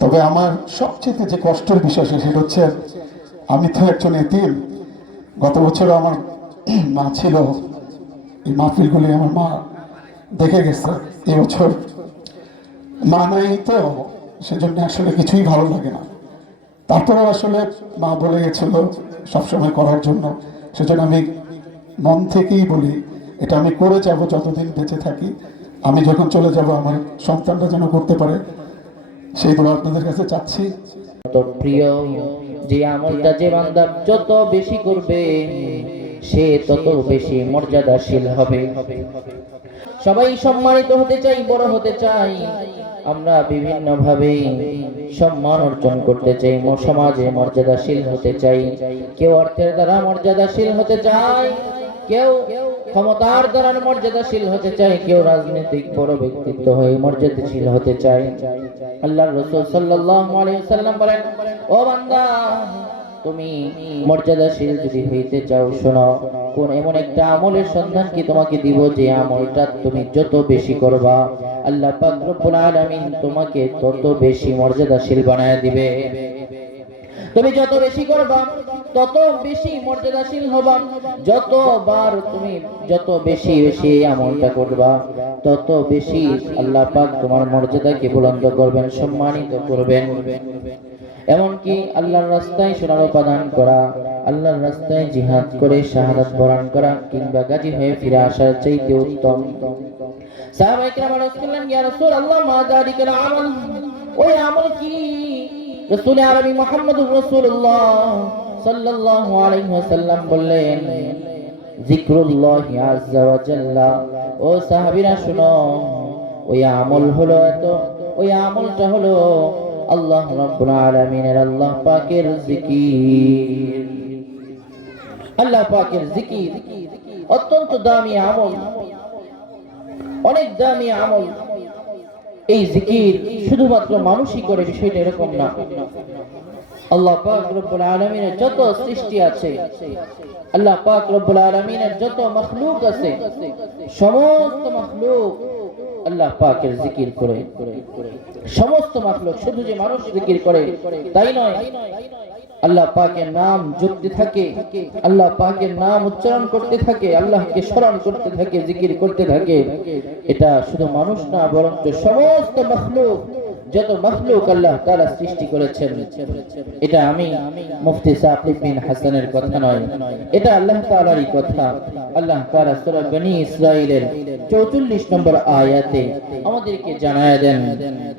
তবে আমার সবচেয়ে যে কষ্টের বিষয় সেটা হচ্ছে আমি তো একজন এতিম। গত বছর আমার মা ছিল, এই মাহফিলগুলি আমার মা দেখে গেছে। এবছর মা নাই তো, সেজন্য আসলে কিছুই ভালো লাগে না। তারপরেও আসলে মা বলে গেছিল সবসময় করার জন্য, সেজন্য আমি মন থেকেই বলি এটা আমি করে যাব যতদিন বেঁচে থাকি। আমি যখন চলে যাব আমার সন্তানরা যেন করতে পারে, সেই দোয়া আপনাদের কাছে চাচ্ছি। তো প্রিয়, যে আমলটা যে বান্দা যত বেশি করবে সে তত বেশি মর্যাদাশীল হবে। সবাই সম্মানিত হতে চাই, বড় হতে চাই, আমরা বিভিন্ন ভাবে সম্মান অর্জন করতে চাই, সমাজে মর্যাদাশীল হতে চাই। কেউ অর্থের দ্বারা মর্যাদাশীল হতে চায়, কেউ ক্ষমতার দ্বারা মর্যাদাশীল হতে চায়, কেউ রাজনৈতিক বড় ব্যক্তিত্ব হয়ে মর্যাদাশীল হতে চায়। আল্লাহর রাসূল সাল্লাল্লাহু আলাইহি ওয়াসাল্লাম বলেন, ও বান্দা, তুমি মর্যাদাশীল যদি হইতে চাও, শোনো, কোন এমন একটা আমলের সন্ধান কি তোমাকে দিব, যে আমলটা তুমি যত বেশি করবা আল্লাহ পাক রব্বুল আলামিন তোমাকে তত বেশি মর্যাদাশীল বানায় দিবে। তুমি যত বেশি করবা তত বেশি মর্যাদাশীল হবা। যতবার তুমি যত বেশি বেশি আমলটা করবা তত বেশি আল্লাহ পাক তোমার মর্যাদাকে বুলন্দ করবেন, সম্মানিত করবেন। এমনকি আল্লাহর রাস্তায় সোনার উপাদান করা, আল্লাহর রাস্তায় জিহাদ করে শাহাদাত বরণ করা কিংবা গাজী হয়ে ফিরে আসার চাইতে উত্তম। সাহাবায়ে কেরাম আরজ করলেন, ইয়া রাসূলুল্লাহ, মা যালিকাল আমল, ওই আমল কি? রাসূল আরবি মুহাম্মদুর রাসূলুল্লাহ সাল্লাল্লাহু আলাইহি ওয়াসাল্লাম বললেন, যিকরুল্লাহি আযজা ওয়া জাল্লা। ও সাহাবীরা শুনো, ওই আমল হলো ওই আমলটা হলো আল্লাহ রাব্বুল আলামিনের, আল্লাহ পাকের জিকির। আল্লাহ পাকের জিকির অত্যন্ত দামি আমল, অনেক দামি আমল। এই জিকির শুধুমাত্র মানুষই করে, বিষয়টা এরকম না। আল্লাহ পাক রব্বুল আলামিনের যত সৃষ্টি আছে, আল্লাহ পাক রব্বুল আলামিনের যত মাখলুক আছে, সমস্ত মাখলুক আল্লাহ পাকের জিকির করে। সমস্ত মাখলুক, শুধু যে মানুষ জিকির করে তাই নয়, আল্লাহ পাকের নাম জপতে থাকে, আল্লাহ পাকের নাম উচ্চারণ করতে থাকে, আল্লাহকে স্মরণ করতে থাকে, জিকির করতে থাকে। এটা শুধু মানুষ না, বরং সমস্ত মাখলুক, যত মাখলুক আল্লাহ তাআলা সৃষ্টি করেছেন। এটা আমি মুফতি সাকিব বিন হাসানের কথা নয়, এটা আল্লাহ তাআলারই কথা। আল্লাহ তাআলা সূরা বনী ইসরাঈলের 44 নম্বর আয়াতে আমাদেরকে জানায় দেন,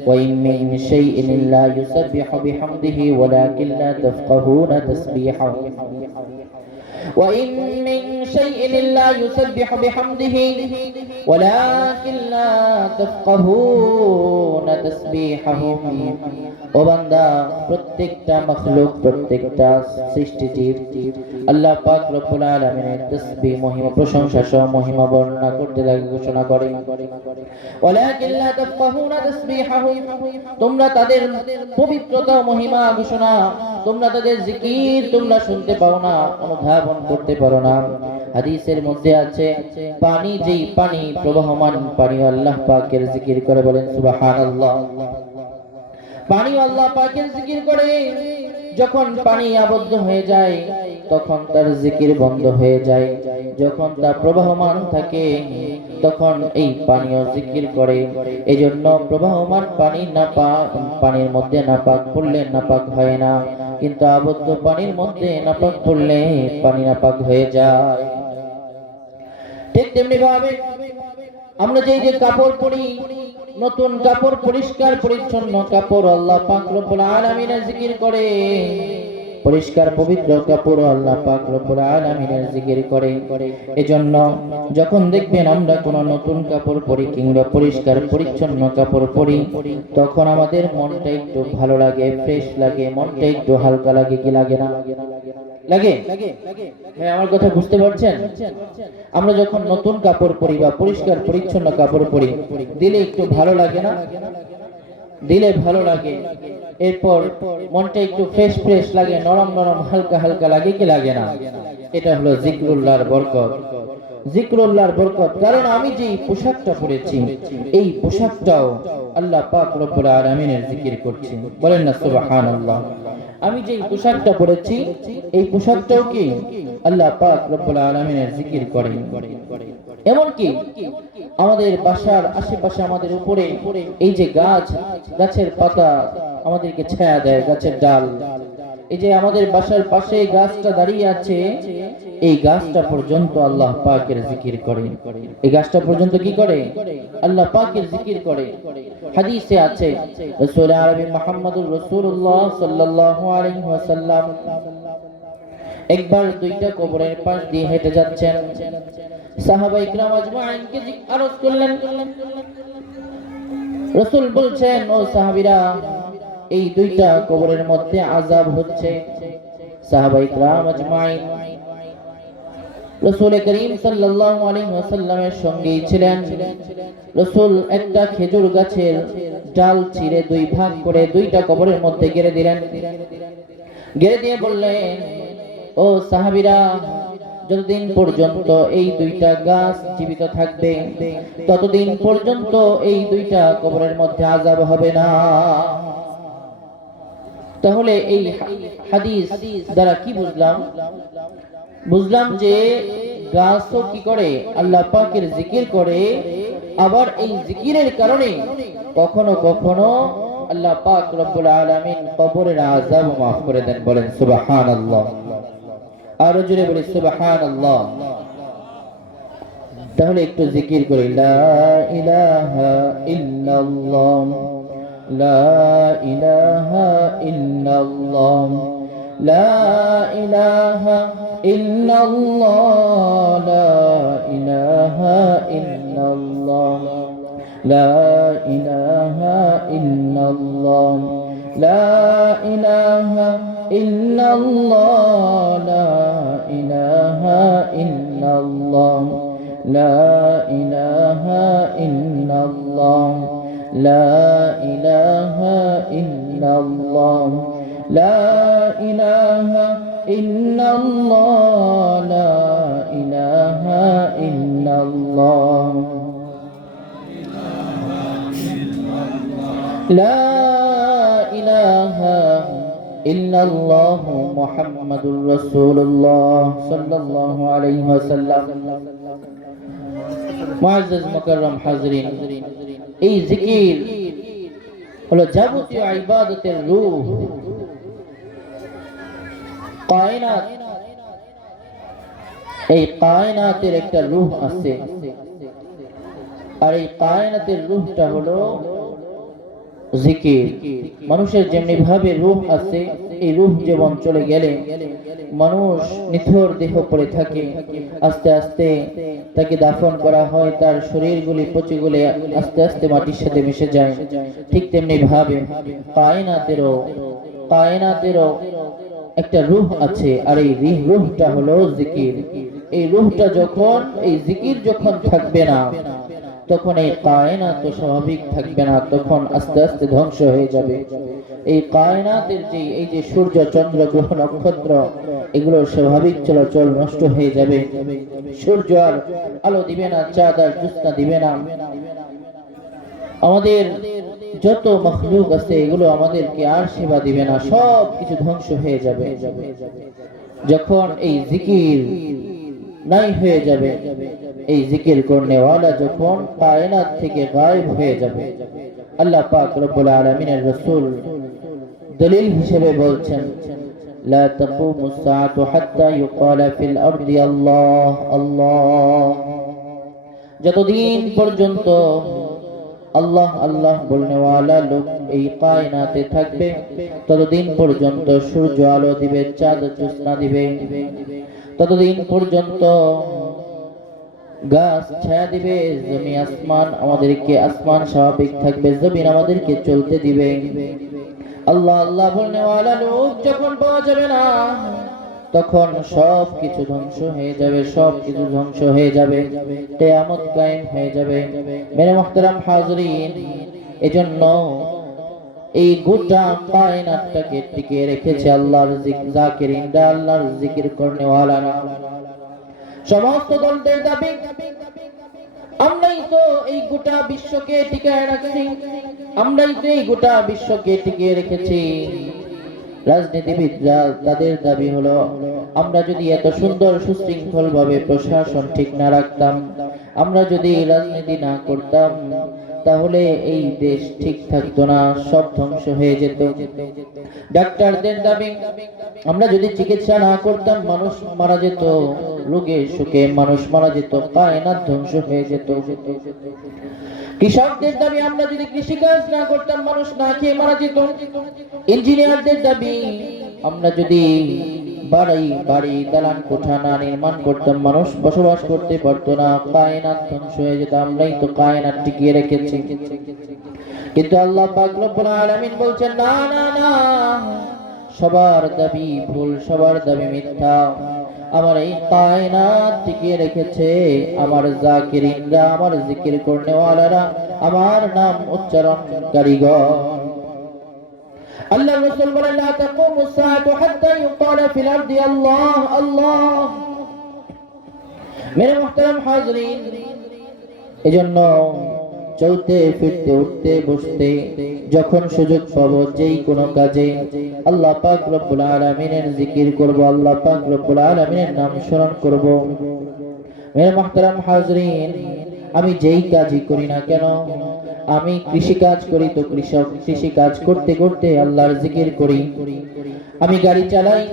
ওয়া ইন মিন শাইইন ইল্লা ইউসাব্বিহু বিহামদিহি ওয়ালাকিন লা তাফকাহুনা তাসবিহাহু। وإن من شيء إلا يسبح بحمده ولكن لا تفقهون تسبيحهم। ও বান্দা, প্রত্যেকটা মাখলুক, প্রত্যেকটা সৃষ্টিজীব আল্লাহ পাক রব্বুল আলামিনের তাসবিহ, মহিমা, প্রশংসা সহ মহিমা বর্ণনা করতে লাগে, ঘোষণা করে। ওয়ালাকিন লা তাফকাহুনা তাসবিহাহুম, তোমরা তাদের পবিত্রতা ও মহিমা ঘোষণা, তোমরা তাদের জিকির তোমরা শুনতে পাও না, অনুধাবন করতে পারো না। হাদিসের মধ্যে আছে, পানি, যেই পানি প্রবাহমান পানি আল্লাহ পাকের জিকির করে, বলেন সুবহানাল্লাহ। পানি আল্লাহ পাকের জিকির করে, যখন পানি আবদ্ধ হয়ে যায় তখন তার জিকির বন্ধ হয়ে যায়, যখন তা প্রবাহমান থাকে তখন এই পানিও জিকির করে। এজন্য প্রবাহমান পানি পানির মধ্যে নাপাক পড়লে নাপাক হয় না, কিন্তু আবদ্ধ পানির মধ্যে নাপাক পড়লে পানি নাপাক হয়ে যায়। ঠিক তেমনি ভাবে আমরা যে কাপড় পরি, নতুন কাপড়, পরিষ্কার পরিচ্ছন্ন কাপড় আল্লাহ পাক রব্বুল আলামিনের জিকির করে। পরিষ্কার পবিত্র কাপড় আল্লাহ পাক রব্বুল আলামিনের জিকির করে। এজন্য যখন দেখবেন আমরা কোনো নতুন কাপড় পরি কিংবা পরিষ্কার পরিচ্ছন্ন কাপড় পরি, তখন আমাদের মনটা একটু ভালো লাগে, ফ্রেশ লাগে, মনটা একটু হালকা লাগে, কি লাগে না? লাগে? হ্যাঁ, আমার কথা বুঝতে পারছেন? আমরা যখন নতুন কাপড় পরি বা পরিষ্কার পরিচ্ছন্ন কাপড় পরি, দিলে একটু ভালো লাগে না? দিলে ভালো লাগে, এরপর মনটা একটু ফ্রেশ ফ্রেশ লাগে, নরম নরম, হালকা হালকা লাগে, কি লাগে না? এটা হলো জিকরুল্লাহর বরকত। জিক্রুল্লাহর বরকত। কারণ আমি যে পোশাকটা পরেছি এই পোশাকটাও আল্লাহ পাক রব্বুল আলামিনের জিকির করছি, বলেন না সুবহানাল্লাহ। আমি যে পোশাকটা পরেছি এই পোশাকটাও কি আল্লাহ পাক রব্বুল আলামিনের জিকির করে। এমনকি আমাদের বাসার আশেপাশে আমাদের উপরে এই যে গাছের পাতা আমাদেরকে ছায়া দেয়, গাছের ডাল, এই যে আমাদের বাসার পাশে গাছটা দাঁড়িয়ে আছে, এই গাছটা পর্যন্ত আল্লাহ পাকের জিকির করে। এই গাছটা পর্যন্ত কি করে? আল্লাহ পাকের জিকির করে। হাদিসে আছে রাসূল আরবি মুহাম্মদুর রাসূলুল্লাহ সাল্লাল্লাহু আলাইহি ওয়াসাল্লাম একবার দুইটা কবরের পাশ দিয়ে হেঁটে যাচ্ছেন। সাহাবা ইকরাম আজমাইনকে আরজ করলেন। রাসূল বলছেন, ও সাহাবীরা, এই দুইটা কবরের মধ্যে আযাব হচ্ছে। সাহাবা ইকরাম আজমাইন রাসূল করিম সাল্লাল্লাহু আলাইহি ওয়াসাল্লামের সঙ্গেই ছিলেন। রাসূল একটা খেজুর গাছের ডাল ছিঁড়ে দুই ভাগ করে দুইটা কবরের মধ্যে গেড়ে দিলেন। গেড়ে দিয়ে বললেন, ও সাহাবীরা, যতদিন পর্যন্ত এই দুইটা গাছ জীবিত থাকবে ততদিন পর্যন্ত এই দুইটা কবরের মধ্যে আযাব হবে না। তাহলে এই হাদিস দ্বারা কি বুঝলাম যে গাছও কি করে? আল্লাহ পাকের জিকির করে। আবার এই জিকিরের কারণে কখনো কখনো আল্লাহ পাক রব্বুল আলামিন কবরের আযাব মাফ করে দেন, বলেন সুবহানাল্লাহ। আরো জোরে বলি সুবহানাল্লাহ। তাহলে একটু জিকির করি, লা ইলাহা ইল্লাল্লাহ, লা ইলাহা ইল্লাল্লাহ, লা ইলাহা ইল্লাল্লাহ, লা ইলাহা ইল্লাল্লাহ, লা ইলাহা ইল্লাল্লাহ, লা ইলাহা ইল্লাল্লাহ, লা ইলাহা ইল্লাল্লাহ, লা ইলাহা ইল্লাল্লাহ, লা ইলাহা ইল্লাল্লাহ, লা ইলাহা ইল্লাল্লাহ, লা ইলাহা ইল্লাল্লাহ, লা ইলাহা ইল্লাল্লাহ মুহাম্মাদুর রাসূলুল্লাহ সাল্লাল্লাহু আলাইহি ওয়াসাল্লাম। মুআজ্জাজ মুকাররম হাজরিন, এই জিকির হলো যাবতীয় ইবাদতের রূহ। কায়নাত, এই কায়নাতের একটা রূহ আছে, আর এই কায়নাতের রূহটা হলো জিকির। মানুষের যেমনি ভাবে রূহ আছে, এই রূহ জীবন চলে গেলে মানুষ নিথর দেহ পড়ে থাকে, আস্তে আস্তে তাকে দাফন করা হয়, তার শরীরগুলি পচে গলে আস্তে আস্তে মাটির সাথে মিশে যায়। ঠিক তেমনি ভাবে কায়নাতেরও একটা রূহ আছে, আর এই রূহটা হলো জিকির। এই রূহটা যখন, এই জিকির যখন থাকবে না, তখন এই কায়নাত স্বাভাবিক থাকবে না, তখন আস্তে আস্তে ধ্বংস হয়ে যাবে। এই কায়নাতের যে এই যে সূর্য, চন্দ্র, গ্রহ, নক্ষত্র, এগুলোর স্বাভাবিক চলাচল নষ্ট হয়ে যাবে। সূর্য আর আলো দিবে না, চাঁদ আর জ্যোৎস্না দিবে না। আমাদের যত মখলুক আছে এগুলো আমাদেরকে আর সেবা দিবে না, সব কিছু ধ্বংস হয়ে যাবে। যখন এই জিকির নাই হয়ে যাবে, এই জিকির করনেওয়ালা যখন কায়নাত থেকে গায়েব হয়ে যাবে, আল্লাহ পাক রব্বুল আলামিনের রাসূল দলিল হিসেবে বলছেন, লা তাকুমুস সাআতু হাত্তা ইউকালা ফিল আরদি আল্লাহ আল্লাহ। যতদিন পর্যন্ত আল্লাহ আল্লাহ বলনেওয়ালা লোক এই কায়নাতে থাকবে, ততদিন পর্যন্ত সূর্য আলো দিবে, চাঁদ জ্যোৎস্না দিবে, ততদিন পর্যন্ত গাছ ছায়া দিবে, জমি আসমান আমাদেরকে, আসমান স্বাভাবিক থাকবে, জমিন আমাদেরকে চলতে দিবে। আল্লাহ আল্লাহ বলনেওয়ালা লোক যখন পাওয়া যাবে না, তখন সব কিছু ধ্বংস হয়ে যাবে, সব কিছু ধ্বংস হয়ে যাবে, কিয়ামত কায়েম হয়ে যাবে। মেরে মুহতারাম হাজরিন, এজন্য এই গোটা কায়নাতটাকে টিকিয়ে রেখেছে আল্লাহর জাকিরিনরা, আল্লাহর জিকির করনেওয়ালারা। সমস্ত দলদের দাবি আমরাই তো এই গোটা বিশ্বকে টিকায় রাখছি, আমরাই তো এই গোটা বিশ্বকে টিকিয়ে রেখেছি। রাজনীতিবিদরা তাদের দাবি হলো আমরা যদি এত সুন্দর সুশৃঙ্খল ভাবে প্রশাসন ঠিক না রাখতাম, আমরা যদি রাজনীতি না করতাম, তাহলে এই দেশ ঠিক থাকতো না, সব ধ্বংস হয়ে যেত। ডাক্তারদের দাবি আমরা যদি চিকিৎসা না করতাম, মানুষ মারা যেত, রোগে শোকে মানুষ মারা যেত, কায়নাত ধ্বংস হয়ে যেত। কৃষকদের দাবি আমরা যদি কৃষিকাজ না করতাম, মানুষ না খেয়ে মারা যেত। ইঞ্জিনিয়ারদের দাবি আমরা যদি বাড়ি দালান কোঠা না নির্মাণ করতাম, মানুষ বসবাস করতে পারতো না, কায়নাত ধ্বংস হয়ে যেত। আমরাই তো কায়নাত টিকিয়ে রেখেছি। কিন্তু আল্লাহ পাক রব্বুল আলামিন বলছেন না না না, সবার দাবি ভুল, সবার দাবি মিথ্যা। আমার এই কায়নাত টিকিয়ে রেখেছে আমার জাকিরিনরা, আমার জিকির করনেওয়ালারা, আমার নাম উচ্চারণকারীগণ। আল্লাহ রাসূল বলেন লা তাকুমুস সাআতু হাত্তা ইউকালা ফিল আরদি আল্লাহ আল্লাহ। মেরে মুহতারাম হাজরিন, এজন্য চলতে ফিরতে উঠতে বসতে যখন সুযোগ পাবো, যেই কোনো কাজে আল্লাহ পাক রব্বুল আলামিনের জিকির করব, আল্লাহ পাক রব্বুল আলামিনের নাম স্মরণ করব। মেরে মুহতারাম হাজরিন, আমি যেই কাজই করি না কেন, আমি কৃষি কাজ করি তো কৃষক, কৃষি কাজ করতে করতে আল্লাহর জিকির করি। আমি গাড়ি চালাই,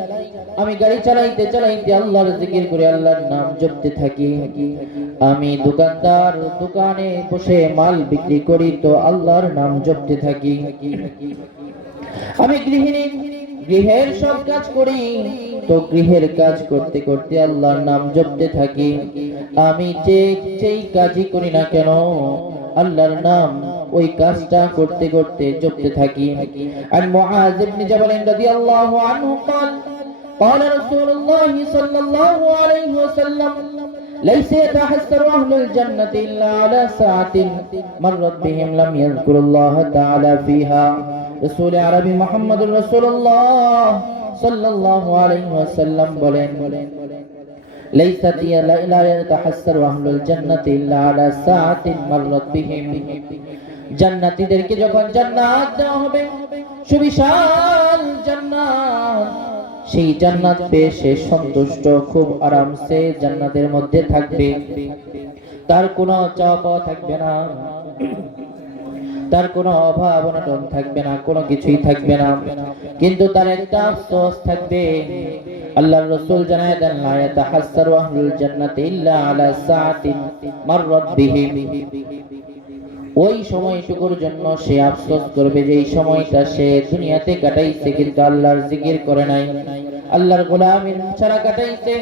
আমি গাড়ি চালাইতে চালাইতে আল্লাহর জিকির করি, আল্লাহর নাম জপতে থাকি। আমি দোকানদার, দোকানে বসে মাল বিক্রি করি তো আল্লাহর নাম জপতে থাকি। আমি গৃহিণী, গৃহের সব কাজ করি তো গৃহের কাজ করতে করতে আল্লাহর নাম জপতে থাকি। আমি যেই কাজই করি না কেন, আল্লাহর নাম ওই কাজটা করতে করতে জপতে থাকি। আর মুআয ইবনে জাবাল রাদিয়াল্লাহু আনহু قال قال رسول الله صلى الله عليه وسلم ليس يتحسر أهل الجنة إلا على ساعة مرت بهم لم يذكر الله تعالى فيها। رسول عربي محمد رسول الله صلى الله عليه وسلم বলেন ليست لا يتحسر أهل الجنة إلا على ساعة مرت بهم। জান্নাতীদেরকে যখন জান্নাত দেওয়া হবে, সুবিশাল জান্নাত, সেই জান্নাত পেয়ে সে সন্তুষ্ট, খুব আরামসে জান্নাতের মধ্যে থাকবে, তার কোনো চাওয়া পাওয়া থাকবে না, তার কোনো অভাব অনটন থাকবে না, কোনো কিছুই থাকবে না। কিন্তু তার একটা আফসোস থাকবে। আল্লাহর রাসূল জানায় দেন লা ইয়াতাহাসসারু আহলুল জান্নাতি ইল্লা আলা সাআতিন মাররাত বিহিম। ওই সময়টুকুর জন্য সে আফসোস করবে যে এই সময়টা সে দুনিয়াতে কাটাইছে কিন্তু আল্লাহর জিকির করে নাই, আল্লাহর গোলামির ছাড়া কাটাইছে।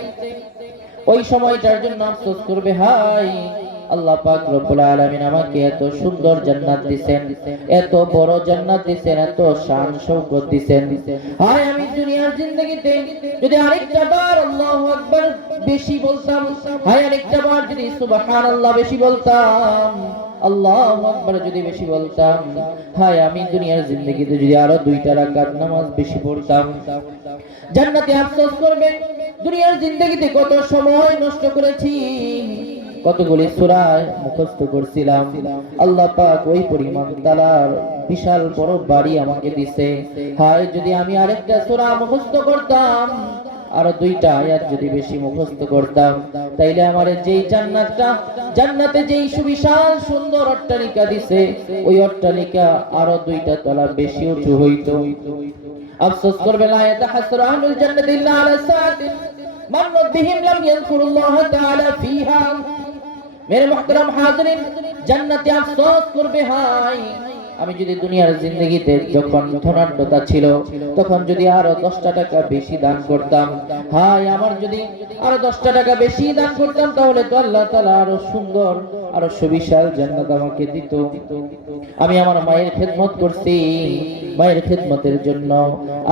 ওই সময়টার জন্য আফসোস করবে, হায় আল্লাহ পাক রব্বুল আলামিন আমাকে এত সুন্দর জান্নাত দিবেন, এত বড় জান্নাত দিবেন, এত শান শৌকত দিবেন। হায় আমি দুনিয়ার জিন্দেগিতে যদি আরেকটা বার আল্লাহু আকবার বেশি বলতাম, হায় আরেকটা বার যদি সুবহানাল্লাহ বেশি বলতাম, আল্লাহু আকবার যদি বেশি বলতাম, হায় আমি দুনিয়ার জিন্দেগিতে যদি আরো 2টা রাকাত নামাজ বেশি পড়তাম। জান্নাতে আফসোস করবে, দুনিয়ার জিন্দেগিতে কত সময় নষ্ট করেছি, কতগুলি সূরা মুখস্থ করছিলাম, আল্লাহ পাক ওই পরিমাণ তালার বিশাল বড় বাড়ি আমাকে দিয়েছে। হায় যদি আমি আরেকটা সূরা মুখস্থ করতাম, আর 2টা আয়াত যদি বেশি মুখস্থ করতাম, তাইলে আমার যেই জান্নাতটা, জান্নাতে যেই সুবিশাল সুন্দর অট্টালিকা দিছে, ওই অট্টালিকা আরো 2টা তলা বেশি উঁচু হইতো। আফসোস করবে লা ইয়াতাহাসসারু আহলুল জান্নাতি ইল্লা আলা সাআতিন মাররাত বিহিম লাম ইয়াযকুরুল্লাহ তাআলা ফিহা। মেরে মুহতারাম হাজিরিন, জান্নাতে আফসোস করবে, হায় আমি যদি দুনিয়ার জিন্দেগিতে যখন ধনাঢ্যতা ছিল তখন যদি আরো 10টা টাকা বেশি দান করতাম, হায় আমার যদি আরো 10টা টাকা বেশি দান করতাম, তাহলে তো আল্লাহ তাআলা আরো সুন্দর, আরো সুবিশাল জান্নাত আমাকে দিত। আমি আমার মায়ের খেদমত করছি, মায়ের খেদমতের জন্য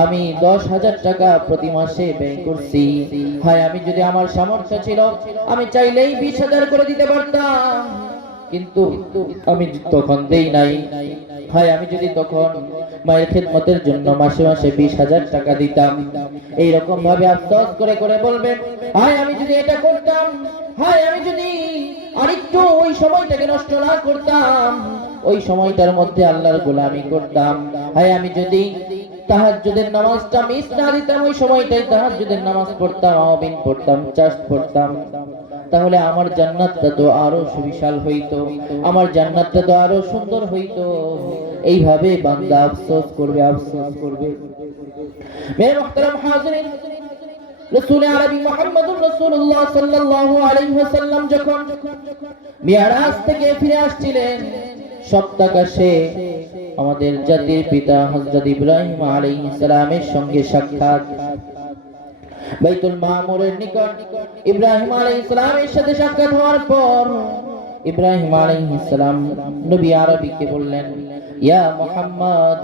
আমি 10,000 টাকা প্রতি মাসে ব্যয় করছি। হায় আমি যদি আমার সামর্থ্য ছিল, আমি চাইলেই 20,000 করে দিতে পারতাম, কিন্তু আমি তখন দেই নাই। হায় আমি যদি তখন মায়ের খেদমতের জন্য মাসে মাসে 20,000 টাকা দিতাম। এইরকম ভাবে আফসোস করে করে বলবেন, হায় আমি যদি এটা করতাম, হায় আমি যদি আরেকটু ওই সময়টাকে নষ্ট না করতাম, ওই সময়টার মধ্যে আল্লাহর গোলামি করতাম, হায় আমি যদি তাহাজ্জুদের নামাজটা মিস না দিতাম, ওই সময়টাই তাহাজ্জুদের নামাজ পড়তাম, আওয়াবিন পড়তাম, চাষ পড়তাম, তাহলে আমার জান্নাতটা তো আরো সুবিশাল হইতো, আমার জান্নাতটা তো আরো সুন্দর হইতো। এইভাবে বান্দা আফসোস করবে, আফসোস করবে। মেরে মুহতারাম হাজিরিন, রাসূল আরবি মুহাম্মদুর রাসূলুল্লাহ সাল্লাল্লাহু আলাইহি ওয়াসাল্লাম যখন মিরাজ থেকে ফিরে আসছিলেন, সপ্তাকাশে আমাদের জাতির পিতা হযরত ইব্রাহিম আলাইহিস সালামের সঙ্গে সাক্ষাৎ। বাইতুল মামুরের নিকট ইব্রাহিম আলাইহিস সালামের সাথে সাক্ষাৎ হওয়ার পর ইব্রাহিম আলাইহিস সালাম নবী আরবিকে বললেন, ইয়া মুহাম্মদ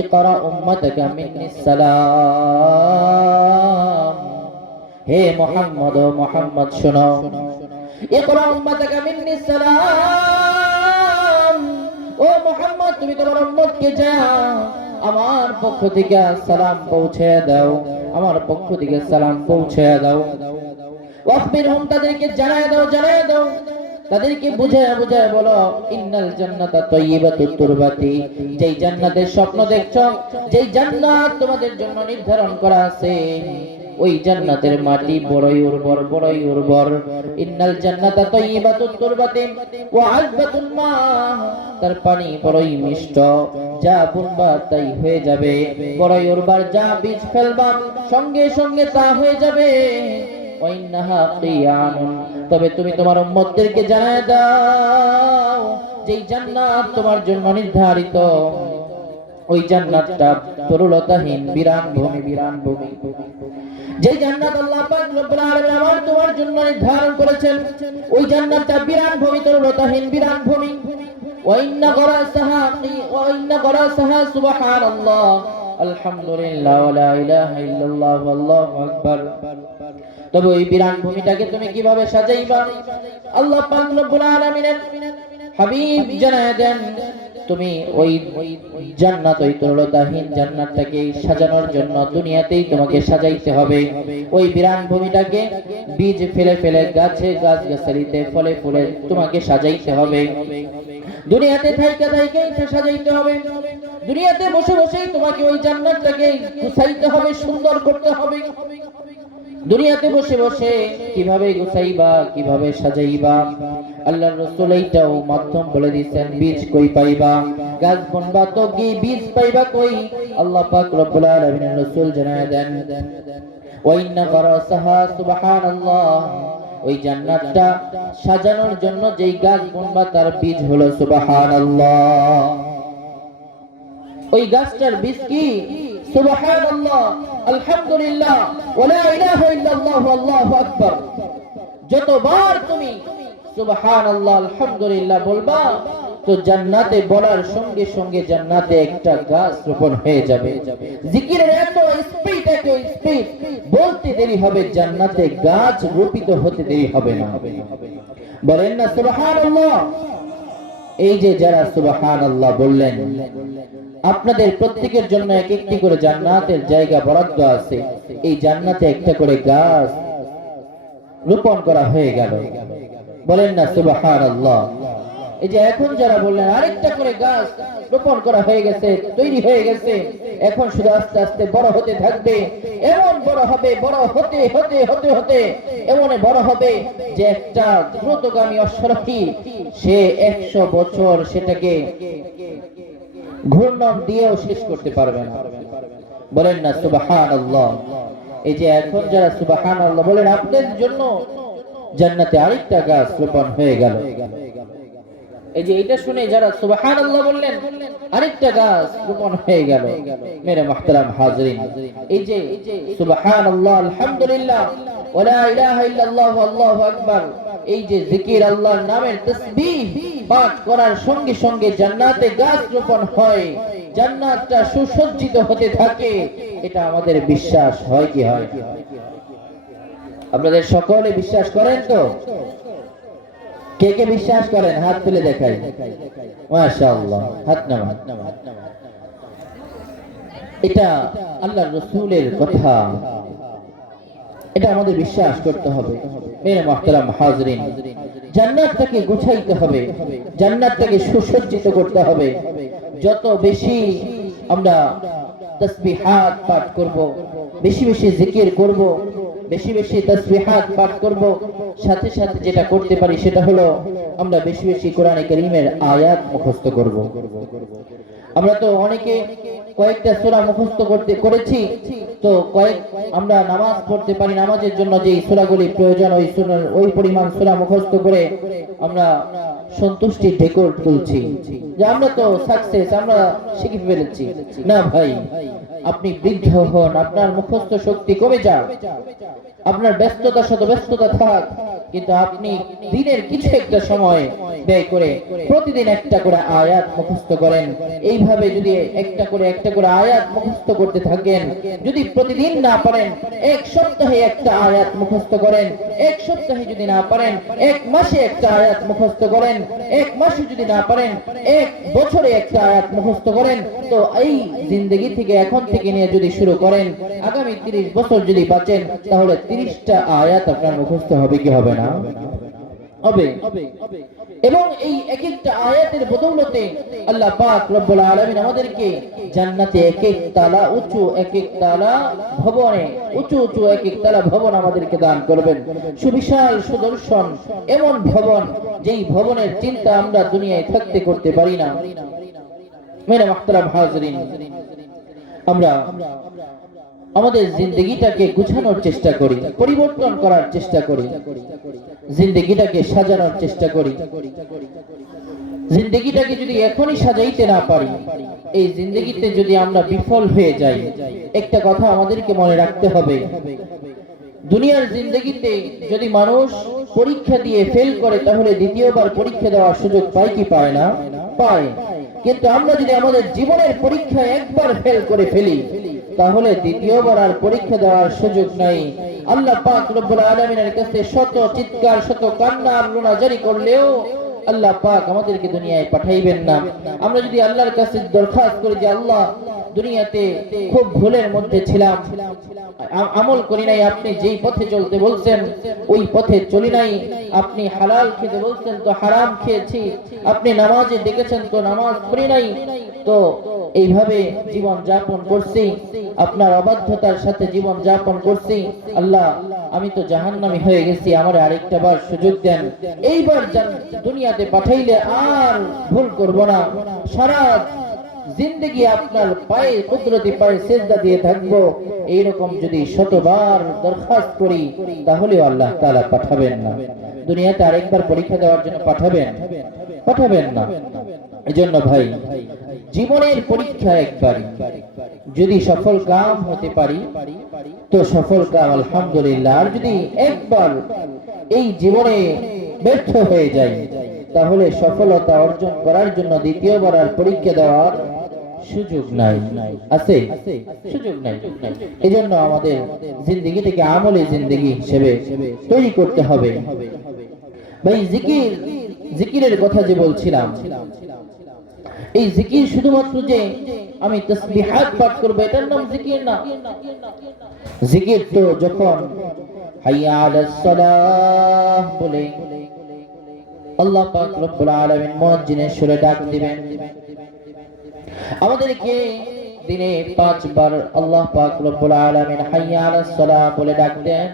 ইকরা উম্মাতাকা মিন্নিস সালাম। হে মুহাম্মদ, ও মুহাম্মদ শোনো, ইকরা উম্মাতাকা মিন্নিস সালাম। ও মুহাম্মদ, তুমি তোমার উম্মতকে যাও আমার পক্ষ থেকে সালাম পৌঁছে দাও, আমার পক্ষ থেকে সালাম পৌঁছে দাও। ওয়াখবিরহুম, তাদেরকে জানায় দাও, জানায় দাও, তাদেরকে বুঝায় বুঝায় বলো, ইন্নাল জান্নাতা তাইয়্যিবাতুত তুরবাতি, যেই জান্নাতের স্বপ্ন দেখছো, যেই জান্নাত তোমাদের জন্য নির্ধারণ করা আছে, ওই জান্নাতের মাটি বড়ই উর্বর, বড়ই উর্বর। ইন্নাল জান্নাতা তাইয়্যিবাতুত তুরবাতি ওয়া আযবাতুল মা, তার পানি বড়ই মিষ্ট, যা বুনবা তাই হয়ে যাবে, বড়ই উর্বর, যা বীজ ফেলবা সঙ্গে সঙ্গে তা হয়ে যাবে। ওয়াইন্নাহা কিয়ানুন, তবে তুমি তোমার উম্মতদেরকে জানায় দাও, যেই জান্নাত তোমার জন্য নির্ধারিত, ওই জান্নাতটা তরুলতাহীন, বিরান ভূমি, বিরান ভূমি। যেই জান্নাত আল্লাহ পাক রব্বুল আলামিন আমার তোমার জন্য নির্ধারণ করেছেন, ওই জান্নাতটা বিরান ভূমি, তরুলতাহীন, বিরান ভূমি। ওয়াইন্না গরাসাহা সুবহানাল্লাহ, আলহামদুলিল্লাহ, ওয়া লা ইলাহা ইল্লাল্লাহ, আল্লাহু আকবার। তবে ওই বিরান ভূমিটাকে তুমি কিভাবে সাজাইবা? আল্লাহ পাক রব্বুল আলামিনের হাবিব জানায় দেন, তুমি ওই জান্নাত, ওই তরলতাহীন জান্নাতটাকে সাজানোর জন্য দুনিয়াতেই তোমাকে সাজাইতে হবে। ওই বিরান ভূমিটাকে বীজ ফেলে ফেলে গাছে, গাছ গাছালিতে, ফলে ফুলে তোমাকে সাজাইতে হবে। দুনিয়াতে থাইকা থাইকাই সাজাইতে হবে, দুনিয়াতে বসে বসেই তোমাকে ওই জান্নাতটাকে গুছাইতে হবে, সুন্দর করতে হবে। দুনিয়াতে বসে বসে কিভাবে গুছাইবা, কিভাবে সাজাইবা, আল্লাহর রাসূল এইটাও মাধ্যম বলে দিয়েছেন। বীজ কই পাইবা? গাছ বুনবা তো কি বীজ পাইবা কই? আল্লাহ পাক রব্বুল আলামিনের রাসূল জানায় দেন, ওয়া ইন্না গরাসাহা সুবহানাল্লাহ, ওই জান্নাতটা সাজানোর জন্য যেই গাছ বুনবা তার বীজ হলো সুবহানাল্লাহ। ওই গাছটার বীজ কি? সুবহানাল্লাহ, আলহামদুলিল্লাহ, ওয়া লা ইলাহা ইল্লাল্লাহ, আল্লাহু আকবার। যতবার তুমি সুবহানাল্লাহ, আলহামদুলিল্লাহ বলবা, তো জান্নাতে বলার সঙ্গে সঙ্গে জান্নাতে একটা গাছ রোপণ হয়ে যাবে। জিকিরের এত স্পিড, এত স্পিড, বলতে দেরি হবে, জান্নাতে গাছ রোপিত হতে দেরি হবে না। বলেন না সুবহানাল্লাহ। এই যে যারা সুবহানাল্লাহ বললেন, আপনাদের প্রত্যেকের জন্য এক একটি করে জান্নাতের জায়গা বরাদ্দ আছে। এই জান্নাতে একটা করে গাছ রোপণ করা হয়ে গেল। বলেন না সুবহানাল্লাহ। এই যে এখন যারা বললেন আরেকটা করে গাছ রোপণ করা হয়ে গেছে, তৈরি হয়ে গেছে, এখন শুধু আস্তে আস্তে বড় হতে থাকবে, এমন বড় হবে, বড় হতে হতে হতে হতে এমন বড় হবে যে একটা দ্রুতগামী অশ্বরথী সে 100 বছর সেটাকে ঘূর্ণন দিয়েও শেষ করতে পারবে না। বলেন না সুবহানাল্লাহ। এই যে এখন যারা সুবহানাল্লাহ বলেন, আপনাদের জন্য জান্নাতে আরেকটা গাছ রোপণ হয়ে গেল। এই যে এটা শুনে যারা সুবহানাল্লাহ বললেন, আরেকটা গাছ রোপণ হয়ে গেল। মেরে মুহতারাম হাজিরিন, এই যে সুবহানাল্লাহ, আলহামদুলিল্লাহ, ওয়া লা ইলাহা ইল্লাল্লাহ, আল্লাহু আকবার, এই যে জিকির, আল্লাহর নামের তাসবিহ পাঠ করার সঙ্গে সঙ্গে জান্নাতে গাছ রোপণ হয়, জান্নাতটা সুসজ্জিত হতে থাকে, এটা আমাদের বিশ্বাস হয় কি হয়? আপনাদের সকলে বিশ্বাস করেন তো? কে কে বিশ্বাস করেন? হাত তুলে দেখাই। মাশাআল্লাহ, হাত নামান। এটা আল্লাহর রাসূলের কথা, এটা আমাদের বিশ্বাস করতে হবে। মেরে মুহতারাম হাজরিন, জান্নাতটাকে গুছাইতে হবে, জান্নাতটাকে সুসজ্জিত করতে হবে। যত বেশি আমরা তাসবিহাত পাঠ করব, বেশি বেশি জিকির করব, বেশি বেশি তাসবিহাত পাঠ করব, সাথে সাথে যেটা করতে পারি সেটা হলো আমরা বেশি বেশি কোরআনে কারীমের আয়াত মুখস্থ করব। আমরা তো অনেকে কয়েকটা সূরা মুখস্থ করেছি, তো আমরা নামাজ পড়তে পারি, নামাজের জন্য যে সূরাগুলি প্রয়োজন ওই পরিমাণ সূরা মুখস্থ করে আমরা সন্তুষ্টি ঢেকুর তুলছি যে আমরা তো সাকসেস, আমরা শিখে ফেলেছি। না ভাই, আপনি বৃদ্ধ হন, আপনার মুখস্থ শক্তি কমে যাক, আপনার ব্যস্ততা শত ব্যস্ততা থাক, কিন্তু আপনি দিনের কিছু একটা সময় ব্যয় করে প্রতিদিন একটা করে আয়াত মুখস্থ করেন। এইভাবে যদি একটা করে আয়াত মুখস্থ করতে থাকেন, যদি প্রতিদিন না পারেন এক সপ্তাহে একটা আয়াত মুখস্থ করেন, এক সপ্তাহে যদি না পারেন এক মাসে একটা আয়াত মুখস্থ করেন, এক মাসে যদি না পারেন এক বছরে একটা আয়াত মুখস্থ করেন, তো এই জিন্দেগি থেকে এখন থেকে নিয়ে যদি শুরু করেন, আগামী 30 বছর যদি বাঁচেন, তাহলে 30টা আয়াত আপনার মুখস্থ হবে কি হবে না? হবে। এবং এই এক একটা আয়াতের বদৌলতে আল্লাহ পাক রব্বুল আলামিন আমাদেরকে জান্নাতে এক এক তালা উঁচু, এক এক তালা ভবনে উঁচু উঁচু এক এক তালা ভবন আমাদেরকে দান করবেন। সুবিশাল সুদর্শন এমন ভবন, যেই ভবনের চিন্তা আমরা দুনিয়ায় থাকতে করতে পারি না। মেরে মুহতারাম হাজরিন, আমরা আমাদের জিন্দেগিটাকে গুছানোর চেষ্টা করি, পরিবর্তন করার চেষ্টা করি, জিন্দেগিটাকে সাজানোর চেষ্টা করি। জিন্দেগিটাকে যদি এখনই সাজাইতে না পারি, এই জিন্দেগিতে যদি আমরা বিফল হয়ে যাই, একটা কথা আমাদেরকে মনে রাখতে হবে, দুনিয়ার জিন্দেগিতে যদি মানুষ পরীক্ষা দিয়ে ফেল করে, তাহলে দ্বিতীয়বার পরীক্ষা দেওয়ার সুযোগ পায় কি পায় না? পায়। কিন্তু আমরা যদি আমাদের জীবনের পরীক্ষায় একবার ফেল করে ফেলি, তাহলে দ্বিতীয়বার আর পরীক্ষা দেওয়ার সুযোগ নাই। আল্লাহ পাক রব্বুল আলামিনের কাছে শত চিৎকার, শত কান্না আর রোনা জারি করলেও আল্লাহ পাক আমাদেরকে দুনিয়ায় পাঠাইবেন না। আমরা যদি আল্লাহর কাছে দরখাস্ত করি যে আল্লাহ, দুনিয়াতে খুব ভুলের মধ্যে ছিলাম, আমল করি নাই, আপনি যেই পথে চলতে বলছেন ওই পথে চলি নাই, আপনি হালাল খেতে বলছেন তো হারাম খেয়েছি, আপনি নামাজে ডেকেছেন তো নামাজ পড়ি নাই, তো এইভাবে জীবন যাপন করছি, আপনার অবাধ্যতার সাথে জীবন যাপন করছি। আল্লাহ, আমি তো জাহান্নামী হয়ে গেছি, আমার আরেকটা বার সুযোগ দেন, এইবার দুনিয়াতে পাঠাইলে আর ভুল করব না, সারা জিন্দেগি আপনার পায়ে কুদরতি পায়ে সিজদা দিয়ে থাকবো। এইরকম যদি শতবার দরখাস্ত করি, তাহলেও আল্লাহ তাআলা পাঠাবেন না, দুনিয়াতে আরেকবার পরীক্ষা দেওয়ার জন্য পাঠাবেন না। এজন্য ভাই, জীবনের পরীক্ষা একবার, যদি সফল কাম হতে পারি তো সফল কাম আলহামদুলিল্লাহ, আর যদি একবার এই জীবনে ব্যর্থ হয়ে যায়, তাহলে সফলতা অর্জন করার জন্য দ্বিতীয়বার আর পরীক্ষা দেওয়ার সুযোগ নাই। আছে? সুযোগ নাই। এজন্য আমাদের জিন্দেগিটাকে আমলে জিন্দেগি হিসেবে তৈরি করতে হবে। ভাই, জিকিরের কথা যে বলছিলাম, এই জিকির শুধুমাত্র যে আমি তাসবিহাত পাঠ করব এটার নাম জিকির না। জিকির তো যখন হাইয়া আলাস সালাহ বলে আল্লাহ পাক রব্বুল আলামিন মুয়াজ্জিনের সুরে ডাক দিবেন, আমাদেরকে দিনে 5 বার আল্লাহ পাক রব্বুল আলামিন হাইয়া আলাস সালাহ বলে ডাক দেন।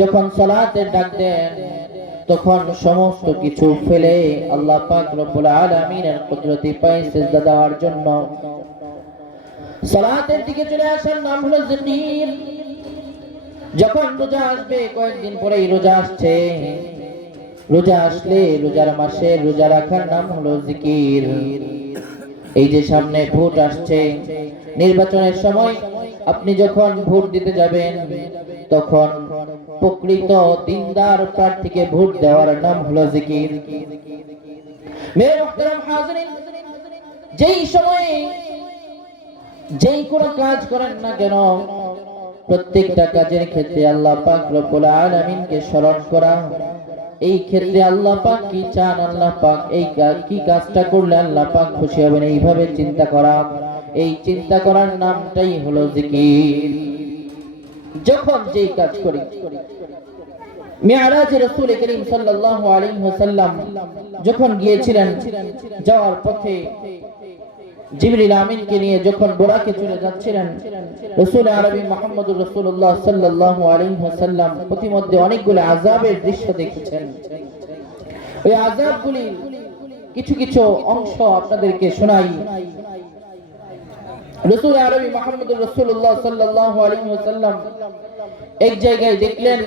যখন সালাতের ডাক দেন, তখন সমস্ত কিছু ফেলে আল্লাহ পাক রব্বুল আলামিনের কুদরতি পায়ে সিজদা দেওয়ার জন্য সালাতের দিকে চলে আসার নাম হলো জিকির। যখন রোজা আসবে, কয়েকদিন পরেই রোজা আসছে, রোজা আসলে রোজার মাসে রোজা রাখার নাম হলো জিকির। এই যে সামনে ভোট আসছে, নির্বাচনের সময় আপনি যখন ভোট দিতে যাবেন, তখন প্রকৃত দিনদার প্রার্থীকে ভোট দেওয়ার নাম হলো জিকির। মেরে মুহতারাম হাজরিন, যেই সময়ে যেই কোনো কাজ করেন না কেন, প্রত্যেকটা কাজের ক্ষেত্রে আল্লাহ পাক রব্বুল আলামিনকে স্মরণ করা, এই ক্ষেত্রে আল্লাহ পাক কি চান, আল্লাহ পাক এই কি কাজটা করলে আল্লাহ পাক খুশি হবেন, এইভাবে চিন্তা করা, এই চিন্তা করার নামটাই হলো জিকির। যখন যেই কাজ করি, মিরাজে রাসূল করিম সাল্লাল্লাহু আলাইহি ওয়াসাল্লাম যখন গিয়েছিলেন, যাওয়ার পথে জিবরিল আমিনকে নিয়ে যখন বোরাকে চলে যাচ্ছিলেন, রাসূল আরবি মুহাম্মদুর রাসূলুল্লাহ সাল্লাল্লাহু আলাইহি ওয়াসাল্লাম প্রতিমধ্যে অনেকগুলো আযাবের দৃশ্য দেখেছেন। ওই আযাবগুলি কিছু কিছু অংশ আপনাদেরকে শোনাই। রাসূল আরবি মুহাম্মদুর রাসূলুল্লাহ সাল্লাল্লাহু আলাইহি ওয়াসাল্লাম এক জায়গায় দেখলেন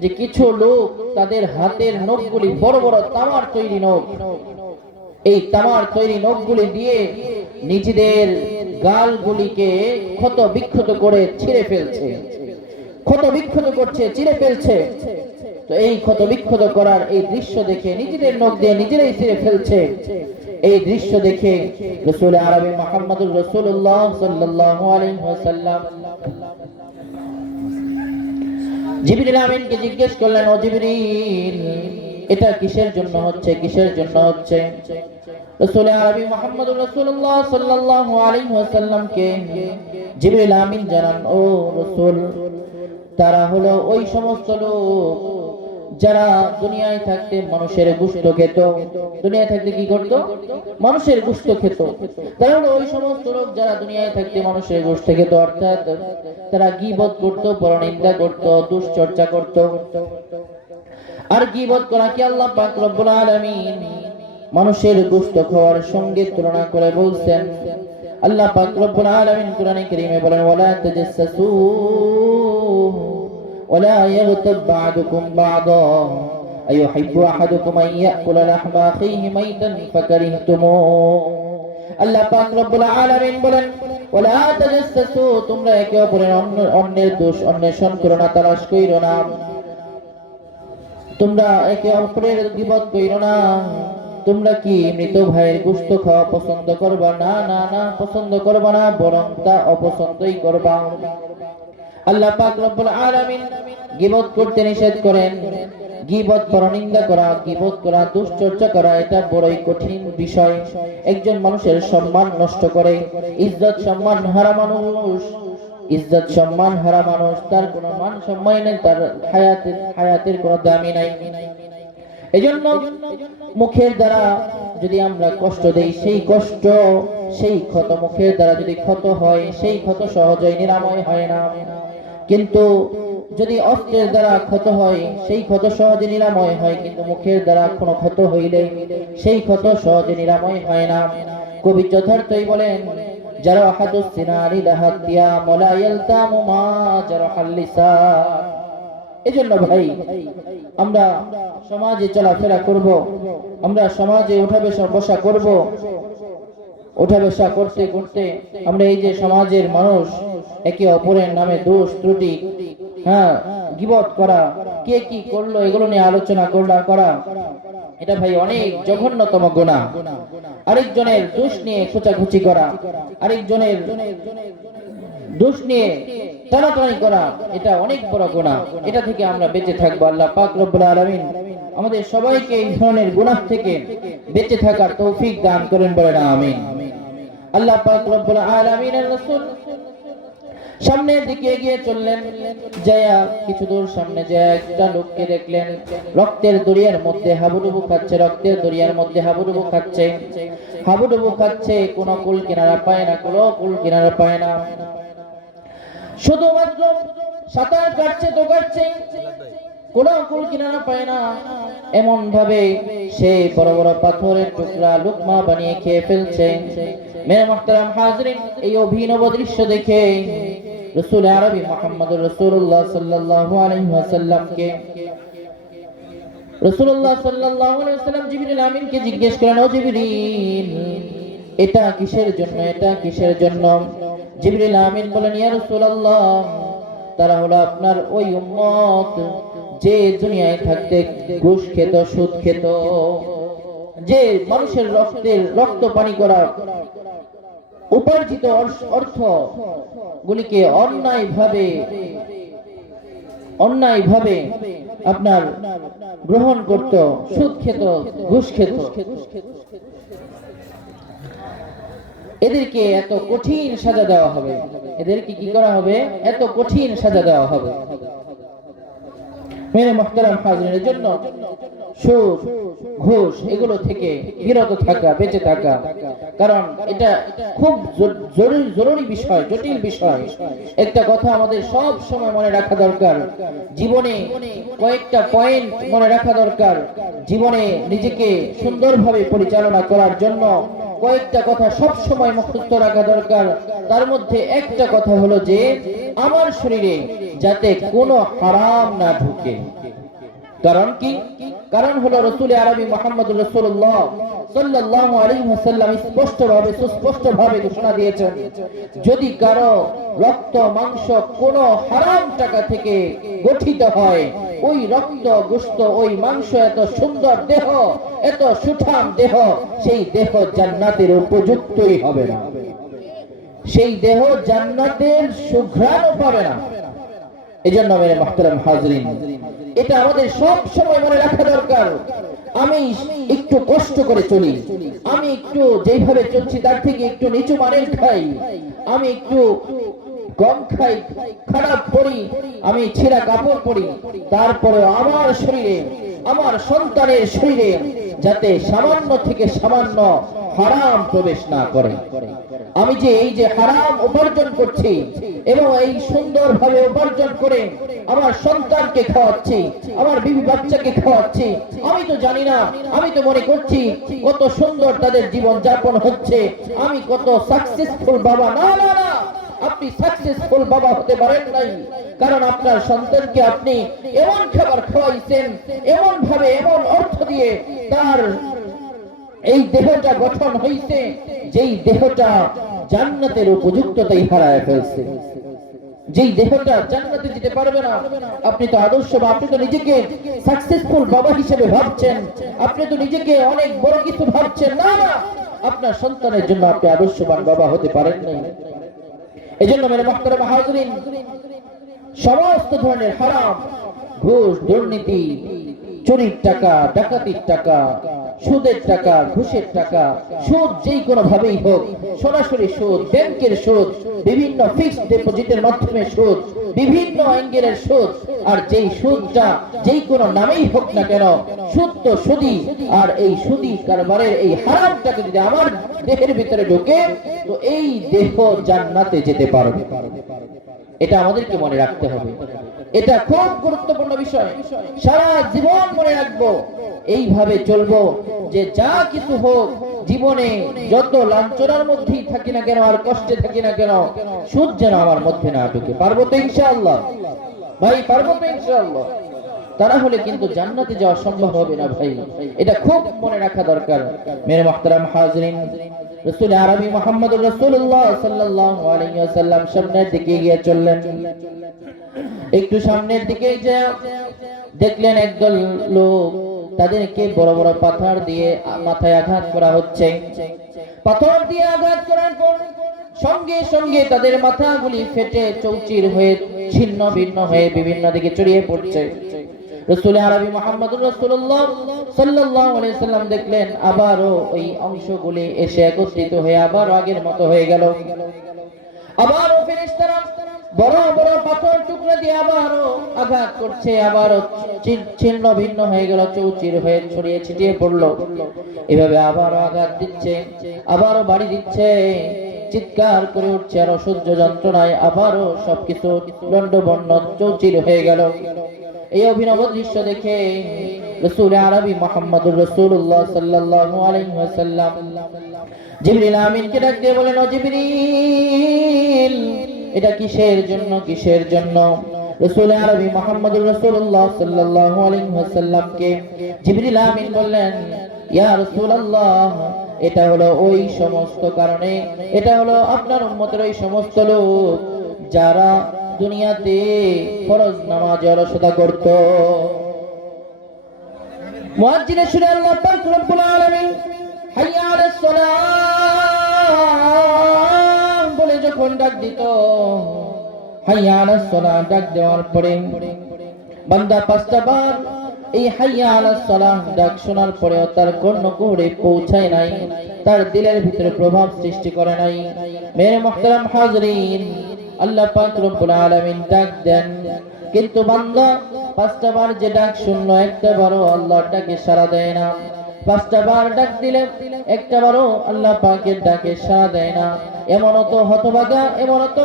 যে কিছু লোক তাদের হাতের নখগুলি বড় বড় তামার তৈরি নখ, এই তামার তৈরি নখগুলি দিয়ে নিজেদের গালগুলিকে ক্ষত বিক্ষত করে ছিঁড়ে ফেলছে, ক্ষত বিক্ষত করছে, চিড়ে ফেলছে। তো এই ক্ষত বিক্ষত করার এই দৃশ্য দেখে নিজেদের নখ দিয়ে নিজেরাই ছিঁড়ে ফেলছে। এই দৃশ্য দেখে রাসূল আরবি মুহাম্মদুর রাসূলুল্লাহ সাল্লাল্লাহু আলাইহি ওয়াসাল্লাম জিবরিল আমিনকে জিজ্ঞেস করলেন, ও জিবরিল, এটা কিসের জন্য হচ্ছে, কিসের জন্য হচ্ছে? রাসূল আরবি মুহাম্মদুর রাসূলুল্লাহ সাল্লাল্লাহু আলাইহি ওয়াসাল্লামকে জিবরিল আমিন জানান, ও রাসূল, তারা হলো ওই সমস্ত লোক যারা দুনিয়ায় থাকতে মানুষের গোশত খেত। দুনিয়ায় থাকতে কি করত? মানুষের গোশত খেত। তারা হলো ওই সমস্ত লোক যারা দুনিয়ায় থাকতে মানুষের গোশত খেত, অর্থাৎ তারা গীবত করত, পরনিন্দা করত, দুশ্চর্চা করত। আর গীবত করা কি আল্লাহ পাক রব্বুল আলামিন মানুষের গোশত খাওয়ার সঙ্গে তুলনা করে বলছেন। আল্লাহ পাক রব্বুল আলামিন কোরআনে কারীমে বলেন, ওয়ালা তাজাসসু ولا يغتب بعضكم بعضا أيحب أحدكم أن يأكل لحم أخيه ميتا فكرهتموه। আল্লাহ পাক রব্বুল আলামিন বলেন, ওয়ালা তাজাসসু, তোমরা একে অপরের অন্যের দোষ অন্বেষণ করো না, তালাশ কইরো না, তোমরা একে অপরের গীবত কইরো না। তোমরা কি মৃত ভাইয়ের গোশত খাওয়া পছন্দ করবা? না না না, পছন্দ করবা না, বরং তা অপছন্দই করবা। আল্লাহ পাক রব্বুল আলামিন গীবত করতে নিষেধ করেন। গীবত, পরনিন্দা করা, গীবত করা, দুশ্চর্চা করা, এটা বড়ই কঠিন বিষয়। একজন মানুষের সম্মান নষ্ট করে। ইজ্জত সম্মান হারা মানুষ, ইজ্জত সম্মান হারা মানুষ, তার কোনো মান সম্মান নেই, তার হায়াতের কোনো দামি নাই। এজন্য মুখের দ্বারা যদি আমরা কষ্ট দেই, সেই কষ্ট, সেই ক্ষত মুখের দ্বারা যদি ক্ষত হয়, সেই ক্ষত সহজেই নিরাময় হয় না। কিন্তু যদি অস্ত্রের দ্বারা ক্ষত হয়, সেই ক্ষত সহজে নিরাময় হয়। কিন্তু মুখের দ্বারা কোনো ক্ষত হইলে সেই ক্ষত সহজে নিরাময় হয় না। কবি যথার্থই বলেন, জারাহাতুস সিনারি লাহাতিয়া মালা ইয়ালতামু মা জারাহাল লিসান। এজন্য ভাই, আমরা সমাজে চলাফেরা করব, আমরা সমাজে উঠা বসা করব। উঠা বসা করতে করতে আমরা এই যে সমাজের মানুষ একে অপরের নামে দোষ ত্রুটি, গীবত করা, কে কি করলো, এগুলো নিয়ে আলোচনা করা, এটা ভাই অনেক জঘন্যতম গুনাহ। আরেকজনের দোষ নিয়ে খোঁচাখুচি করা, আরেকজনের দোষ নিয়ে টানাটানি করা, এটা অনেক বড় গুনাহ। এটা থেকে আমরা বেঁচে থাকবো। আল্লাহ পাক রব্বুল আলামিন আমাদের সবাইকে এই ধরনের গুনাহ থেকে বেঁচে থাকার তৌফিক দান করেন, বলেন আমিন। আল্লাহ পাক রব্বুল আলামিনের রাসূল সামনের দিকে এগিয়ে চললেন। যায়া কিছু দূর সামনে যায় একটা লোককে দেখলেন, রক্তের দরিয়ার মধ্যে হাবুডুবু খাচ্ছে, রক্তের দরিয়ার মধ্যে হাবুডুবু খাচ্ছে, হাবুডুবু খাচ্ছে। কোনো কুল কিনারা পায় না, কোনো কুল কিনারা পায় না, শুধুমাত্র সাঁতার কাটছে তো কাটছে, কোনো কুল কিনারা পায় না। এমন ভাবে সে বড় বড় পাথরের টুকরা লুকমা বানিয়ে খেয়ে ফেলছে। মেরে মুহতারাম হাজরিন, এই অভিনব দৃশ্য দেখে রাসূল আরবি মুহাম্মদুর রাসূলুল্লাহ সাল্লাল্লাহু আলাইহি ওয়াসাল্লামকে রাসূলুল্লাহ সাল্লাল্লাহু আলাইহি ওয়াসাল্লাম জিবরিল আমিনকে জিজ্ঞেস করেন, ও জিবরিল, এটা কিসের জন্য, এটা কিসের জন্য? জিবরিল আমিন বলেন, ইয়া রাসূলুল্লাহ, তারা হলো আপনার ওই উম্মত যে দুনিয়ায় থাকতে ঘুষ খেত, সুদ খেত, যে মানুষের রক্ত পানি করা উপার্জিত অর্থ গুলিকে অন্যায় ভাবে আপনার গ্রহণ করত, সুদ খেত, ঘুষ খেত। এদেরকে এত কঠিন সাজা দেওয়া হবে, এদেরকে কি করা হবে, এত কঠিন সাজা দেওয়া হবে। মেরে মুহতারাম হাজিরের জন্য সুদ ঘুষ এগুলো থেকে বিরত থাকা, বেঁচে থাকা, কারণ এটা খুব জরুরি বিষয়, জটিল বিষয়। একটা কথা আমাদের সব সময় মনে রাখা দরকার, জীবনে কয়েকটা পয়েন্ট মনে রাখা দরকার। জীবনে নিজেকে সুন্দরভাবে পরিচালনা করার জন্য কয়েকটা কথা সব সময় মুখস্থ রাখা দরকার। তার মধ্যে একটা কথা হলো যে আমার শরীরে যাতে কোনো হারাম না ঢুকে। কারণ কি? কারণ হলো রাসূল আরবি মুহাম্মদুর রাসূলুল্লাহ সাল্লাল্লাহু আলাইহি ওয়াসাল্লাম স্পষ্টভাবে সুস্পষ্টভাবে ঘোষণা দিয়েছেন, যদি কারো রক্ত মাংস কোন হারাম টাকা থেকে গঠিত হয়, ওই রক্ত গোশত ওই মাংস এত সুন্দর দেহ, এত সুঠাম দেহ, সেই দেহ জান্নাতের উপযুক্তই হবে না, সেই দেহ জান্নাতের সুঘ্রাণও পাবে না। এজন্য মেরে মুহতারাম হাজরিন, এটা আমাদের সব সময় মনে রাখা দরকার। আমি একটু কষ্ট করে চলি, আমি একটু যেভাবে চলছি তার থেকে একটু নিচু মানের খাই, আমি একটু কম খাই, খারাপ পরি, আমি ছেঁড়া কাপড় পরি, তারপরে আমার শরীরে, আমার সন্তানের শরীরে যাতে সামান্য থেকে সামান্য হারাম প্রবেশ না করে। আমি যে এই যে হারাম উপার্জন করছি এবং এই সুন্দরভাবে উপার্জন করে আমার সন্তানকে খাওয়াচ্ছি, আমার বিবি বাচ্চাকে খাওয়াচ্ছি, আমি তো জানি না, আমি তো মনে করছি কত সুন্দর তাদের জীবন যাপন হচ্ছে, আমি কত সাকসেসফুল বাবা। না না না, আপনি সাকসেসফুল বাবা হতে পারেন নাই, কারণ আপনার সন্তানকে আপনি এমন খাবার খাওয়াইছেন, এমন ভাবে, এমন অর্থ দিয়ে তার এই দেহটা গঠন হইছে, যেই দেহটা জান্নাতের উপযুক্ততাই হারায় ফেলছে, যেই দেহটা জান্নাতে যেতে পারবে না। আপনি তো আদর্শ, আপনি তো নিজেকে সাকসেসফুল বাবা হিসেবে ভাবছেন, আপনি তো নিজেকে অনেক বড় কিছু ভাবছেন। না না, আপনার সন্তানের জন্য আপনি আদর্শবান বাবা হতে পারেন নাই। এজন্য মেরে মুহতারাম হাজরিন, সমস্ত ধরনের হারাম, ঘুষ, দুর্নীতি, চুরির টাকা, ডাকাতির টাকা, সুদের টাকা, ঘুষের টাকা, সুদ যেই কোনো ভাবেই হোক, সরাসরি সুদ, ব্যাংকের সুদ, বিভিন্ন ফিক্সড ডিপোজিটের মাধ্যমে সুদ, বিভিন্ন অ্যাঙ্গেলের সুদ, আর যেই সুদটা যেই কোনো নামেই হোক না কেন, সুদ তো সুদই। আর এই সুদী কারবারের এই হারামটাকে যদি আমার দেহের ভিতরে ঢোকে, তো এই দেহ জান্নাতে যেতে পারবে। এটা আমাদেরকে মনে রাখতে হবে, এটা খুব গুরুত্বপূর্ণ বিষয়, সারা জীবন মনে রাখবো, এইভাবে চলবো যে যা কিছু হোক জীবনে, যত লাঞ্ছনার মধ্যেই থাকি না কেন আর কষ্টে থাকি না কেন, সুদ যেন আমার মধ্যে না ঢুকে। পারবো তো ইনশাআল্লাহ ভাই, পারবো তো ইনশাআল্লাহ। তারা হলে কিন্তু জান্নাতে যাওয়া সম্ভব হবে না ভাই, এটা খুব মনে রাখা দরকার। মেরে মুহতারাম হাজরিন, রাসূল আরবি মুহাম্মদুর রাসূলুল্লাহ সাল্লাল্লাহু আলাইহি ওয়াসাল্লাম সামনের দিকে এগিয়ে চললেন। একটু সামনের দিকে যা দেখলেন একদল লোক, তাদেরকে বড় বড় পাথর দিয়ে মাথায় আঘাত করা হচ্ছে। পাথর দিয়ে আঘাত করার পর সঙ্গে সঙ্গে তাদের মাথাগুলি ফেটে চৌচির হয়ে ছিন্ন ভিন্ন হয়ে বিভিন্ন দিকে ছড়িয়ে পড়ছে। রাসূল আরবি মুহাম্মদুর রাসূলুল্লাহ সাল্লাল্লাহু আলাইহি সাল্লাম দেখলেন আবারও ওই অংশগুলি এসে একত্রিত হয়ে আবার আগের মতো হয়ে গেল। আবারও ফেরেশতারা বড় বড় পাথর টুকরা দিয়ে আবারও আঘাত করছে, আবারও ছিন্ন ভিন্ন হয়ে গেল, চৌচির হয়ে ছড়িয়ে ছিটিয়ে পড়লো। এভাবে আবারও আঘাত দিচ্ছে, আবারও বাড়ি দিচ্ছে, চিৎকার করে উঠছে আর অসহ্য যন্ত্রণায় আবারও সবকিছু লন্ডভন্ড চৌচির হয়ে গেল। এই অভিনব দৃশ্য দেখে রাসূল আরবি মুহাম্মদুর রাসূলুল্লাহ সাল্লাল্লাহু আলাইহি ওয়াসাল্লাম জিবরিল আমিনকে ডাক দিয়ে বলেন, ও জিবরিল, এটা কিসের জন্য, কিসের জন্য? রাসূল আরবি মুহাম্মদুর রাসূলুল্লাহ সাল্লাল্লাহু আলাইহি ওয়াসাল্লামকে জিবরিল আমিন বললেন, ইয়া রাসূলুল্লাহ, এটা হলো ওই সমস্ত কারণে, এটা হলো আপনার উম্মতের ওই সমস্ত লোক যারা দুনিয়াতে ফরজ নামাজে অলসতা করত। মুয়াজ্জিনের সুরে আল্লাহ পাক রব্বুল আলামিন হাইয়া আলাস সালাম বলে যখন ডাক দিত, হাইয়া আলাস সালাম ডাক দেওয়ার পরে বান্দা পাঁচটা বার এই হাইয়া আলাস সালাম ডাক শোনার পরেও তার কর্ণকুহরে পৌঁছায় নাই, তার দিলের ভিতরে প্রভাব সৃষ্টি করে নাই। মেরে মুহতারাম হাজরিন, আল্লাহ পাক রব্বুল আলামিন ডাক দেন, কিন্তু বান্দা 5টা বার যে ডাক শুনলো, একটা বারও আল্লাহর ডাকে সাড়া দেয় না। 5টা বার ডাক দিলে একটা বারও আল্লাহ পাকের ডাকে সাড়া দেয় না। এমনও তো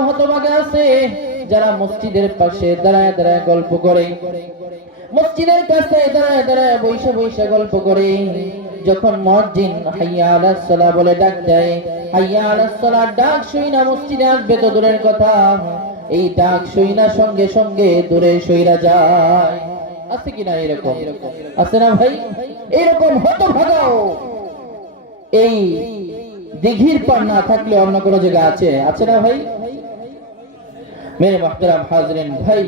হতভাগা আছে যারা মসজিদের পাশে দাঁড়ায় দাঁড়ায় গল্প করে, মসজিদের কাছে দাঁড়ায় দাঁড়ায় বসে বসে গল্প করে। যখন মুয়াজ্জিন হাইয়া আলাস সালাহ বলে ডাক দেয়, হাইয়া আলাস সালাহ ডাক শুই না মসজিদে আসবে তো দূরের কথা, এই ডাক শুই না সঙ্গে সঙ্গে দূরে সইরা যায়। আছে কিনা এরকম? আছে না ভাই? এরকম হতভাগাও এই দিঘির পার না থাকলে অন্য কোনো জায়গা আছে? আছে না ভাই? মেরে মুহতারাম হাজরিন ভাই,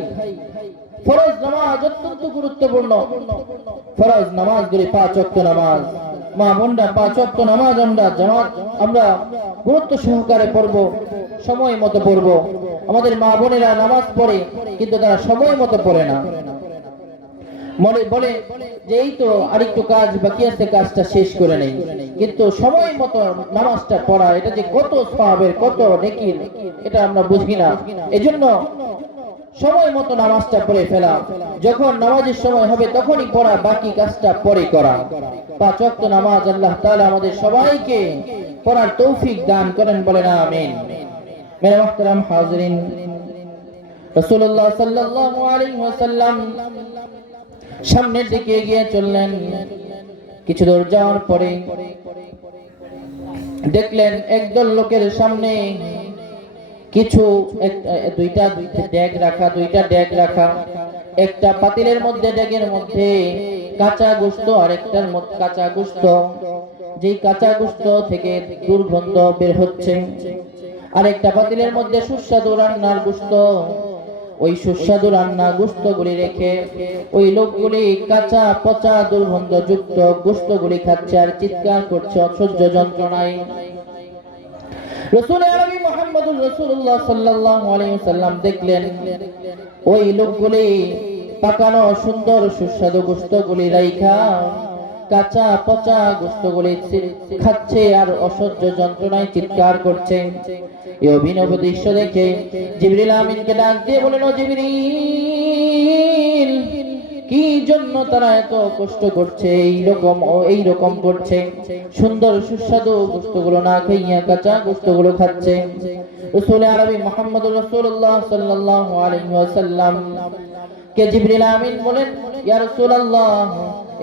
ফরজ নামাজ অত্যন্ত গুরুত্বপূর্ণ। ফরজ নামাজগুলি 5 ওয়াক্ত নামাজ, মা বোনরা 5 ওয়াক্ত নামাজ আমরা গুরুত্ব সহকারে পড়ব, সময় মতো পড়ব। আমাদের মা বোনেরা নামাজ পড়ে কিন্তু তারা সময় মতো পড়ে না, বলে যে এই তো আরেকটু কাজ বাকি আছে, কাজটা শেষ করে নেই। কিন্তু সময় মতো নামাজটা পড়া, এটা যে কত সওয়াবের, কত নেকির, এটা আমরা বুঝি না। এজন্য সময় মতো নামাজটা পড়ে ফেলা, যখন নামাজের সময় হবে তখনই পড়া, বাকি কাজটা পরে করা। 5 ওয়াক্ত নামাজ আল্লাহ তাআলা আমাদের সবাইকে পড়ার তৌফিক দান করেন, বলেন আমিন। মেরে মুহতারাম হাজরিন, রাসূলুল্লাহ সাল্লাল্লাহু আলাইহি ওয়াসাল্লাম সামনের দিকে এগিয়ে চললেন। কিছু দূর যাওয়ার পরে দেখলেন একদল লোকের সামনে কিছু দুইটা ডেগ রাখা, একটা পাতিলের মধ্যে, ডেগের মধ্যে কাঁচা গোশত, আর একটার মধ্যে কাঁচা গোশত, যেই কাঁচা গোশত থেকে দুর্গন্ধ বের হচ্ছে, আর একটা পাতিলের মধ্যে সুস্বাদু রান্নার গোশত। ওই সুস্বাদু রান্না গোশতগুলি রেখে ওই লোকগুলি কাঁচা পচা দুর্গন্ধ যুক্ত গোশতগুলি খাচ্ছে আর চিৎকার করছে অসহ্য যন্ত্রণায়। রাসূল আরবি মুহাম্মদুর রাসূলুল্লাহ সাল্লাল্লাহু আলাইহি ওয়াসাল্লাম দেখলেন ওই লোকগুলি পাকানো সুন্দর সুস্বাদু গোশতগুলি রাইখা কাঁচা পচা গোশতগুলি খাচ্ছে আর অসহ্য যন্ত্রণায় চিৎকার করছে। এই অভিনব দৃশ্য দেখে জিবরিল আমিনকে ডাক দিয়ে বলেন, ও জিবরিল, কি জন্য তারা এত কষ্ট করছে, এইরকম করছে, সুন্দর সুস্বাদু গোশতগুলো না খাইয়া কাঁচা গোশতগুলো খাচ্ছে? রাসূল আরবি মুহাম্মদুর রাসূলুল্লাহ সাল্লাল্লাহু আলাইহি ওয়াসাল্লাম কে জিবরিল আমিন বলেন, ইয়া রাসূলুল্লাহ,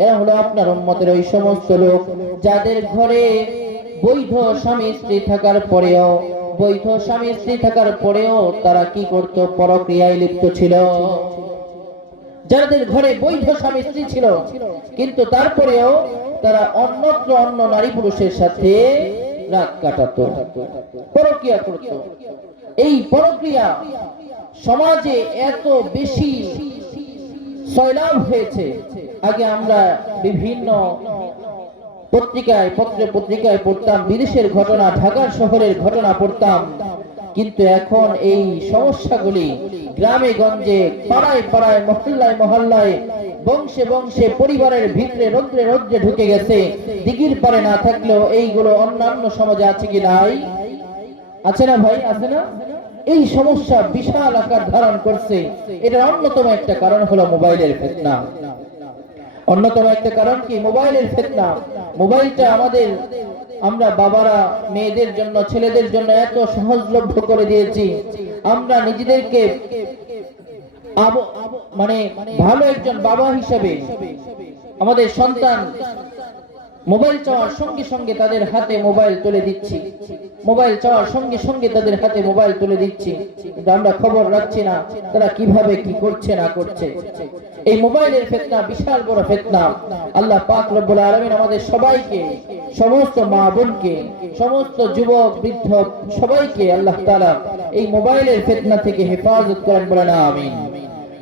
এরা হলো আপনার উম্মতের ওই সমস্ত লোক যাদের ঘরে বৈধ স্বামী স্ত্রী থাকার পরেও তারা কি করত? পরক্রিয়ায় লিপ্ত ছিল। যাদের ঘরে বৈধ স্বামী স্ত্রী ছিল কিন্তু তারপরেও তারা অন্যত্র অন্য নারী পুরুষের সাথে রাত কাটাতো, পরক্রিয়া করত। এই পরক্রিয়া সমাজে এত বেশি সয়লাভ হয়েছে। আগে আমরা বিভিন্ন পত্রিকায় পড়তাম বিদেশের ঘটনা, ঢাকার শহরের ঘটনা পড়তাম, কিন্তু এখন এই সমস্যাগুলি গ্রামে গঞ্জে, পাড়ায় পাড়ায়, মহল্লায়, বংশে বংশে, পরিবারের ভিতরে রৌদ্রে ঢুকে গেছে। দিঘির পারে না থাকলেও এইগুলো অন্যান্য সমাজে আছে কি নাই? আছে না ভাই? আছে না? এই সমস্যা বিশাল আকার ধারণ করছে। এটার অন্যতম একটা কারণ হলো মোবাইলের ফিতনা। অন্যতম একটা কারণ কি? মোবাইলের ফিতনা। মোবাইলটা আমরা বাবারা মেয়েদের জন্য, ছেলেদের জন্য এত সহজলভ্য করে দিয়েছি। আমরা নিজেদেরকে ভালো একজন বাবা হিসেবে আমাদের সন্তান মোবাইল চাওয়ার সঙ্গে সঙ্গে তাদের হাতে মোবাইল তুলে দিচ্ছি, কিন্তু আমরা খবর রাখছি না তারা কিভাবে কি করছে না করছে। এই মোবাইলের ফিতনা বিশাল বড় ফিতনা। আল্লাহ পাক রব্বুল আলামিন আমাদের সবাইকে, সমস্ত মা বোনকে, সমস্ত যুবক বৃদ্ধ সবাইকে আল্লাহ তাআলা এই মোবাইলের ফিতনা থেকে হেফাজত করেন, বলেন আমিন।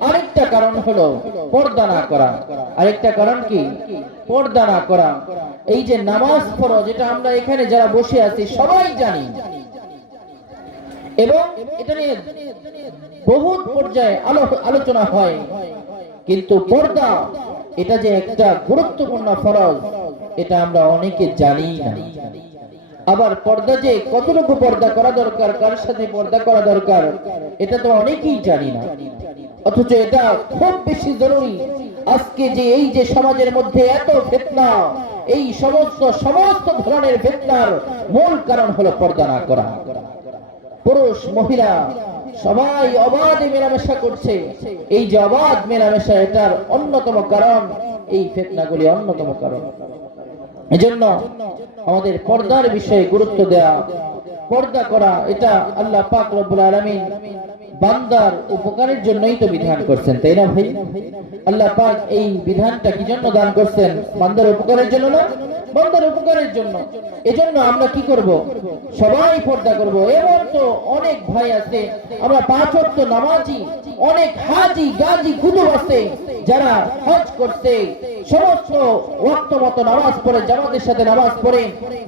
আরেকটা কারণ হলো পর্দা না করা। আরেকটা কারণ কি? পর্দা না করা। এই যে নামাজ ফরজ, এটা আমরা এখানে যারা বসে আছি সবাই জানি, এবং এটা নিয়ে বহুত পর্যায়ে আলোচনা হয়, কিন্তু পর্দা এটা যে একটা গুরুত্বপূর্ণ ফরজ এটা আমরা অনেকে জানি না। আবার পর্দা যে কতটুকু পর্দা করা দরকার, কার সাথে পর্দা করা দরকার, এটা তো অনেকেই জানি না, অথচ এটা খুব বেশি জরুরি। আজকে যে এই যে সমাজের মধ্যে এত ফিতনা, এই সমস্ত ধরনের ফিতনার মূল কারণ হলো পর্দা না করা। পুরুষ মহিলা সবাই অবাধে মেলামেশা করছে, এই যে অবাধ মেলামেশা, এটার অন্যতম কারণ এই ফিতনাগুলি, অন্যতম কারণ। এজন্য আমাদের পর্দার বিষয়ে গুরুত্ব দেয়া, পর্দা করা, এটা আল্লাহ পাক রব্বুল আলামিন বান্দার উপকারের জন্যই তো বিধান করছেন, তাই না ভাই? আল্লাহ পাক এই বিধানটা কি জন্য দান করছেন? বান্দার উপকারের জন্য না, বান্দার উপকারের জন্য। এজন্য আমরা কি করব? সবাই পর্দা করব। এমন তো অনেক ভাই আছে, আমরা 5 ওয়াক্ত নামাজি, অনেক হাজি গাজী কুতুব আছে যারা হজ করতে সমস্ত ওয়াক্ত মতো নামাজ পড়ে, জামাতের সাথে নামাজ পড়ে,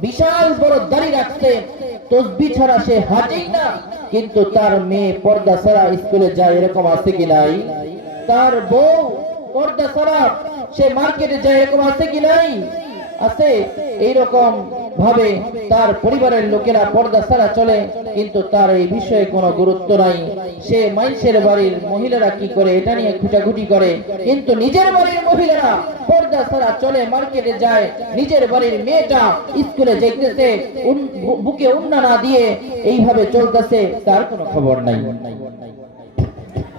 বিশাল বড় দাড়ি রাখতে, তসবিহ ছাড়া সে হাজেই না, কিন্তু তার মেয়ে পর্দা ছাড়া স্কুলে যায়, এরকম আছে কি নাই? তার বউ পর্দা ছাড়া সে মার্কেটে যায়, এরকম আছে কি নাই? আছে। এইরকম ভাবে তার পরিবারের লোকেরা পর্দা ছাড়া চলে, কিন্তু তার এই বিষয়ে কোনো গুরুত্ব নাই। সে মানুষের বাড়ির মহিলারা কি করে এটা নিয়ে খুঁটাখুটি করে, কিন্তু নিজের বাড়ির মহিলারা পর্দা ছাড়া চলে, মার্কেটে যায়, নিজের বাড়ির মেয়েটা স্কুলে যাইতেছে, বুকে উন্না না দিয়ে এইভাবে চলতেছে, তার কোনো খবর নাই।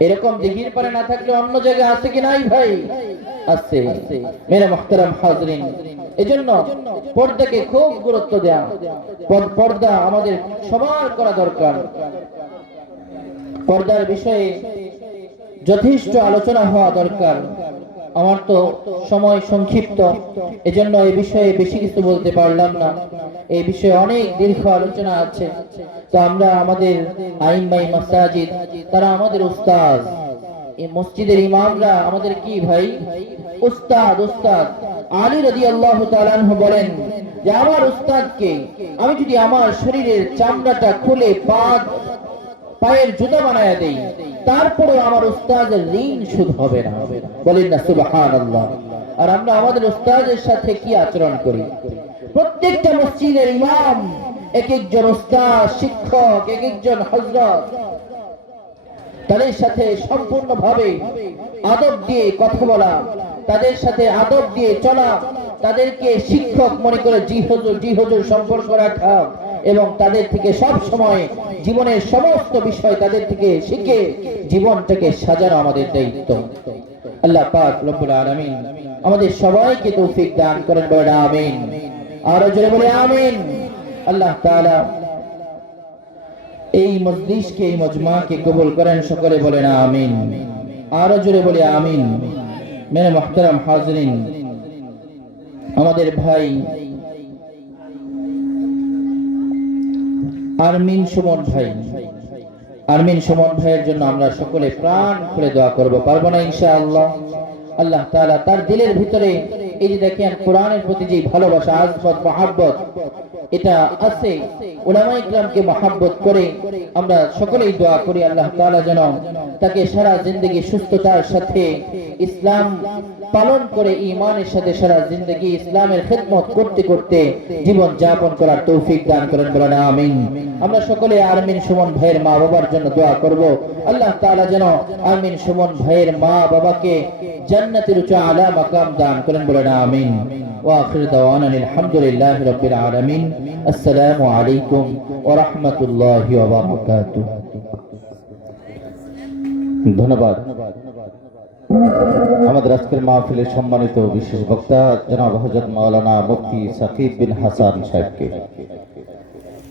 এরকম দিঘির পারে না থাকলে অন্য জায়গায় আছে কি নাই ভাই? আছে। মেরে মুহতারাম হাজরিন, এজন্য পর্দাকে খুব গুরুত্ব দেয়া, পর্দা আমাদের সবার করা দরকার। পর্দার বিষয়ে যথেষ্ট আলোচনা হওয়া দরকার। আমার তো সময় সংক্ষিপ্ত, এজন্য এই বিষয়ে বেশি কিছু বলতে পারলাম না। এই বিষয়ে অনেক দীর্ঘ আলোচনা আছে। তো আমরা আমাদের আইম্মাই মাসাজিদ, তারা আমাদের উস্তাদ, এই মসজিদের ইমামরা আমাদের কি ভাই? উস্তাদ। উস্তাদ আলী রাদিয়াল্লাহু তাআলা আনহু বলেন যে আমার উস্তাদকে আমি যদি আমার শরীরের চামড়াটা খুলে পায়ের জুতা বানায় দেই, তারপরে আমার উস্তাদের ঋণ শোধ হবে না। বলেন না সুবহানাল্লাহ। আর আমরা আমাদের উস্তাদের সাথে কি আচরণ করি? প্রত্যেকটা মসজিদের ইমাম এক একজন উস্তাদ, শিক্ষক, এক একজন হযরত, তাদের সাথে সম্পূর্ণভাবে আদব দিয়ে কথা বলা, তাদের সাথে আদব দিয়ে চলা, তাদেরকে শিক্ষক মনে করে জি হুজুর সম্পর্ক রাখা, এবং তাদের থেকে সব সময় জীবনের সমস্ত বিষয় তাদের থেকে শিখে জীবনটাকে সাজানো আমাদের দায়িত্ব। আল্লাহ পাক রব্বুল আলামিন আমাদের সবাইকে তৌফিক দান করেন, বলেন আমিন। আর জোরে বলে আমিন। আল্লাহ তাআলা এই মজলিসকে, এই মজমাকে কবুল করেন, সকলে বলেন আমিন। আর জোরে বলে আমিন। মেরে মুহতারাম হাজরিন, আমাদের ভাই আরমিন সুমন ভাইয়ের জন্য আমরা সকলে প্রাণ খুলে দোয়া করব, পারবো না ইনশাআল্লাহ? আল্লাহ তাআলা তার দিলের ভিতরে এই যে দেখেন কোরআনের প্রতি যে ভালোবাসা, আযমত, মহব্বত, এটা আছে। উলামায়ে কিরামকে মহব্বত করে আমরা সকলেই দোয়া করি আল্লাহ তাআলা যেন তাকে সারা জিন্দেগি সুস্থতার সাথে ইসলাম পালন করে, ঈমানের সাথে সারা জিন্দেগি ইসলামের খিদমত করতে করতে জীবন যাপন করার তৌফিক দান করেন, বলেন আমিন। আমরা সকলে আরমিন সুমন ভাইয়ের মা বাবার জন্য দোয়া করব, আল্লাহ তাআলা যেন আরমিন সুমন ভাইয়ের মা বাবাকে জান্নাতের উচ্চ আলা মাকাম দান করেন, বলেন আমিন। ওয়া আখির দাওয়ানা আলহামদুলিল্লাহি রাব্বিল আলামিন। আসসালামু আলাইকুম ওয়া রাহমাতুল্লাহি ওয়া বারাকাতুহু। ধন্যবাদ। আমাদের আজকের মাহফিলের সম্মানিত বিশেষ বক্তা জনাব হযরত মাওলানা মুফতি সাকিব বিন হাসান সাহেবকে,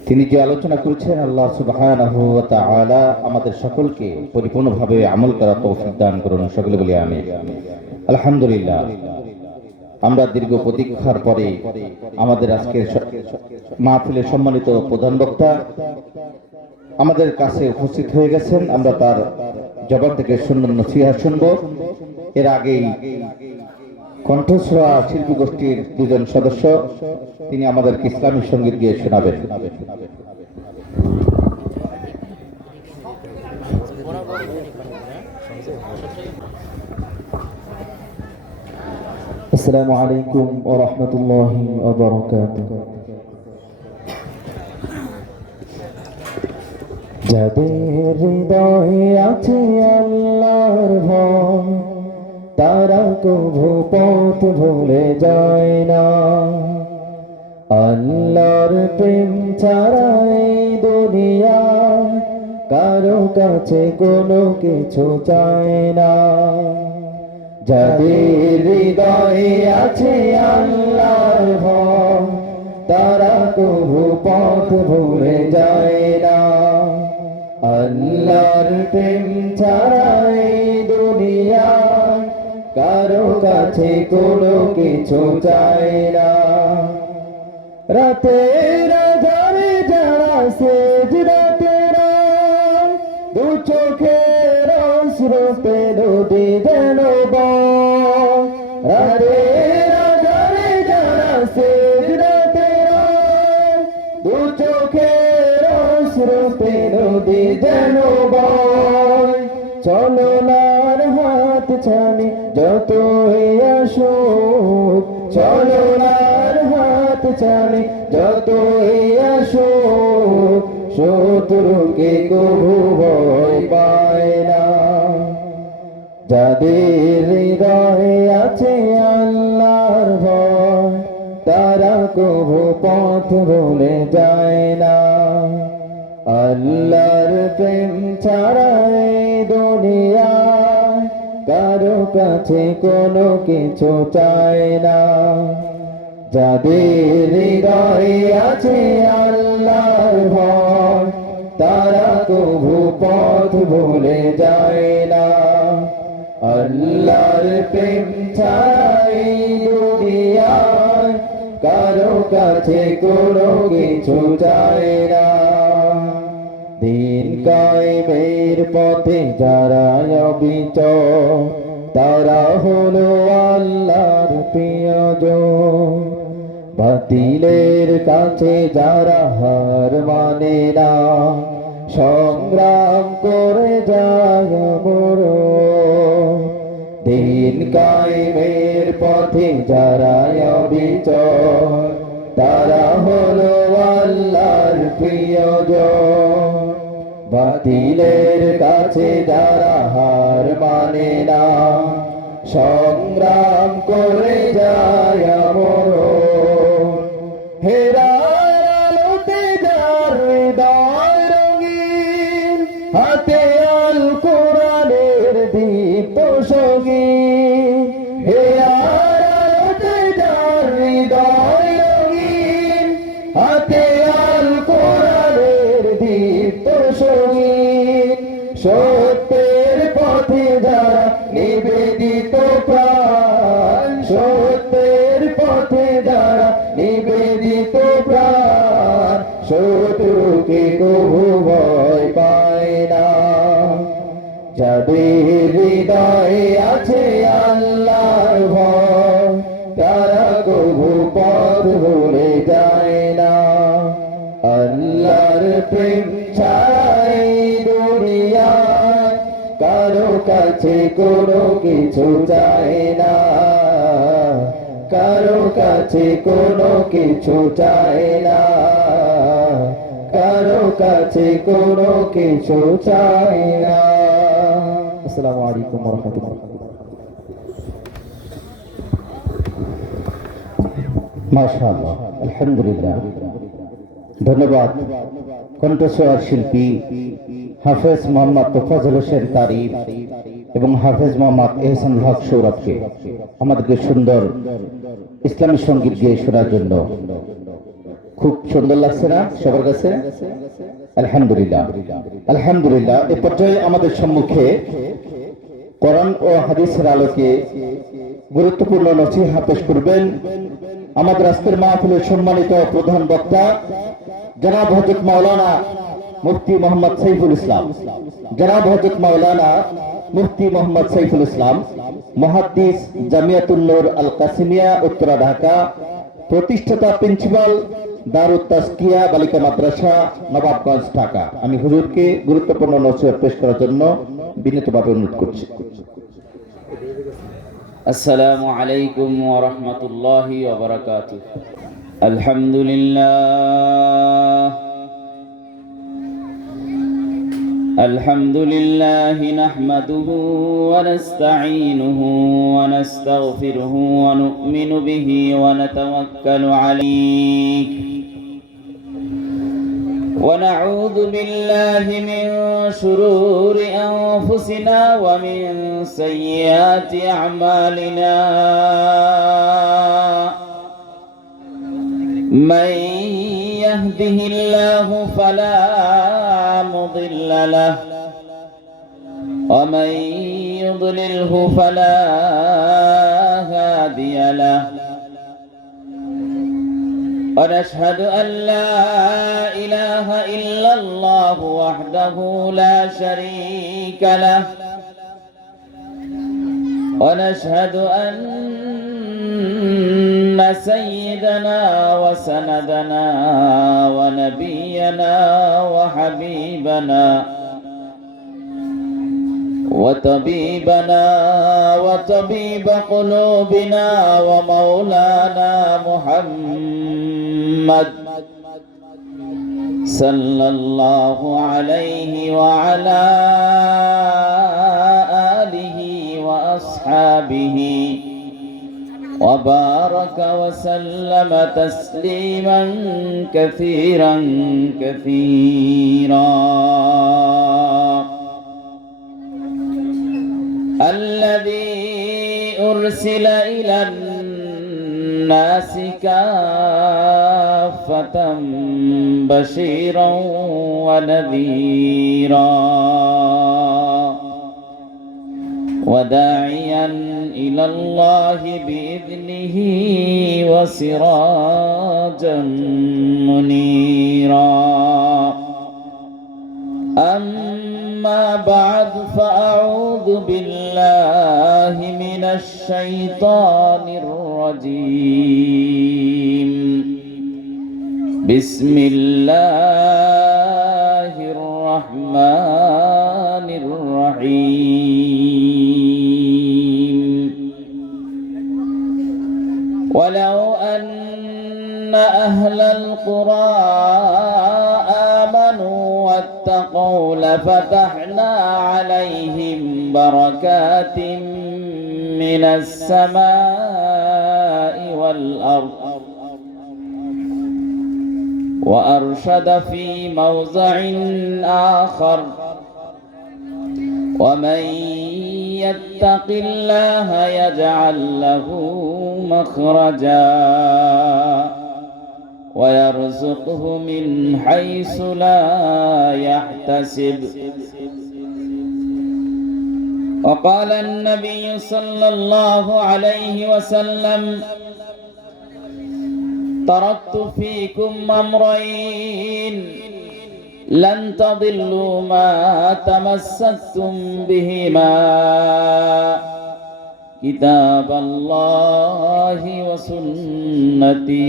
তিনি যে আলোচনা করেছেন, আল্লাহ সুবহানাহু ওয়া তাআলা আমাদের সকলকে পরিপূর্ণভাবে আমল করার তৌফিক দান করুন, সকলে বলি আমিন। আলহামদুলিল্লাহ, আমরা দীর্ঘ প্রতীক্ষার পরে আমাদের আজকের মাহফিলের সম্মানিত প্রধান বক্তা আমাদের কাছে উপস্থিত হয়ে গেছেন। আমরা তার জবান থেকে সুন্দর নসিহত শুনব। এর আগেই কণ্ঠস্বরা শিল্পী গোষ্ঠীর দুজন সদস্য, তিনি আমাদেরকে ইসলামী সঙ্গীত গিয়ে শোনাবেন। আসসালামু আলাইকুম ওয়া রাহমাতুল্লাহি ওয়া বারাকাতুহু। যাদের হৃদয়ে আছে আল্লাহর ভয় তারা কভু পথ ভুলে যায় না। আল্লাহর প্রেম ছাড়া এই দুনিয়া কারো কাছে কোনো কিছু চায় না। যাদের হৃদয়ে আছে আল্লাহর ভয় তারা কভু পথ ভুলে যায় না। আল্লাহর প্রেম ছাড়া এই দুনিয়া কারো কাছে কোনো কিছু চায় না। রাতের আঁধারে যারা সেজদাতে রয় দু চোখের স্রোতে নদী যেন বয়। রাতের আঁধারে যারা সেজদাতে রয় দু চোখের স্রোতে নদী যেন বয়। চলনার হাত ছানি যতই আসুক, চলনার হাত ছানি যতই আসুক, শত্রুকে কভু ভয় পায় না। যাদের হৃদয়ে আছে আল্লাহর ভয় তারা কভু পথ ভুলে যায় না। আল্লাহর প্রেম ছাড়া এই দুনিয়ায় কারো কাছে কোনো কিছু চায় না। যাদের হৃদয়ে আছে আল্লাহর ভয় তারা কভু পথ ভুলে যায় না। আল্লাহর প্রেম ছাড়া এই দুনিয়ায় কারো কাছে কোনো কিছু চায় না। দিন কায়েমের পথে যারা অবিচল তারা হলো আল্লাহর প্রিয়জন। বাতিলের কাছে যারা হার মানে না সংগ্রাম করে যায় মরণ। দিন কায়েমের পথে যারা অবিচল তারা হলো আল্লাহর প্রিয়জন। বাতিলের কাছে যারা হার মানে না সংগ্রাম করে যায় মরণ। হেরার আলোতে যার হৃদয় রঙিন হাতে আল কোরআনের দীপ্ত সঙ্গীন। হেরার আলোতে যার হৃদয় রঙিন হাতে আল কোরআনের দীপ্ত সঙ্গীন। সত্যের পথে যারা নিবেদিত প্রাণ, সত্যের পথে যারা নিবেদিত প্রাণ, শত্রুকে কভু ভয় পায় না। যাদের হৃদয়ে আছে আল্লাহর ভয় তারা কভু পথ ভুলে যায় না। আল্লাহর প্রেম ছাড়া এই দুনিয়ায় কারো কাছে কোনো কিছু চায় না। কারো কাছে কোনো কিছু চায় না। কারো কাছে কোনো কিছু চায় না। আসসালামু আলাইকুম ওয়া রাহমাতুল্লাহ। মাশাআল্লাহ, আলহামদুলিল্লাহ। ধন্যবাদ কণ্ঠস্বর শিল্পী হাফেজ মোহাম্মদ তোফাজ্জল হোসেন তারিফ এবং হাফেজ মোহাম্মদ এহসানুল হক সৌরভকে আমাদেরকে সুন্দর ইসলামী সঙ্গীত গেয়ে শোনার জন্য। খুব সুন্দর লাগছে না সবার কাছে? আলহামদুলিল্লাহ, আলহামদুলিল্লাহ। এ পর্যায়ে আমাদের সম্মুখে কোরআন ও হাদিসের আলোকে গুরুত্বপূর্ণ নসিহত পেশ করবেন আমাদের আজকের মাহফিলের সম্মানিত প্রধান বক্তা জনাব হযরত মাওলানা মুফতি মোহাম্মদ সাইফুল ইসলাম। জনাব হযরত মাওলানা মুফতি মোহাম্মদ সাইফুল ইসলাম, মুহাদ্দিস জামিয়াতুন নূর আল কাসিমিয়া উত্তরা ঢাকা, প্রতিষ্ঠাতা প্রিন্সিপাল দারুত তাসকিয়া বালিকা মাদ্রাসা নবাবগঞ্জ ঢাকা। আমি হুজুরকে গুরুত্বপূর্ণ নসিহত পেশ করার জন্য বিনীতভাবে অনুরোধ করছি। السلام عليكم ورحمة الله وبركاته. الحمد لله الحمد لله نحمده ونستعينه ونستغفره ونؤمن به ونتوكل عليه ونعوذ بالله من شرور أنفسنا ومن سيئات أعمالنا من يهده الله فلا مضل له ومن يضلله فلا هادي له ونشهد أن لا إله إلا الله وحده لا شريك له ونشهد أن سيدنا وسندنا ونبينا وحبيبنا وطبيبنا وطبيب قلوبنا ومولانا محمد صلى الله عليه وعلى آله وأصحابه وبارك وسلم تسليما كثيرا كثيرا الذي أرسل إلى الناس كافة بشيرا ونذيرا وداعيا إلى الله بإذنه وسراجا منيرا أما بعد فأعوذ بالله من الشيطان الرجيم بسم الله الرحمن الرحيم ولو أن أهل القرى آمنوا واتقوا لفتحنا عليهم بركات من السماء والأرض وأرشد في موضع آخر ومن يتق الله يجعل له مخرجا ويرزقه من حيث لا يحتسب وقال النبي صلى الله عليه وسلم تركت فيكم أمرين لن تضلوا ما تمسكتم بهما كتاب الله وسنتي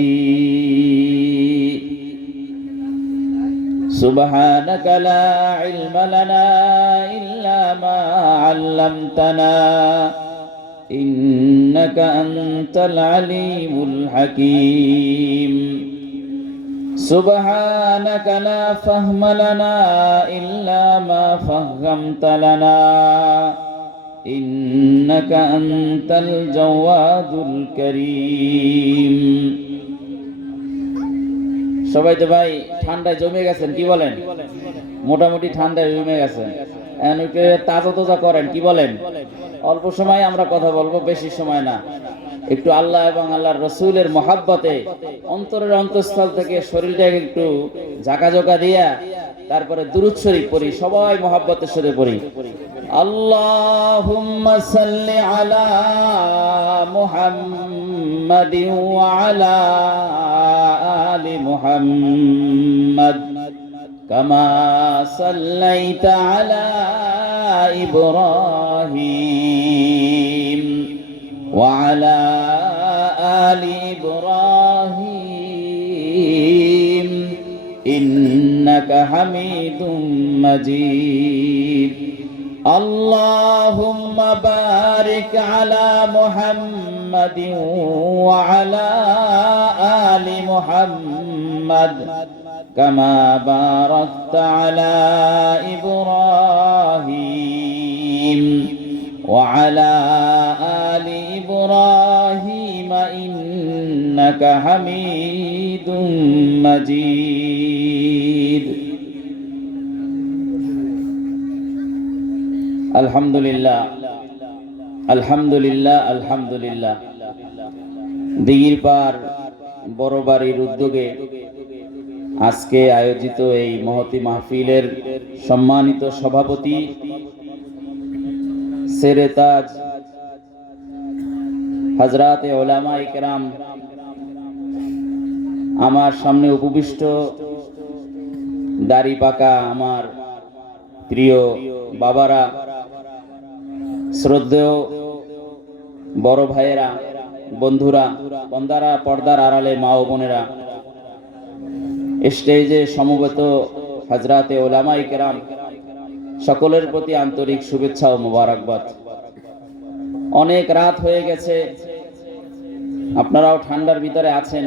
سبحانك لا علم لنا إلا ما علمتنا إنك أنت العليم الحكيم سبحانك لا فهم لنا إلا ما فهمت لنا إنك أنت الجواد الكريم সবাই তো ভাই ঠান্ডায় জমে গেছেন কি বলেন মোটামুটি ঠান্ডায় জমে গেছেন এনকে তাজা তাজা করেন কি বলেন অল্প সময় আমরা কথা বলবো বেশি সময় না একটু আল্লাহ এবং আল্লাহর রাসূলের মহব্বতে অন্তরের অন্তঃস্থল থেকে শরীরটাকে একটু ঝাঁকাঝোঁকা দিয়া তারপরে দুরূদ শরীফ পড়ি সবাই মহব্বতের সাথে পড়ি আল্লাহুম্মা সাল্লি আলা মুহাম্মাদিন ওয়া আলা আলি মুহাম্মাদ কামা সাল্লাইতা আলা ইব্রাহিম ওয়া আলা আলি ইব্রাহিম ইন্নাকা হামিদুম মাজিদ اللهم بارك على محمد وعلى آل محمد كما باركت على إبراهيم وعلى آل إبراهيم إنك حميد مجيد الحمد لله الحمد لله الحمد لله দিঘির পার বড় বাড়ির উদ্যোগে আজকে আয়োজিত এই মহতি মাহফিলের সম্মানিত সভাপতি সেরেতাজ হযরতে উলামায়ে কেরাম, আমার সামনে উপবিষ্ট দাড়ি পাকা আমার প্রিয় বাবারা, শ্রদ্ধেয় বড় ভাইয়েরা, বন্ধুরা, পর্দার আড়ালে মা ও বোনেরা, স্টেজে সমবেত হযরতে উলামায়ে কেরাম, সকলের প্রতি আন্তরিক শুভেচ্ছা ও মোবারকবাদ। অনেক রাত হয়ে গেছে, আপনারাও ঠান্ডার ভিতরে আছেন,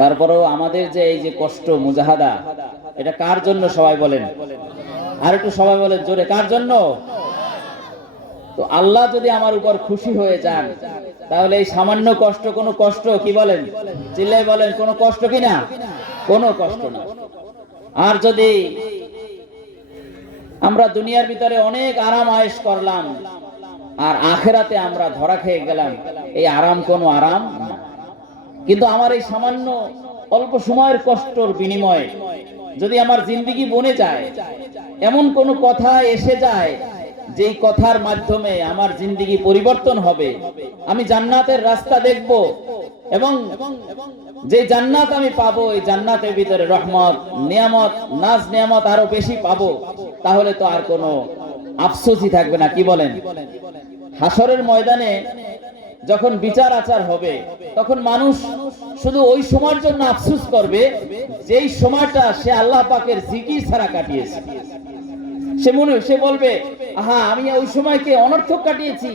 তারপরেও আমাদের যে এই যে কষ্ট মুজাহাদা, এটা কার জন্য সবাই বলেন, আর একটু সবাই বলেন জোরে, কার জন্য? তো আল্লাহ যদি আমার উপর খুশি হয়ে যান, তাহলে এই সামান্য কষ্ট কোনো কষ্ট কি বলেন, চিল্লাই বলেন, কোনো কষ্ট কি না? কোনো কষ্ট না। আর যদি আমরা দুনিয়ার ভিতরে অনেক আরাম আয়েশ করলাম আর আখেরাতে আমরা ধরা খেয়ে গেলাম, এই আরাম কোনো আরাম না। কিন্তু আমার এই সামান্য অল্প সময়ের কষ্টর বিনিময়ে যদি আমার জিন্দেগি বনে যায়, এমন কোন কথা এসে যায় যেই কথার মাধ্যমে আমার জিন্দেগি পরিবর্তন হবে, আমি জান্নাতের রাস্তা দেখব, এবং যে জান্নাত আমি পাবো, এই জান্নাতের ভিতরে রহমত, নিয়ামত, নাজ নিয়ামত আরো বেশি পাবো, তাহলে তো আর কোনো আফসোসই থাকবে না, কি বলেন? হাসরের ময়দানে যখন বিচার আচার হবে, তখন মানুষ শুধু ওই সময়ের জন্য আফসোস করবে যেই সময়টা সে আল্লাহ পাকের জিকির ছাড়া কাটিয়েছে। সে বলবে, আহা, আমি ওই সময়কে অনর্থক কাটিয়েছি,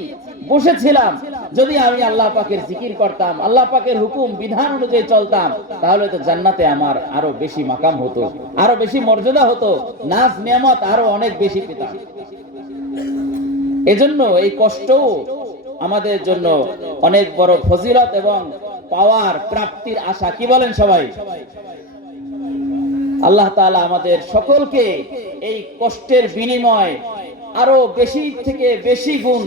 বসেছিলাম, যদি আমি আল্লাহ পাকের জিকির করতাম, আল্লাহ পাকের হুকুম বিধান অনুযায়ী চলতাম, তাহলে তো জান্নাতে আমার আরো বেশি মাকাম হতো, আরো বেশি মর্যাদা হতো, নাজ নিয়ামত আরো অনেক বেশি পেতাম। এজন্য এই কষ্টও আমাদের জন্য অনেক বড় ফজিলত এবং পাওয়ার প্রাপ্তির আশা, কি বলেন সবাই? আল্লাহ তাআলা আমাদের সকলকে এই কষ্টের বিনিময় আরো বেশি থেকে বেশি গুণ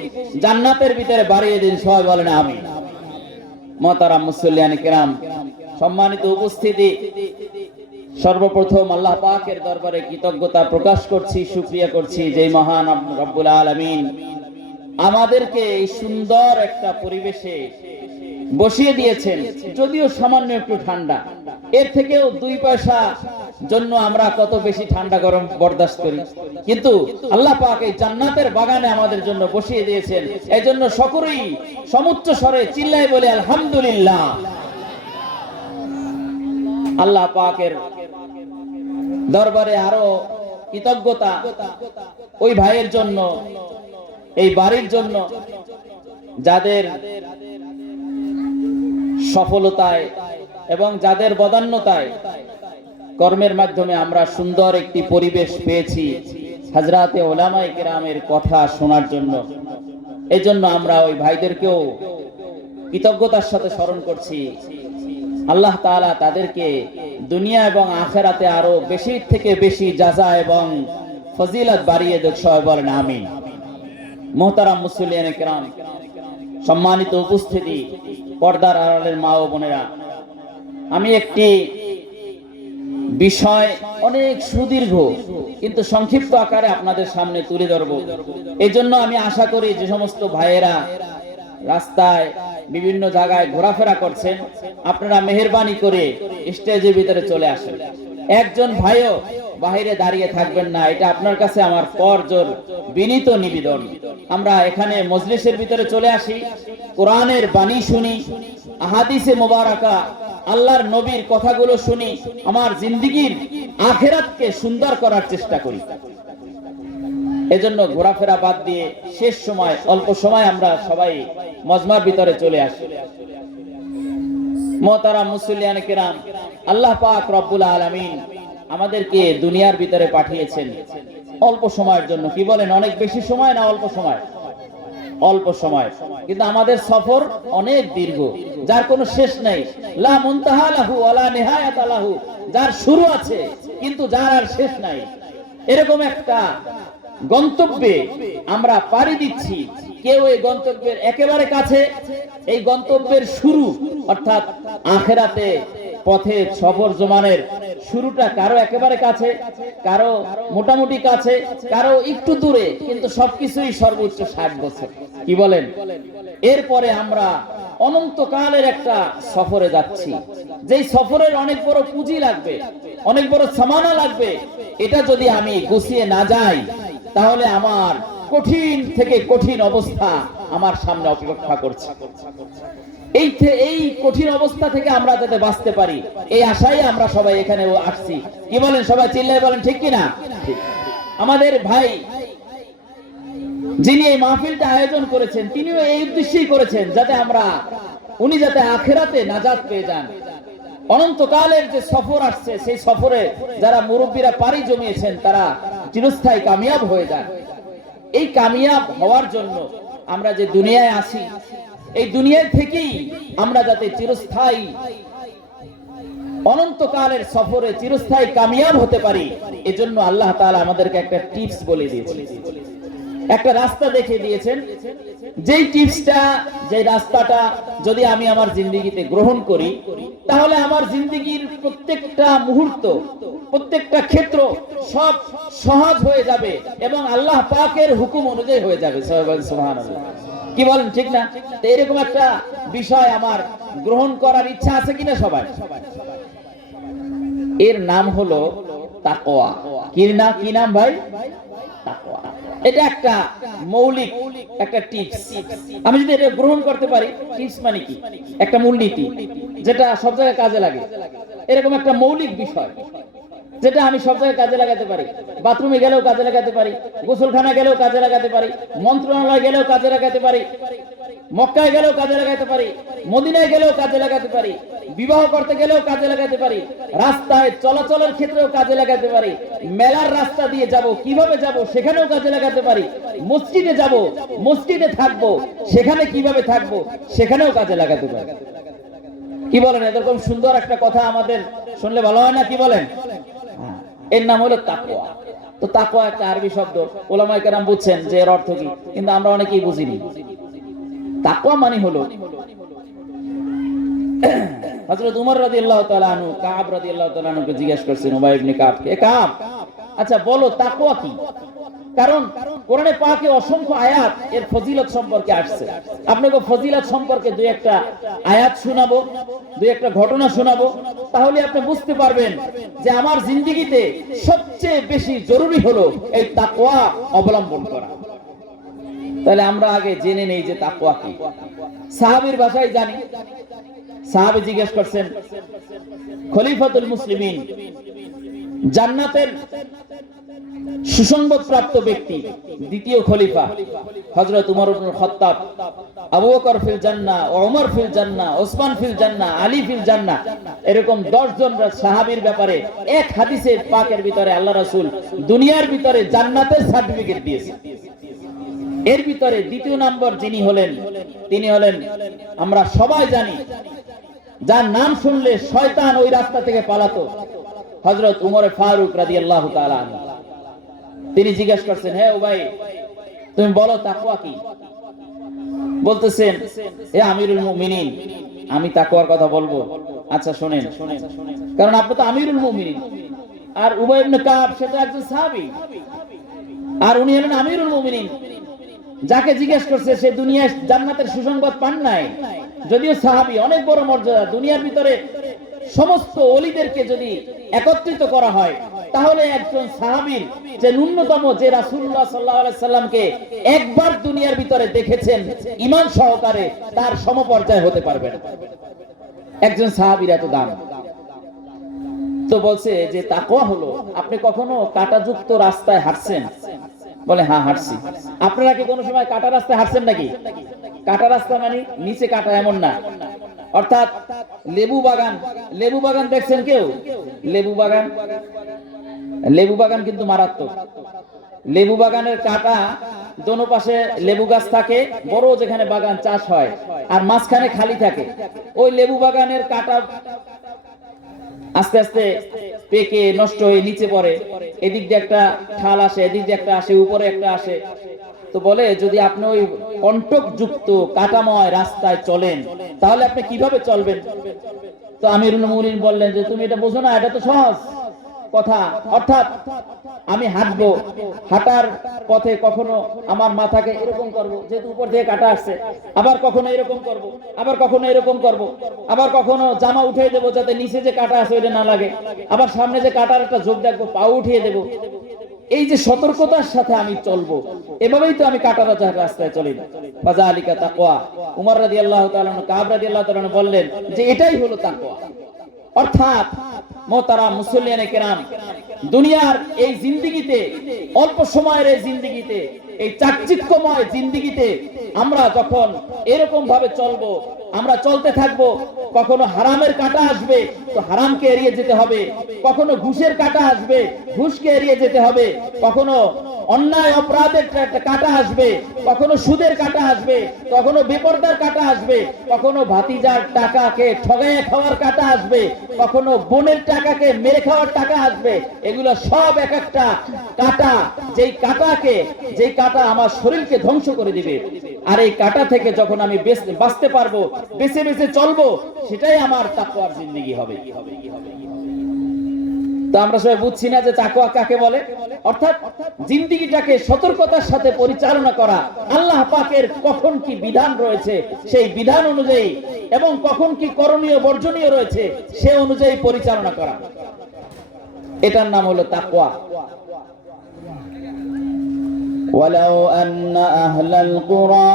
জান্নাতের ভিতরে বাড়িয়ে দিন, সবাই বলেন আমিন। মুহতারাম মুসল্লিয়ানে কেরাম, সম্মানিত উপস্থিতি, সর্বপ্রথম আল্লাহ পাকের দরবারে কৃতজ্ঞতা প্রকাশ করছি, শুকরিয়া করছি যে মহান রব্বুল আলামিন আমাদেরকে এই সুন্দর একটা পরিবেশে বসিয়ে দিয়েছেন। যদিও সামান্য একটু ঠান্ডা, এর থেকেও 2 পয়সা জন্য আমরা কত বেশি ঠান্ডা গরম বরদাস্ত করি, কিন্তু আল্লাহ পাক এই জান্নাতের বাগানে আমাদের জন্য বসিয়ে দিয়েছেন। এজন্য সকলেই সমুচ্চ স্বরে চিল্লায় বলে আলহামদুলিল্লাহ। আল্লাহ পাকের দরবারে আরো কৃতজ্ঞতা ওই ভাইয়ের জন্য, এই বাড়ির জন্য, যাদের সফলতায় এবং যাদের বদান্যতায় কর্মের মাধ্যমে আমরা সুন্দর একটি পরিবেশ পেয়েছি হযরতে উলামায়ে কেরামের কথা শোনার জন্য। এজন্য আমরা ওই ভাইদেরকেও কৃতজ্ঞতার সাথে স্মরণ করছি। আল্লাহ তাআলা তাদেরকে দুনিয়া এবং আখিরাতে আরো বেশি থেকে বেশি জাযা এবং ফজিলত বাড়িয়ে দেখ, সবাই বলেন আমিন। মুহতারাম মুসল্লিয়ানে কেরাম, সম্মানিত উপস্থিতি, পর্দার আড়ালের মা ও বোনেরা, আমি একটি বিষয় অনেক সুদীর্ঘ কিন্তু সংক্ষিপ্ত আকারে আপনাদের সামনে তুলে ধরব। এজন্য আমি আশা করি যে সমস্ত ভাইয়েরা রাস্তায় বিভিন্ন জায়গায় ঘোরাফেরা করছেন, আপনারা মেহেরবানি করে স্টেজের ভিতরে চলে আসেন। একজন ভাইও বাইরে দাঁড়িয়ে থাকবেন না, এটা আপনার কাছে আমার করজোর বিনীত নিবেদন। আমরা এখানে মজলিসের ভিতরে চলে আসি, কোরআনের বাণী শুনি, আহাদিসে মোবারকা, আল্লাহর নবীর কথাগুলো শুনি, আমার জিন্দেগীর আখিরাতকে সুন্দর করার চেষ্টা করি। এজন্য ঘোরাফেরা বাদ দিয়ে শেষ সময়, অল্প সময় আমরা সবাই মজমার ভিতরে চলে আসি। মুহতারাম মুসল্লিয়ানে কেরাম, আল্লাহ পাক রব্বুল আলামিন আমাদেরকে দুনিয়ার ভিতরে পাঠিয়েছেন অল্প সময়ের জন্য। কি বলেন, অনেক বেশি সময় না অল্প সময়? অল্প সময়, কিন্তু আমাদের সফর অনেক দীর্ঘ, যার কোনো শেষ নেই। লা মুনতাহা লাহু ওয়ালা নিহায়াতা লাহু, যার শুরু আছে কিন্তু যার আর শেষ নাই। এরকম একটা গন্তব্যে আমরা পাড়ি দিচ্ছি। কেউ এই গন্তব্যের একেবারে কাছে, এই গন্তব্যের শুরু অর্থাৎ আখিরাতে পথে সফর জমানের শুরুটা কারো একেবারে কাছে, কারো মোটামুটি কাছে, কারো একটু দূরে, কিন্তু সবকিছুই সর্বোচ্চ 60 বছর। কি বলেন? এরপরে আমরা অনন্তকালের একটা সফরে যাচ্ছি, যেই সফরের অনেক বড় পুঁজি লাগবে, অনেক বড় সামানা লাগবে। এটা যদি আমি গুছিয়ে না যাই, তাহলে আমার কঠিন থেকে কঠিন অবস্থা আমার সামনে অপেক্ষা করছে। এই কঠিন অবস্থা থেকে আমরা যাতে বাঁচতে পারি, এই আশায় আমরা সবাই এখানে আসছি। কি বলেন? সবাই চিল্লায় বলেন, ঠিক কিনা? আমাদের ভাই যিনি এই মাহফিলটা আয়োজন করেছেন, তিনিও এই উদ্দেশ্যেই করেছেন, উনি যাতে আখিরাতে নাজাত পেয়ে যান। অনন্তকালের যে সফর আসছে, সেই সফরে যারা মুরব্বীরা পাড়ি জমিয়েছেন, তারা চিরস্থায়ী কামিয়াব হয়ে যান। এই কামিয়াব হওয়ার জন্য আমরা যে দুনিয়ায় আসি, এই দুনিয়া থেকেই আমরা যাতে চিরস্থায়ী অনন্তকালের সফরে চিরস্থায়ী কামিয়াব হতে পারি, এজন্য আল্লাহ তাআলা আমাদেরকে একটা টিপস বলে দিয়েছেন, একটা রাস্তা দেখিয়ে দিয়েছেন। যেই টিপসটা, যে রাস্তাটা যদি আমি আমার জিন্দেগিতে গ্রহণ করি, তাহলে আমার জিন্দেগির প্রত্যেকটা মুহূর্ত, প্রত্যেকটা ক্ষেত্র সব সহজ হয়ে যাবে এবং আল্লাহ পাকের হুকুম অনুযায়ী হয়ে যাবে। সুবহানাল্লাহ। কি বলেন, ঠিক না? তো এরকম একটা বিষয় আমার গ্রহণ করার ইচ্ছা আছে কিনা সবাই? এর নাম হলো তাকওয়া। কি নাম ভাই? তাকওয়া। এটা একটা মৌলিক একটা টিপস। আমি যদি এটা গ্রহণ করতে পারি, টিপস মানে কি? একটা মূলনীতি, যেটা সব জায়গায় কাজে লাগে। এরকম একটা মৌলিক বিষয় যেটা আমি সব জায়গায় কাজে লাগাতে পারি। বাথরুমে গেলেও কাজে লাগাতে পারি, গোসলখানা গেলেও কাজে লাগাতে পারি, মন্ত্রণালয় গেলেও কাজে লাগাতে পারি, মক্কায় গেলেও কাজে লাগাতে পারি, মদিনায় গেলেও কাজে লাগাতে পারি, বিবাহ করতে গেলেও কাজে লাগাতে পারি, রাস্তায় চলাচলের ক্ষেত্রেও কাজে লাগাতে পারি, মেলার রাস্তা দিয়ে যাব, কিভাবে যাব সেখানেও কাজে লাগাতে পারি, মসজিদে যাব, মসজিদে থাকবো, সেখানে কিভাবে থাকবো সেখানেও কাজে লাগাতে পারি। কি বলেন? এরকম সুন্দর একটা কথা আমাদের শুনলে ভালো হয় না? কি বলেন? এর নাম হলো তাকওয়া। তো তাকওয়া একটা আরবি শব্দ, ওলামায়ে কেরাম বুঝছেন যে এর অর্থ কি, কিন্তু আমরা অনেকেই বুঝিনি। তাকওয়া মানে হলো, হযরত উমর রাদিয়াল্লাহু তাআলা আনহু কাব রাদিয়াল্লাহু তাআলা আনহুকে জিজ্ঞেস করছেন, উবাই ইবনে কাবকে, কাব, আচ্ছা বলো তাকওয়া কি? কারণ কোরআনে পাকে অসংখ্য আয়াত এর ফজিলত সম্পর্কে আসছে। আপনাকে ফজিলত সম্পর্কে দুই একটা আয়াত শোনাবো, দুই একটা ঘটনা শোনাবো, তাহলে আপনি বুঝতে পারবেন যে আমার জিন্দেগিতে সবচেয়ে বেশি জরুরি হলো এই তাকওয়া অবলম্বন করা। তাহলে আমরা আগে জেনে নেই যে তাকওয়া কি। সাহাবীর ভাষায় জানি। সাহাবী জিজ্ঞেস করছেন, খলিফাতুল মুসলিমিন, জান্নাতের সুসংবাদ প্রাপ্ত ব্যক্তি, দ্বিতীয় খলিফা হযরত উমর ইবনে খাত্তাব, আবু বকর ফিল জান্নাহ, ওমর ফিল জান্নাহ, ওসমান ফিল জান্নাহ, আলী ফিল জান্নাহ, এরকম 10 জন সাহাবীর ব্যাপারে এক হাদিসে পাকের ভিতরে আল্লাহ রাসূল দুনিয়ার ভিতরে জান্নাতের সার্টিফিকেট দিয়েছেন। এর ভিতরে দ্বিতীয় নম্বর যিনি হলেন, তিনি হলেন, আমরা সবাই জানি, যার নাম শুনলে শয়তান ওই রাস্তা থেকে পালাতো, হযরত উমর ফারুক রাদিয়াল্লাহু তাআলা আনহু। তিনি জিজ্ঞেস করছেন, হে উবাই, তুমি বলো তাকওয়া কি? বলতেছেন, হে আমিরুল মুমিনিন, আমি তাকওয়ার কথা বলবো। আচ্ছা শুনেন, কারণ আপনি তো আমিরুল মুমিনিন, আর উবাই ইবনে কাব সে তো একজন সাহাবী, আর উনি হলেন আমিরুল মুমিনিন। যাকে জিজ্ঞেস করছে সে দুনিয়ায় জান্নাতের সুসংবাদ পান নাই, যদিও সাহাবী, অনেক বড় মর্যাদা। দুনিয়ার ভিতরে সমস্ত ওলিদেরকে যদি একত্রিত করা হয়, তাহলে একজন সাহাবীর যে ন্যূনতম, যে রাসূলুল্লাহ সাল্লাল্লাহু আলাইহি সাল্লামকে একবার দুনিয়ার ভিতরে দেখেছেন ঈমান সহকারে, তার সমপর্যায় হতে পারবে না। একজন সাহাবীর এত দাম। তো বলছে যে তাকওয়া হলো, আপনি কখনো কাঁটাযুক্ত রাস্তায় হাঁটছেন? বলে হ্যাঁ হাঁটছি। আপনারা কি কোনো সময় কাঁটা রাস্তায় হাঁটছেন নাকি? কাঁটা রাস্তা মানে নিচে কাঁটা এমন না, অর্থাৎ লেবু বাগান দেখছেন কেউ? লেবু বাগান কিন্তু মারাত্মক। লেবু বাগানের কাটা দোনো পাশে লেবু গাছ থাকে, বড় যেখানে বাগান চাষ হয়, আর মাঝখানে খালি থাকে। ওই লেবু বাগানের কাটা আস্তে আস্তে পেকে নষ্ট হয়ে নিচে পড়ে। এদিক দিয়ে একটা ঠাল আসে, এদিক দিয়ে একটা আসে, উপরে একটা আসে। তো বলে যদি আপনি ওই কণ্টক যুক্ত কাটাময় রাস্তায় চলেন তাহলে আপনি কিভাবে চলবেন? তো আমিরুল মুমিনিন বললেন যে তুমি এটা বোঝো না, এটা তো সহজ কথা। অর্থাৎ আমি হাঁটবো, হাঁটার পথে কখনো আমার মাথাকে এরকম করব, যেহেতু উপর থেকে কাটা আসছে, আবার কখনো এরকম করব, আবার কখনো এরকম করব, আবার কখনো জামা উঠিয়ে দেবো যাতে নিচে যে কাটা আছে ওইটা না লাগে, আবার সামনে যে কাটার একটা যোগ দেখবো, পা উঠিয়ে দেবো। এই যে সতর্কতার সাথে আমি চলবো, এভাবেই তো আমি কাটা রাস্তায় চলি। ফাযালিকা তাকওয়া। উমর রাদিয়াল্লাহু তাআলা, কাব রাদিয়াল্লাহু তাআলা বললেন যে এটাই হলো তাকওয়া। অর্থাৎ মোহতারাম মুসল্লিয়ানে কেরাম, দুনিয়ার এই জিন্দেগিতে, অল্প সময়ের এই জিন্দেগিতে, এই চাকচিক্যময় জিন্দেগিতে আমরা যখন এরকম ভাবে চলবো, আমরা চলতে থাকবো, কখনো হারামের কাঁটা আসবে তো হারামকে এড়িয়ে যেতে হবে, কখনো ঘুষের কাঁটা আসবে, ঘুষকে এড়িয়ে যেতে হবে, কখনো অন্যায় অপরাধের একটা কাঁটা আসবে, কখনো সুদের কাঁটা আসবে, কখনো বেপরদার কাঁটা আসবে, কখনো ভাতিজার টাকাকে ঠগাইয়ে খাওয়ার কাঁটা আসবে, কখনো বোনের টাকাকে মেরে খাওয়ার টাকা আসবে। এগুলো সব এক একটা কাঁটা, যেই কাঁটা আমার শরীরকে ধ্বংস করে দিবে। আর এই কাঁটা থেকে যখন আমি বাঁচতে পারবো, বেঁচে বেঁচে চলবো, সেটাই আমার তাকওয়ার জিন্দেগি হবে। তো আমরা সবাই বুঝছি না যে তাকওয়া কাকে বলে? অর্থাৎ জিন্দেগিটাকে সতর্কতার সাথে পরিচালনা করা, আল্লাহ পাকের কখন কি বিধান রয়েছে সেই বিধান অনুযায়ী, এবং কখন কি করণীয় বর্জনীয় রয়েছে সে অনুযায়ী পরিচালনা করা, এটার নাম হলো তাকওয়া। ولو أن أهل القرى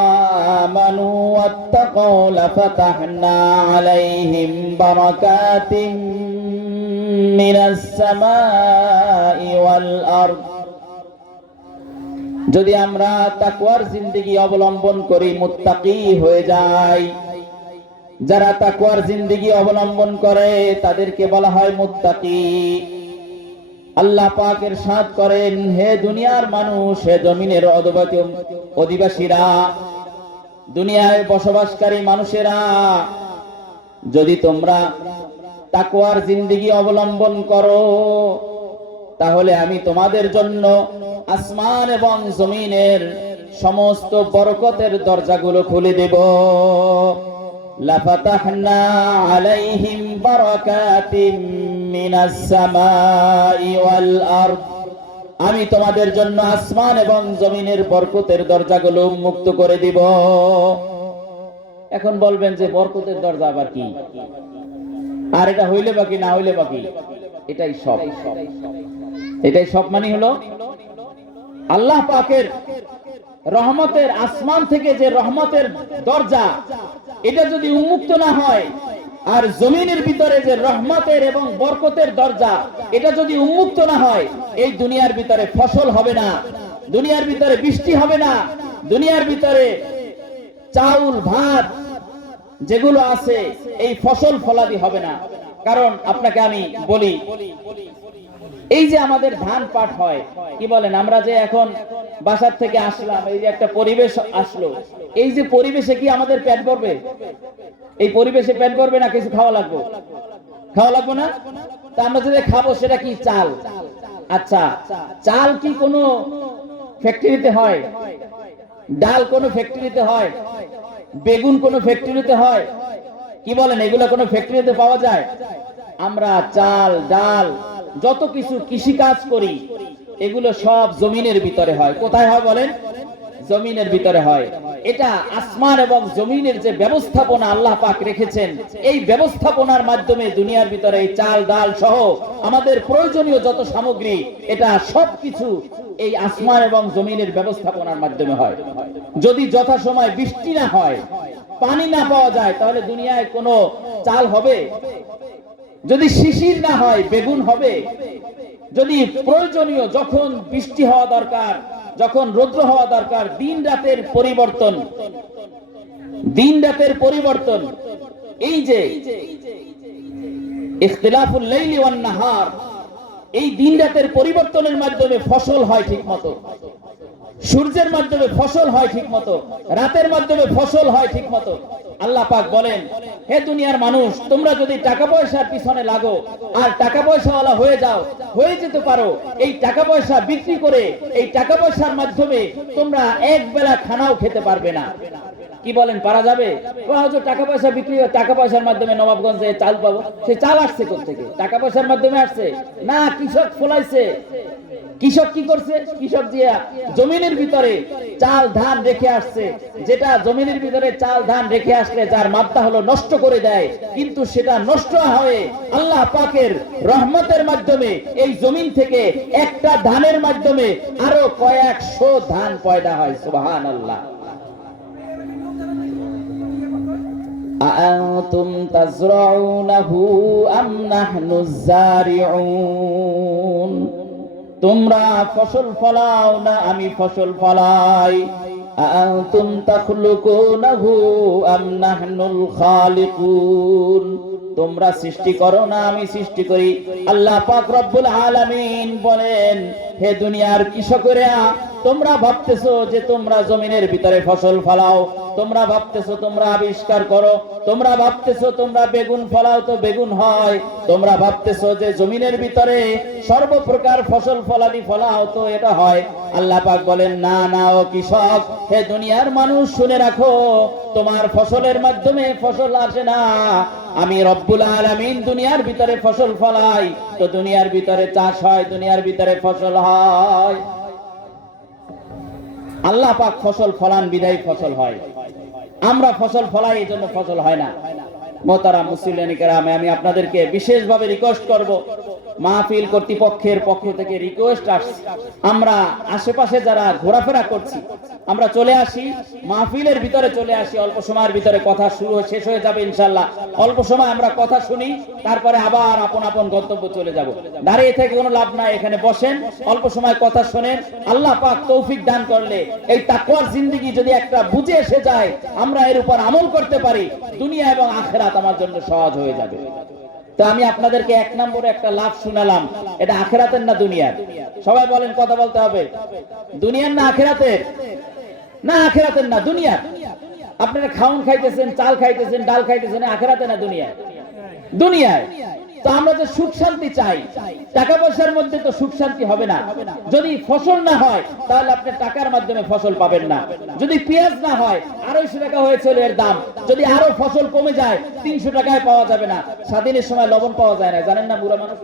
آمنوا واتقوا لفتحنا عليهم بركات من السماء والأرض। যদি আমরা তাকওয়ার জিন্দেগি অবলম্বন করি, মুত্তাকি হয়ে যাই, যারা তাকওয়ার জিন্দেগি অবলম্বন করে তাদেরকে বলা হয় মুত্তাকি। আল্লাহ পাক ইরশাদ করেন, হে দুনিয়ার মানুষ, হে জমিনের অধিবাসীরা, দুনিয়ায় বসবাসকারী মানুষেরা, যদি তোমরা তাকওয়ার জিন্দেগি অবলম্বন করো তাহলে আমি তোমাদের জন্য আসমান এবং জমিনের সমস্ত বরকতের দরজাগুলো খুলে দেব। লাফাতাহনা আলাইহিম বারাকাতিম মিনাস সামাই ওয়াল আরদ। আমি তোমাদের জন্য আসমান এবং জমিনের বরকতের দরজাগুলো উন্মুক্ত করে দিব। এখন বলবেন যে বরকতের দরজা আবার কি? আর এটা হইলে বাকি, না হইলে বাকি, এটাই সব মানে হলো আল্লাহ পাকের রহমতের, আসমান থেকে যে রহমতের দরজা, এটা যদি উন্মুক্ত না হয়, আর জমিনের ভিতরে যে রহমতের এবং বরকতের দরজা, এটা যদি উন্মুক্ত না হয়, এই দুনিয়ার ভিতরে ফসল হবে না, দুনিয়ার ভিতরে বৃষ্টি হবে না, দুনিয়ার ভিতরে চাউল ভাত যেগুলো আছে এই ফসল ফলাদি হবে না। কারণ আপনাকে আমি বলি, এই যে আমাদের ধান পাট হয়, কি বলেন, আমরা যে এখন বাসার থেকে আসলাম, এই যে একটা পরিবেশ আসলো, এই যে পরিবেশে কি আমাদের পেট ভরবে? এই পরিবেশে পেট ভরবে না কিছু খাওয়া লাগবে? খাওয়া লাগবে না? তা আমরা যেটা খাবো সেটা কি? চাল। আচ্ছা, চাল কি কোনো ফ্যাক্টরিতে হয়? ডাল কোনো ফ্যাক্টরিতে হয়? বেগুন কোনো ফ্যাক্টরিতে হয়? কি বলেন, এগুলো কোনো ফ্যাক্টরিতে পাওয়া যায়? আমরা চাল ডাল যত কিছু কৃষি কাজ করি, এগুলো সব জমিনের ভিতরে হয়। কোথায় হয় বলেন? জমিনের ভিতরে হয়। এটা আসমান এবং জমিনের যে ব্যবস্থাপনা আল্লাহ পাক রেখেছেন, এই ব্যবস্থাপনার মাধ্যমে দুনিয়ার ভিতরে এই চাল ডাল সহ আমাদের প্রয়োজনীয় যত সামগ্রী, এটা সবকিছু এই আসমান এবং জমিনের ব্যবস্থাপনার মাধ্যমে হয়। যদি যথাসময় বৃষ্টি না হয়, পানি না পাওয়া যায়, তাহলে দুনিয়ায় কোনো চাল হবে? যদি শিশির না হয়, বেগুন হবে? যদি প্রয়োজনীয়, যখন বৃষ্টি হওয়া দরকার, যখন রৌদ্র হওয়া দরকার, দিন রাতের পরিবর্তন, এই যে ইখতিলাফুল লাইলি ওয়ান নাহার, এই দিন রাতের পরিবর্তনের মাধ্যমে ফসল হয় ঠিক মতো, সূর্যের মাধ্যমে ফসল হয় ঠিক মতো, রাতের মাধ্যমে ফসল হয় ঠিক মতো। আল্লাহ পাক বলেন, হে দুনিয়ার মানুষ, তোমরা যদি টাকা পয়সার পিছনে লাগো আর টাকা পয়সাওয়ালা হয়ে যাও, হয়ে যেতে পারো, এই টাকা পয়সা বিক্রি করে এই টাকা পয়সার মাধ্যমে তোমরা এক বেলা খানাও খেতে পারবে না। কি বলেন, পারা যাবে? টাকা পয়সা বিক্রি, টাকা পয়সার মাধ্যমে নবাবগঞ্জে চাল পাবো, সে চাল আসছে কোত্থেকে? টাকা পয়সার মাধ্যমে আসছে না, কৃষক ফলাইছে। কৃষক কি করছে? কৃষক দিয়া জমিনের ভিতরে চাল ধান রেখে আসছে, যেটা জমিনের ভিতরে চাল ধান রেখে আসলে যার মাত্রা হলো নষ্ট করে দেয়, কিন্তু সেটা নষ্ট হয়ে আল্লাহ পাকের রহমতের মাধ্যমে এই জমিন থেকে একটা ধানের মাধ্যমে আরো কয়েকশো ধান পয়দা হয়। সুবহানাল্লাহ। আআনতুম তাজরাউনাহু আম নাহনুজ জারিউন, তোমরা ফসল ফলাও না আমি ফসল ফলাই। আআনতুম তাখলুকুনাহু আম নাহনুল খালিকুন, তোমরা সৃষ্টি করো না আমি সৃষ্টি করি। আল্লাহ পাক রব্বুল আলামিন বলেন, হে দুনিয়ার কৃষকেরা, তোমরা ভাবতেছো যে তোমরা জমিনের ভিতরে ফসল ফলাও, তোমরা ভাবতেছো তোমরা আবিষ্কার করো, তোমরা ভাবতেছো তোমরা বেগুন ফলাও তো বেগুন হয়, তোমরা ভাবতেছো যে জমিনের ভিতরে সর্বপ্রকার ফসল ফলানি ফলাও তো এটা হয়। আল্লাহ পাক বলেন, না না ও কৃষক, হে দুনিয়ার মানুষ শুনে রাখো, তোমার ফসলের মাধ্যমে ফসল আসে না, আমি রব্বুল আলামিন দুনিয়ার ভিতরে ফসল ফলাই, তো দুনিয়ার ভিতরে চাষ হয়, দুনিয়ার ভিতরে ফসল হয়। আল্লাহ পাক ফসল ফলান বিদায় ফসল হয়, আমরা ফসল ফলাই এই জন্য ফসল হয় না। মোহতারাম মুসলিম কেরামে, আমি আপনাদেরকে বিশেষভাবে রিকোয়েস্ট করব, মাহফিল কর্তৃপক্ষের পক্ষ থেকে রিকোয়েস্ট আসছে, আমরা আশেপাশে যারা ঘোরাফেরা করছি আমরা চলে আসি, মাহফিলের ভিতরে চলে আসি। অল্প সময়ের ভিতরে কথা শুরু শেষ হয়ে যাবে ইনশাআল্লাহ। অল্প সময় আমরা কথা শুনি, তারপরে আবার আপন আপন গন্তব্য চলে যাব। দাঁড়িয়ে থেকে কোনো লাভ নাই, এখানে বসেন, অল্প সময় কথা শোনেন। আল্লাহ পাক তৌফিক দান করলে এই তাকওয়ার জিন্দেগি যদি একটা বুঝে এসে যায়, আমরা এর উপর আমল করতে পারি, দুনিয়া এবং আখিরাত আমার জন্য সহজ হয়ে যাবে। তো আমি আপনাদেরকে এক নম্বরে একটা লাভ শুনালাম, এটা আখিরাতের না দুনিয়ার? সবাই বলেন, কথা বলতে হবে, দুনিয়ার না আখিরাতের? না আখিরাতের না, দুনিয়ার। আপনারা খাউন খাইতেছেন, চাল খাইতেছেন, ডাল খাইতেছেন, আখিরাতে না দুনিয়ায়? দুনিয়ায়। তো আমরা যে সুখ শান্তি চাই, টাকা পয়সার মধ্যে তো সুখ শান্তি হবে না। যদি ফসল না হয় তাহলে আপনি টাকার মাধ্যমে ফসল পাবেন না। যদি পেঁয়াজ না হয়, 250 টাকা হয়েছিল এর দাম, যদি আরো ফসল কমে যায় 300 টাকায় পাওয়া যাবে না। স্বাধীনের সময় লবণ পাওয়া যায় না, জানেন না বুড়া মানুষ?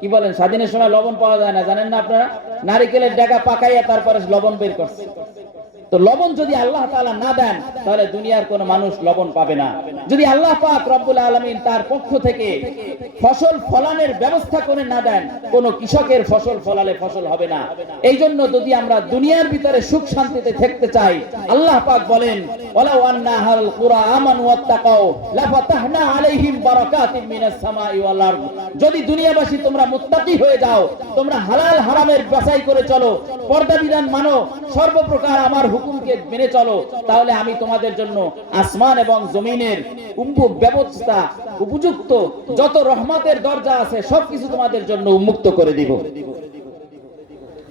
কি বলেন, স্বাধীনের সময় লবণ পাওয়া যায় না, জানেন না আপনারা? নারিকেলের ডেকা পাকাইয়া তারপরে লবণ বের করছে। তো লবণ যদি আল্লাহ তাআলা না দেন, তাহলে দুনিয়ার কোন মানুষ লবণ পাবে না। যদি আল্লাহ পাক রব্বুল আলামিন তার পক্ষ থেকে ফসল ফলানোর ব্যবস্থা করে না দেন, কোন কৃষকের ফসল ফলালে ফসল হবে না। এই জন্য যদি আমরা দুনিয়ার ভিতরে সুখ শান্তিতে থাকতে চাই, আল্লাহ পাক বলেন, ওয়ালাউ আন্না আহলাল কুরা আমানু ওয়াত্তাকাউ লাফাতাহনা আলাইহিম বারাকাতিন মিনাস সামাই ওয়াল আরদ। যদি দুনিয়াবাসী তোমরা মুত্তাকি হয়ে যাও, তোমরা হালাল হারামের বাছাই করে চলো, পর্দা বিধান মানো, সর্বপ্রকার আমার হুকুমকে মেনে চলো, তাহলে আমি তোমাদের জন্য আসমান এবং জমিনের ব্যবস্থা উপযুক্ত যত রহমতের দরজা আছে সবকিছু তোমাদের জন্য উন্মুক্ত করে দিব।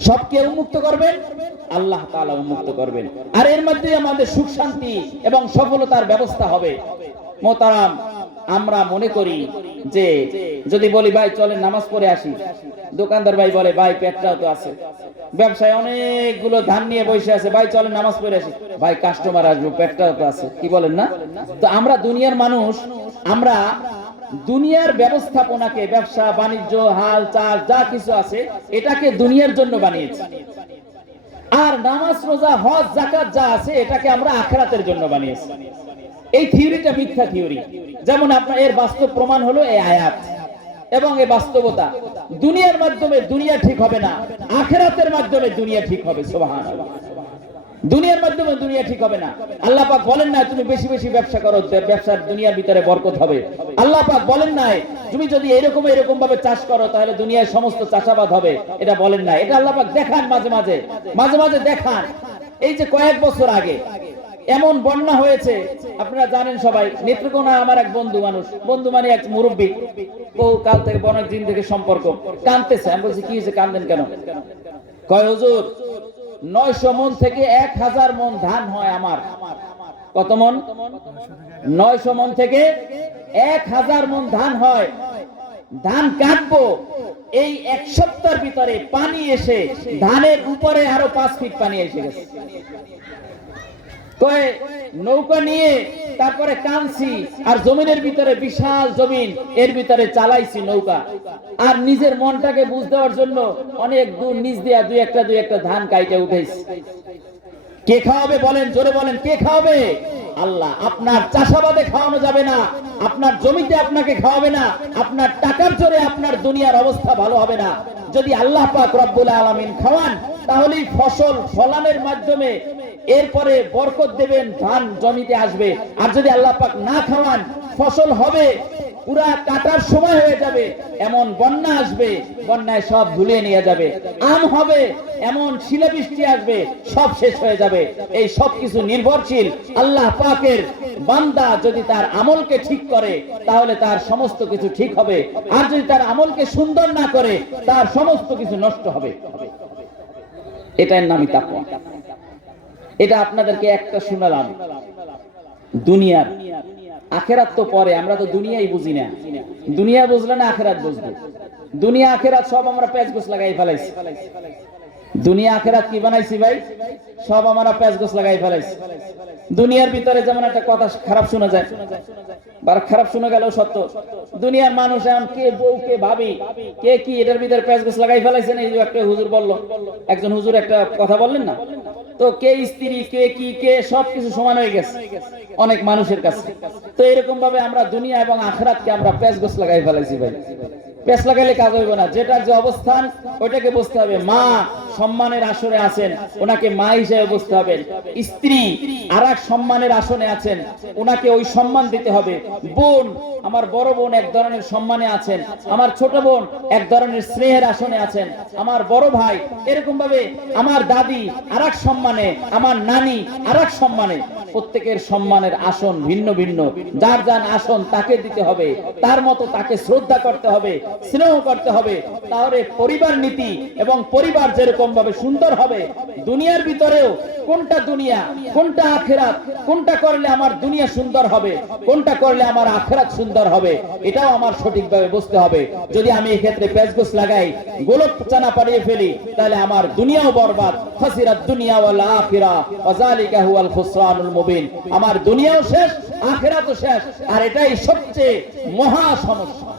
সবকে উন্মুক্ত করবেন আল্লাহ তাআলা, উন্মুক্ত করবেন, আর এর মধ্যে আমাদের সুখ শান্তি এবং সফলতার ব্যবস্থা হবে। মোহতারাম, আমরা মনে করি যে যদি বলি ভাই চলেন নামাজ পড়ে আসি, দোকানদার ভাই বলে ভাই পেটটাও তো আছে, ব্যবসায় অনেকগুলো ধান নিয়ে বসে আছে, ভাই চলেন নামাজ পড়ে আসি, ভাই কাস্টমার আসবে, পেটটাও তো আছে, কি বলেন না? তো আমরা দুনিয়ার মানুষ, আমরা দুনিয়ার ব্যবস্থাপনাকে, ব্যবসা বাণিজ্য হাল চাল যা কিছু আছে এটাকে দুনিয়ার জন্য বানিয়েছি, আর নামাজ রোজা হজ যাকাত যা আছে এটাকে আমরা আখিরাতের জন্য বানিয়েছি। এই থিওরিটা মিথ্যা থিওরি। যেমন আপনার এর বাস্তব প্রমাণ হলো এই আয়াত এবং এই বাস্তবতা। দুনিয়ার মাধ্যমে দুনিয়া ঠিক হবে না, আখিরাতের মাধ্যমে দুনিয়া ঠিক হবে। সুবহানাল্লাহ। দুনিয়ার মাধ্যমে দুনিয়া ঠিক হবে না। আল্লাহ পাক বলেন না তুমি বেশি বেশি ব্যবসা করো, ব্যবসার দুনিয়ার ভিতরে বরকত হবে। আল্লাহ পাক বলেন নাই তুমি যদি এরকম এরকম ভাবে চাষ করো তাহলে দুনিয়ার সমস্ত চাষাবাদ হবে, এটা বলেন না। এটা আল্লাহ পাক দেখান মাঝে মাঝে, মাঝে মাঝে দেখান। এই যে কয়েক বছর আগে এমন বন্যা হয়েছে, আপনারা জানেন সবাই। নেত্রকোনা আমার এক বন্ধু মানে এক মুরব্বী, বহু কাল থেকে অনেক দিন থেকে সম্পর্ক, কাঁদতেছে। আমি বলছি কি হয়েছে, কান্দেন কেন? কয় হুজুর 900 মন থেকে 1000 মন ধান হয় আমার। কত মন? 900 মন থেকে 1000 মন ধান হয়। ধান কাটবো, এই 1 সপ্তাহের ভিতরে পানি এসে ধানের উপরে আরো 5 ফিট পানি এসে গেছে। কয়ে নৌকা নিয়ে তারপরে কানছি, আর জমিনের ভিতরে বিশাল জমিন, এর ভিতরে চালাইছি নৌকা, আর নিজের মনটাকে বুঝ দেওয়ার জন্য অনেক দূর নিচ দিয়া দুই একটা ধান কাইটে উঠেছি। কে খাওয়াবে বলেন, জোরে বলেন, কে খাওয়াবে? আল্লাহ। আপনার চাষাবাদে খাওয়ানো যাবে না, আপনার জমিতে আপনাকে খাওয়াবে না, আপনার টাকার জোরে আপনার দুনিয়ার অবস্থা ভালো হবে না। যদি আল্লাহ পাক রব্বুল আলামিন খাওয়ান, তাহলেই ফসল ফলানের মাধ্যমে এরপরে বরকত দেবেন, ধান জমিতে আসবে। আর যদি আল্লাহ পাক না খাওয়ান, ফসল হবে, পুরা কাটার সময় হয়ে যাবে, এমন বন্যা আসবে, বন্যায় সব ধুলিয়ে নিয়ে যাবে। আম হবে, এমন শিলাবৃষ্টি আসবে, সব শেষ হয়ে যাবে। এই সব কিছু নির্ভরশীল আল্লাহ পাকের বান্দা যদি তার আমলকে ঠিক করে, তাহলে তার সমস্ত কিছু ঠিক হবে। আর যদি তার আমলকে সুন্দর না করে, তার সমস্ত কিছু নষ্ট হবে। এটার নামই তাকওয়া। এটা আপনাদেরকে একটা শুনালাম দুনিয়ার। আখেরাত তো পরে, আমরা তো দুনিয়াই বুঝি না। দুনিয়া বুঝলে না আখেরাত বুঝবো? দুনিয়া আখেরাত সব আমরা প্যাচগোছ লাগাই ফেলাইছি। দুনিয়া আখেরাত কি বানাইছি ভাই? সব আমরা প্যাচগোছ লাগাই ফেলাইছি। দুনিয়ার ভিতরে যেমন একটা কথা খারাপ শোনা যায়, বা খারাপ শোনা গেলেও সত্য, দুনিয়ার মানুষ এখন কে বউ কে ভাবি কে কি, এটার ভিতরে প্যাচগোছ লাগাই ফেলাইছেন। এই যে একটা হুজুর বললো, একজন হুজুর একটা কথা বললেন না, তো কে স্ত্রী কে কি কে সবকিছু সমান হয়ে গেছে অনেক মানুষের কাছে। তো এরকম ভাবে আমরা দুনিয়া এবং আখেরাতকে আমরা প্যাচগোছ লাগাই ফেলাইছি ভাই। পেছ লাগাইলে কাজ হইব না। যেটার যে অবস্থান ওইটাকে বুঝতে হবে। মা সম্মানের আসনে আছেন, ওনাকে মা হিসেবে বুঝতে হবে। স্ত্রী আরেক সম্মানের আসনে আছেন, ওনাকে ওই সম্মান দিতে হবে। বোন, আমার বড় বোন এক ধরনের সম্মানে আছেন, আমার ছোট বোন এক ধরনের স্নেহের আসনে আছেন, আমার বড় ভাই এরকম ভাবে, আমার দাদি আরেক সম্মানে, আমার নানি আরেক সম্মানে। প্রত্যেকের সম্মানের আসন ভিন্ন ভিন্ন। যার যার আসন তাকে দিতে হবে, তার মতো তাকে শ্রদ্ধা করতে হবে, স্নেহ করতে হবে। তাহলে পরিবার নীতি এবং পরিবার যেরকম ভাবে সুন্দর হবে, দুনিয়ার ভিতরেও কোনটা দুনিয়া কোনটা আখেরাত, কোনটা করলে আমার দুনিয়া সুন্দর হবে, কোনটা করলে আমার আখেরাত সুন্দর হবে, এটাও আমার সঠিকভাবে বুঝতে হবে। যদি আমি এই ক্ষেত্রে পেঁচগোছ লাগাই, গোলক চানা পাড়িয়ে ফেলি, তাহলে আমার দুনিয়াও বরবাদ। খাসিরাত দুনিয়া ওয়াল আখিরা ওয়া যালিকা হুয়াল খুসরানুল মুবিন। আমার দুনিয়াও শেষ, আখিরাতও শেষ, আর এটাই সবচেয়ে মহা সমস্যা।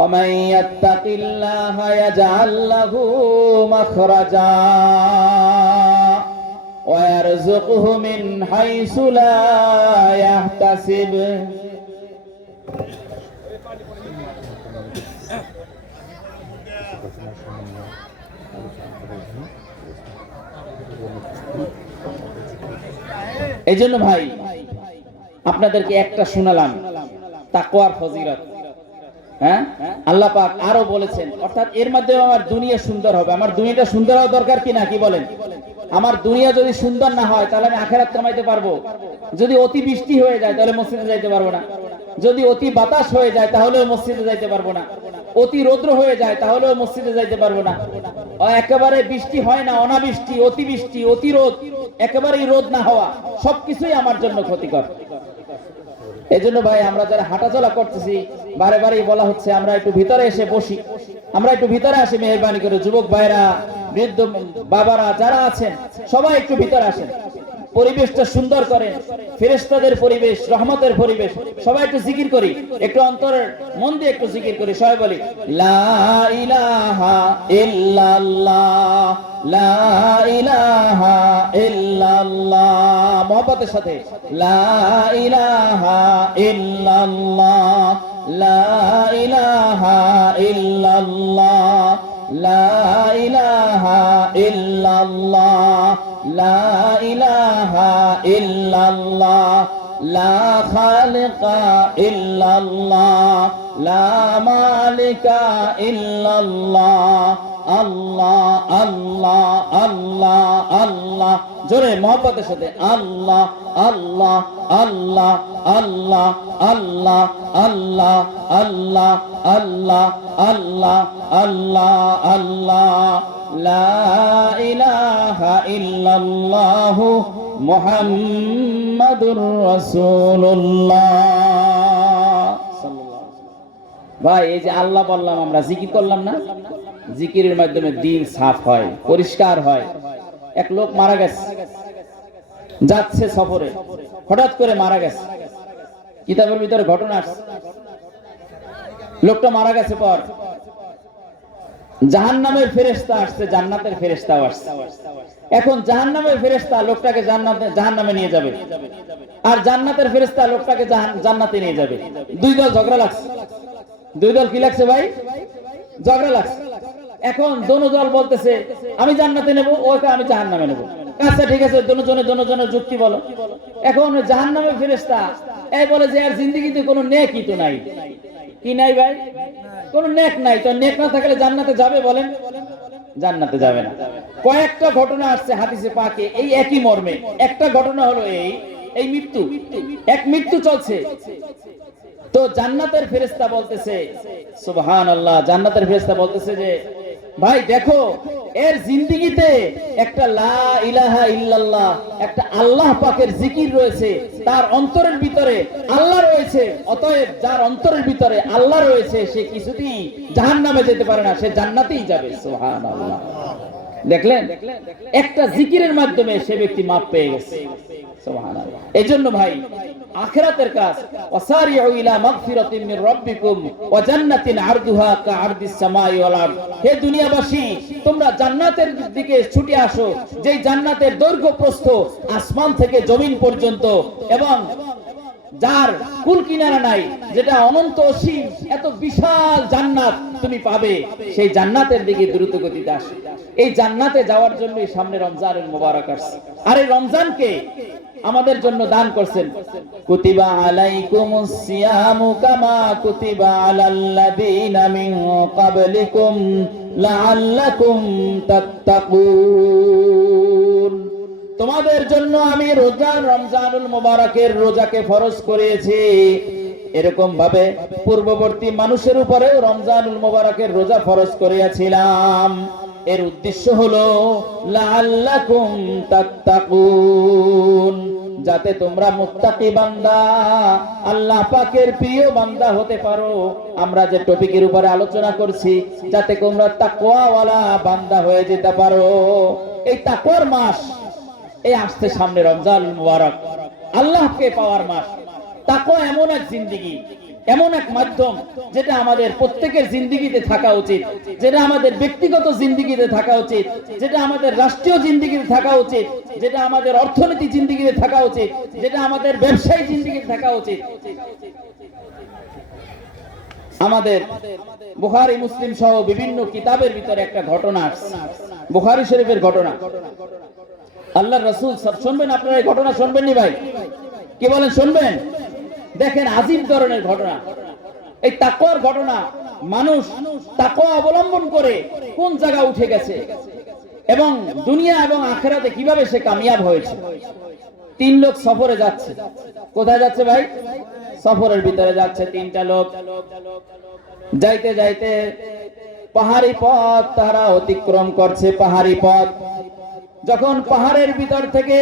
ومن يتق الله يجعل له مخرجا ويرزقه من حيث لا يحتسب। এই জন্য ভাই আপনাদেরকে একটা শোনালাম তাকওয়ার ফজিলত। হ্যাঁ, আল্লাহ পাক আরো বলেছেন, অর্থাৎ এর মাধ্যমে আমার দুনিয়া সুন্দর হবে। আমার দুনিয়াটা সুন্দর হওয়া দরকার কি না, কি বলেন? আমার দুনিয়া যদি সুন্দর না হয়, তাহলে আমি আখিরাত কামাইতে পারবো? যদি অতি বৃষ্টি হয়ে যায়, তাহলে মসজিদে যাইতে পারবো না। যদি অতি বাতাস হয়ে যায়, তাহলেও মসজিদে যাইতে পারবো না। অতি রৌদ্র হয়ে যায়, তাহলেও মসজিদে যাইতে পারবো না। একেবারে বৃষ্টি হয় না, অনাবৃষ্টি, অতিবৃষ্টি, অতিরোধ, একেবারেই রোদ না হওয়া, সবকিছুই আমার জন্য ক্ষতিকর। এই জন্য ভাই আমরা যারা হাঁটাচলা করতেছি, বারে বারেই বলা হচ্ছে আমরা একটু ভিতরে এসে বসি, আমরা একটু ভিতরে আসি মেহেরবানি করে। যুবক ভাইরা, বৃদ্ধ বাবারা যারা আছেন, সবাই একটু ভিতরে আসেন, পরিবেশটা সুন্দর করেন। ফেরেশতাদের পরিবেশ, রহমতের পরিবেশ। সবাই একটু জিকির করি, একটু অন্তরের মন দিয়ে একটু জিকির করি। সবাই বলি লা ইলাহা ইল্লাল্লাহ, লা ইলাহা ইল্লাল্লাহ। মহব্বতের সাথে লা ইলাহা ইল্লাল্লাহ, লা ইলাহা ইল্লাল্লাহ, লা ইলাহা ইল্লাল্লাহ, লা ইলাহা ইল্লাল্লাহ, লা খালিকা ইল্লাল্লাহ, লা মালিকা ইল্লাল্লাহ, আল্লাহ আল্লাহ আল্লাহ আল্লাহ, জোরে মহব্বতের সাথে আল্লাহ আল্লাহ আল্লাহ আল্লাহ আল্লাহ আল্লাহ আল্লাহ আল্লাহ আল্লাহ আল্লাহ আল্লাহ, লা ইলাহা ইল্লাল্লাহু মুহাম্মাদুর রাসূলুল্লাহ। ভাই এই যে আল্লাহ বললাম, আমরা জিকির করলাম না, জিকিরের মাধ্যমে দিল সাফ হয়, পরিষ্কার হয়। এক লোক মারা গেছে, যাচ্ছে সফরে, হঠাৎ করে মারা গেছে। কিতাবের ভিতরে ঘটনা আসছে, লোকটা মারা গেছে পর জাহান্নামের ফেরেশতা আসছে, জান্নাতের ফেরেশতাও আসছে। এখন জাহান্নামের ফেরেশতা লোকটাকে জাহান্নামে নিয়ে যাবে, আর জান্নাতের ফেরেশতা লোকটাকে জান্নাতে নিয়ে যাবে। দুই দল ঝগড়া লাগছে। দুই দল কি লাগছে ভাই? ঝগড়া লাগছে। এখন দোনো দল বলতেছে আমি জান্নাতে নেব, ওকে আমি জাহান্নামে নেব। আচ্ছা ঠিক আছে, দোনোজনের যুক্তি বলো। এখন জাহান্নামের ফেরেশতা এই বলে যে আর জিন্দেগিতে কোনো নেকই তো নাই। কি নাই ভাই? কোনো নেক নাই। তো নেক না থাকলে জান্নাতে যাবে বলেন? জান্নাতে যাবে না। কয়েকটা ঘটনা আসছে হাদিসে পাকে এই একই মর্মে। একটা ঘটনা হলো এই মৃত্যু, এক মৃত্যু চলছে। তো জান্নাতের ফেরেশতা বলতেছে, সুবহানাল্লাহ, জান্নাতের ফেরেশতা বলতেছে যে ভাই দেখো এর জিন্দেগিতে একটা লা ইলাহা ইল্লাল্লাহ, একটা আল্লাহ পাকের জিকির রয়েছে, তার অন্তরের ভিতরে আল্লাহ রয়েছে। অতএব যার অন্তরের ভিতরে আল্লাহ রয়েছে সে কিছুতেই জাহান্নামে যেতে পারে না, সে জান্নাতেই যাবে। সুবহানাল্লাহ। দেখলেন, একটা জিকিরের মাধ্যমে সে ব্যক্তি মাপ পেয়ে গেছে। সুবহানাল্লাহ। এজন্য ভাই আখিরাতের কাজ, ওয়াসারিউ ইলা মাগফিরাতিন মির রাব্বিকুম ওয়া জান্নাতিন আরদুহা কাআরদিস সামাই ওয়াল আরদ। হে দুনিয়াবাসী, তোমরা জান্নাতের দিকে ছুটে আসো, যেই জান্নাতের দৈর্ঘ্য প্রস্থ আসমান থেকে জমিন পর্যন্ত, এবং যার কুল কিনারা নাই, যেটা অনন্ত অসীম, এত বিশাল জান্নাত তুমি পাবে। সেই জান্নাতের দিকে দ্রুত গতিতে আসো। এই জান্নাতে যাওয়ার জন্যই সামনে রমজানুল মুবারক আসছে। আর এই রমজানকে আমাদের জন্য দান করছেন। কুতিবা আলাইকুমুস সিয়ামু কামা কুতিবা আলাল্লাযীনা মিন ক্বাবলিকুম লাআল্লাকুম তাত্তাকুন। তোমাদের জন্য আমি রোজা, রমজানুল মুবারকের রোজাকে ফরজ করেছি। এরকম ভাবে পূর্ববর্তী মানুষের উপরেও রমজানুল মুবারকের রোজা ফরজ করিয়াছিলাম। এর উদ্দেশ্য হলো লাআল্লাকুম তাত্তাকুন, যাতে তোমরা মুত্তাকি বান্দা, আল্লাহ পাকের প্রিয় বান্দা হতে পারো। আমরা যে টপিকের উপরে আলোচনা করছি, যাতে তোমরা তাকওয়াওয়ালা বান্দা হয়ে যেতে পারো। এই তাকওয়ার মাস এই আসছে সামনে, রমজানুল মুবারক, আল্লাহকে পাওয়ার মাস। তাকওয়া এমন এক জিন্দেগি, এমন এক মাধ্যম যেটা আমাদের প্রত্যেকের জিন্দেগিতে থাকা উচিত, যেটা আমাদের ব্যক্তিগত জিন্দেগিতে থাকা উচিত, যেটা আমাদের রাষ্ট্রীয় জিন্দেগিতে থাকা উচিত, যেটা আমাদের অর্থনীতি জিন্দেগিতে থাকা উচিত, যেটা আমাদের ব্যবসায়ী জিন্দেগিতে থাকা উচিত। আমাদের বুখারী মুসলিম সহ বিভিন্ন কিতাবের ভিতরে একটা ঘটনা আছে, বুখারী শরীফের ঘটনা। আল্লাহর রাসূল সব শুনবেন, আপনারা এই ঘটনা শুনবেননি ভাই? কি বলেন, শুনবেন? দেখেন আজীব ধরনের ঘটনা, এই তাকওয়ার ঘটনা। মানুষ তাকওয়া অবলম্বন করে কোন জায়গা উঠে গেছে এবং দুনিয়া এবং আখিরাতে কিভাবে সে কামিয়াব হয়েছে। তিন লোক সফরে যাচ্ছে। কোথায় যাচ্ছে ভাই? সফরের ভিতরে যাচ্ছে তিনটা লোক। যাইতে যাইতে পাহাড়ি পথ তারা অতিক্রম করছে। পাহাড়ি পথ, যখন পাহাড়ের ভিতর থেকে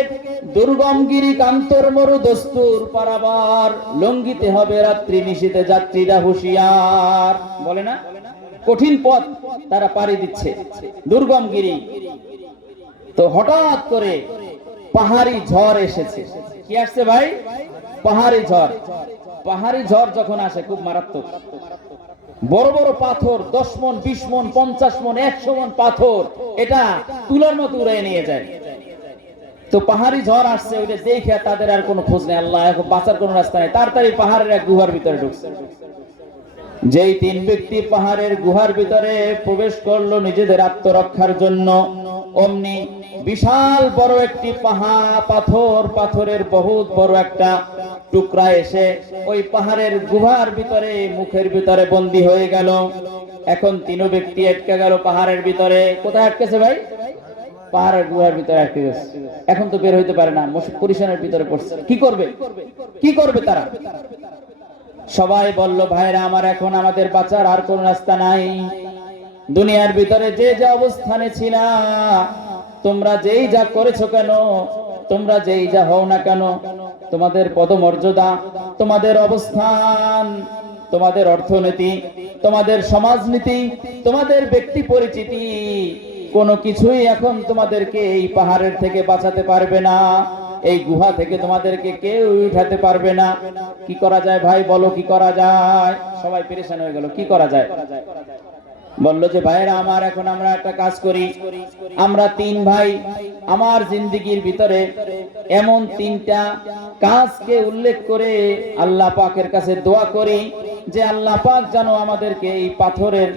দুর্গম গিরি কান্তর মরু দস্তুর পারাবার লঙ্ঘিতে হবে রাত্রি নিশীথে, যাত্রীরা হুঁশিয়ার। বলে না, কঠিন পথ তারা পাড়ি দিচ্ছে, দুর্গম গিরি। তো হঠাৎ করে পাহাড়ি ঝড় এসেছে। কি আসছে ভাই? পাহাড়ি ঝড়। পাহাড়ি ঝড় যখন আসে খুব মারাত্মক। বড় বড় পাথর, 10 মণ, 20 মণ, 50 মণ, 100 মণ পাথর, এটা তুলার মতো উড়ে নিয়ে যায়। তো পাহাড়ি ঝড় আসছে, ওইটা দেখে তাদের আর কোনো খোঁজ নেই। আল্লাহ, এখন বাঁচার কোনো রাস্তা নেই। তাড়াতাড়ি পাহাড়ের এক গুহার ভিতরে ঢুকছে। যেই তিন ব্যক্তি পাহাড়ের গুহার ভিতরে প্রবেশ করলো নিজেদের আত্মরক্ষার জন্য, অমনি বিশাল বড় একটি পাথরের বহুত বড় একটা টুকরা এসে ওই পাহাড়ের গুহার ভিতরে, মুখের ভিতরে বন্দী হয়ে গেল। এখন তিনও ব্যক্তি আটকে গেল পাহাড়ের ভিতরে। কোথায় আটকেছে ভাই? পাহাড়ের গুহার ভিতরে আটকে গেছে। এখন তো বের হইতে পারে না, পরিশানের ভিতরে পড়ছে। কি করবে? কি করবে তারা? সবাই বলল, ভাইরা আমার, এখন আমাদের বাঁচার আর কোন রাস্তা নাই। দুনিয়ার ভিতরে যে যা অবস্থানে ছিল, তোমরা যেই যা করেছো কেন, তোমরা যেই যা হও না কেন, তোমাদের পদমর্যাদা, তোমাদের অবস্থান, তোমাদের অর্থনীতি, তোমাদের সমাজনীতি, তোমাদের ব্যক্তি পরিচিতি, কোনো কিছুই এখন তোমাদেরকে এই পাহাড়ের থেকে বাঁচাতে পারবে না। এই গুহা থেকে তোমাদেরকে কেউ উঠাতে পারবে না। কি করা যায় ভাই, বলো কি করা যায়? সবাই পেরেশান হয়ে গেল, কি করা যায়? বললো যে, ভাইরা আমার, এখন আমরা একটা কাজ করি। আমরা তিন ভাই আমার জিন্দেগির ভিতরে এমন তিনটা কাজকে উল্লেখ করে আল্লাহ পাকের কাছে দোয়া করি যে আল্লাহ পাক যেন আমাদেরকে এই পাথরের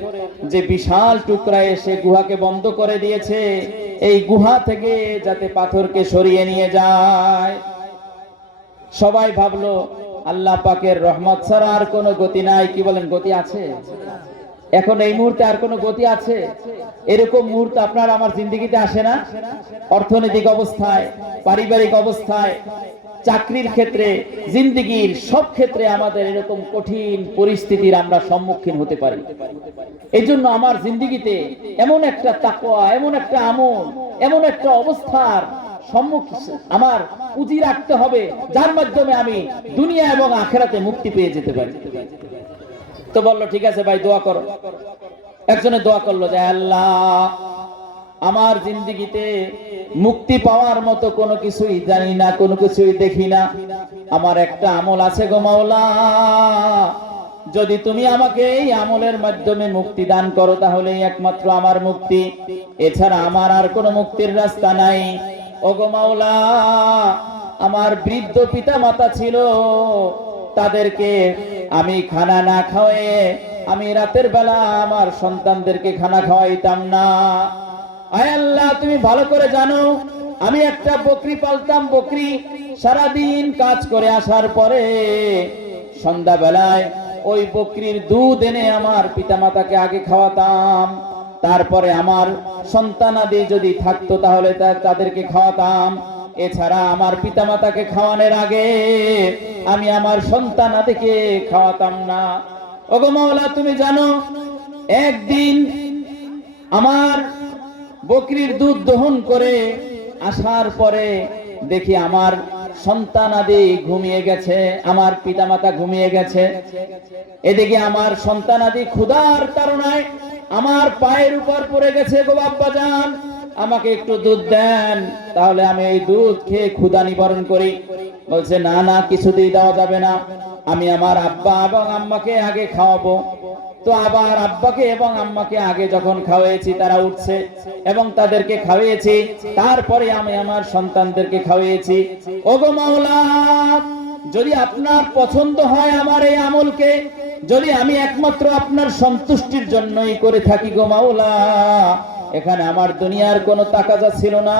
যে বিশাল টুকরা এসে গুহাকে বন্ধ করে দিয়েছে, এই গুহা থেকে যাতে পাথরকে সরিয়ে নিয়ে যায়। সবাই ভাবলো আল্লাহ পাকের রহমত ছাড়া আর কোনো গতি নাই। কি বলেন, গতি আছে? এখন এই মুহূর্তে আর কোনো গতি আছে? এরকম মুহূর্ত আপনার আমার জিন্দেগিতে আসে না? অর্থনৈতিক অবস্থায়, পারিবারিক অবস্থায়, চাকরির ক্ষেত্রে, জিন্দেগির সব ক্ষেত্রে আমাদের এরকম কঠিন পরিস্থিতির আমরা সম্মুখীন হতে পারি। এই জন্য আমার জিন্দেগিতে এমন একটা তাকওয়া, এমন একটা আমল, এমন একটা অবস্থার সম্মুখীন আমার পুঁজি রাখতে হবে, যার মাধ্যমে আমি দুনিয়া এবং আখিরাতে মুক্তি পেয়ে যেতে পারি। তো বললো, ঠিক আছে ভাই, দোয়া করো। একজনে দোয়া করলো যে, আল্লাহ, আমার জিন্দেগিতে মুক্তি পাওয়ার মতো কোনো কিছুই জানি না, কোনো কিছুই দেখি না। আমার একটা আমল আছে গো মাওলা, যদি তুমি আমাকে এই আমলের মাধ্যমে মুক্তি দান করো, তাহলে একমাত্র আমার মুক্তি, এছাড়া আমার আর কোনো মুক্তির রাস্তা নাই। ও গো মাওলা, আমার বৃদ্ধ পিতা মাতা ছিল, তাদেরকে আমি খানা না খাওয়ায়ে আমি রাতের বেলা আমার সন্তানদেরকে খানা খাওয়াইতাম না। আয় আল্লাহ, তুমি ভালো করে জানো, আমি একটা বকরি পালতাম। বকরি সারাদিন কাজ করে আসার পরে সন্ধ্যা বেলায় ওই বকরির দুধ এনে আমার পিতামাতাকে আগে খাওয়াতাম, তারপরে আমার সন্তানাদি যদি থাকতো তাহলে তাদেরকে খাওয়াতাম। এছাড়া আমার পিতামাতাকে খাওয়ানোর আগে আমি আমার সন্তানাদিকে খাওয়াতাম না। ওগো মাওলা, তুমি জানো, একদিন আমার বকরির দুধ দহন করে আসার পরে দেখি আমার সন্তানাদি ঘুমিয়ে গেছে, আমার পিতামাতা ঘুমিয়ে গেছে। এদিকে আমার সন্তানাদি ক্ষুধার তাড়নায় আমার পায়ের উপর পড়ে গেছে। গো আব্বাজান, আমাকে একটু দুধ দেন, তাহলে আমি এই দুধ খেয়ে ক্ষুধা নিবারণ করি। বলছে, না না, কিছুতেই দেওয়া যাবে না, আমি আমার আব্বা এবং আম্মাকে আগে খাওয়াবো। তো আবার আব্বাকে এবং আম্মাকে আগে যখন খাওয়াইছি, তারা উঠছে এবং তাদেরকে খাওয়াইছি, তারপরে আমি আমার সন্তানদেরকে খাওয়াইছি। ওগো মাওলা, যদি আপনার পছন্দ হয় আমার এই আমলকে, যদি আমি একমাত্র আপনার সন্তুষ্টির জন্যই করে থাকি গো মাওলা, এখানে আমার দুনিয়ার কোনো তাকাজা ছিল না,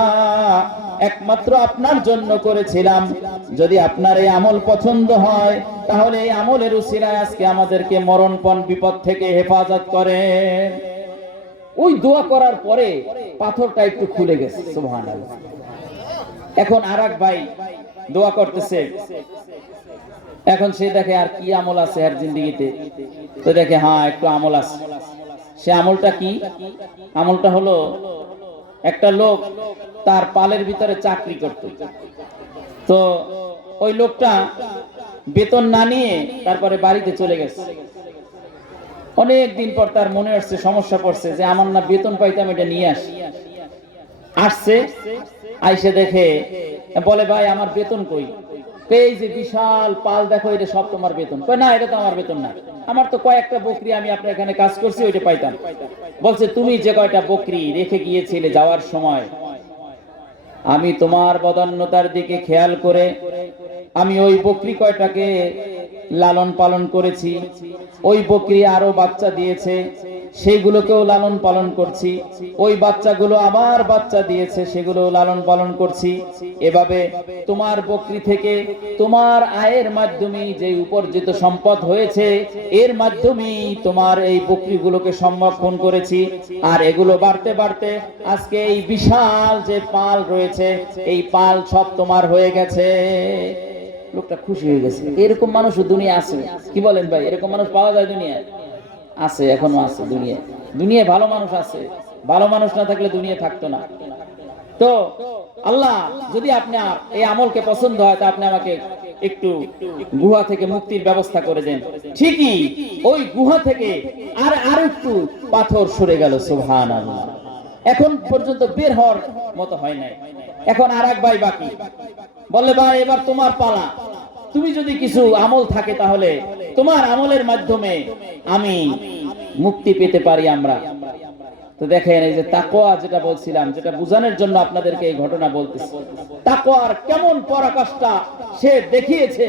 একমাত্র আপনার জন্য করেছিলাম। যদি আপনার এই আমল পছন্দ হয়, তাহলে এই আমলের উসিলায় আজকে আমাদেরকে মরণপণ বিপদ থেকে হেফাজত করেন। ওই দোয়া করার পরে পাথরটা একটু খুলে গেছে। সুবহানাল্লাহ। এখন আরেক ভাই দোয়া করতেছে, এখন সে দেখে আর কি আমল আছে আর জিন্দেগিতে, তো দেখে হ্যাঁ একটু আমল আছে। সে আমলটা কি? আমলটা হলো, একটা লোক তার পালের ভিতরে চাকরি করত, তো ওই লোকটা বেতন না নিয়ে তারপরে বাড়িতে চলে গেছে। অনেক দিন পর তার মনে আসছে, সমস্যা পড়ছে যে আমার না বেতন পাইতাম, এটা নিয়ে আসছে। আইসে দেখে, বলে, ভাই আমার বেতন কই? এই যে বিশাল পাল দেখো, এটা সব তোমার বেতন? না, এটা তো আমার বেতন না, আমার তো কয়েকটা বকরি আমি আপনার এখানে কাজ করছি, ওইটা পাইতাম। বলছে, তুমি যে কয়টা বকরি রেখে গিয়েছিলে যাওয়ার সময়, আমি তোমার বদান্যতার দিকে খেয়াল করে আমি ওই বকরি কয়টাকে লালন পালন করেছি, ওই বকরি আরো বাচ্চা দিয়েছে, সেইগুলোকেও লালন পালন করছি, ওই বাচ্চাগুলো আবার বাচ্চা দিয়েছে, সেগুলো লালন পালন করছি। এভাবে তোমার বকরি থেকে তোমার আয়ের মাধ্যমে যে উপার্জিত সম্পদ হয়েছে, এর মাধ্যমে তোমার এই বকরিগুলোকে সংরক্ষণ করেছি। আর এগুলো বাড়তে বাড়তে আজকে এই বিশাল যে পাল রয়েছে, এই পাল সব তোমার হয়ে গেছে। লোকটা খুশি হয়ে গেছে। এরকম মানুষ দুনিয়া আছে, কি বলেন ভাই? এরকম মানুষ পাওয়া যায় দুনিয়ায়? আছে, এখনো আছে দুনিয়ায়। দুনিয়ায় ভালো মানুষ আছে, ভালো মানুষ না থাকলে দুনিয়া থাকতো না। তো আল্লাহ যদি আপনার এই আমলকে পছন্দ হয়, তা আপনি আমাকে একটু গুহা থেকে মুক্তির ব্যবস্থা করে দেন। ঠিকই ওই গুহা থেকে আর একটু পাথর সরে গেল। সুবহানাল্লাহ। এখন পর্যন্ত বের হওয়ার মতো হয় নাই। এখন আর এক ভাই বাকি, বললে ভাই এবার তোমার পালা, তুমি যদি কিছু আমল থাকে তাহলে তোমার আমলের মাধ্যমে আমি মুক্তি পেতে পারি আমরা। তো দেখেন, এই যে তাকওয়া যেটা বলছিলাম, যেটা বোঝানোর জন্য আপনাদেরকে এই ঘটনা বলতেছি, তাকওয়ার কেমন পরাকাষ্ঠা সে দেখিয়েছে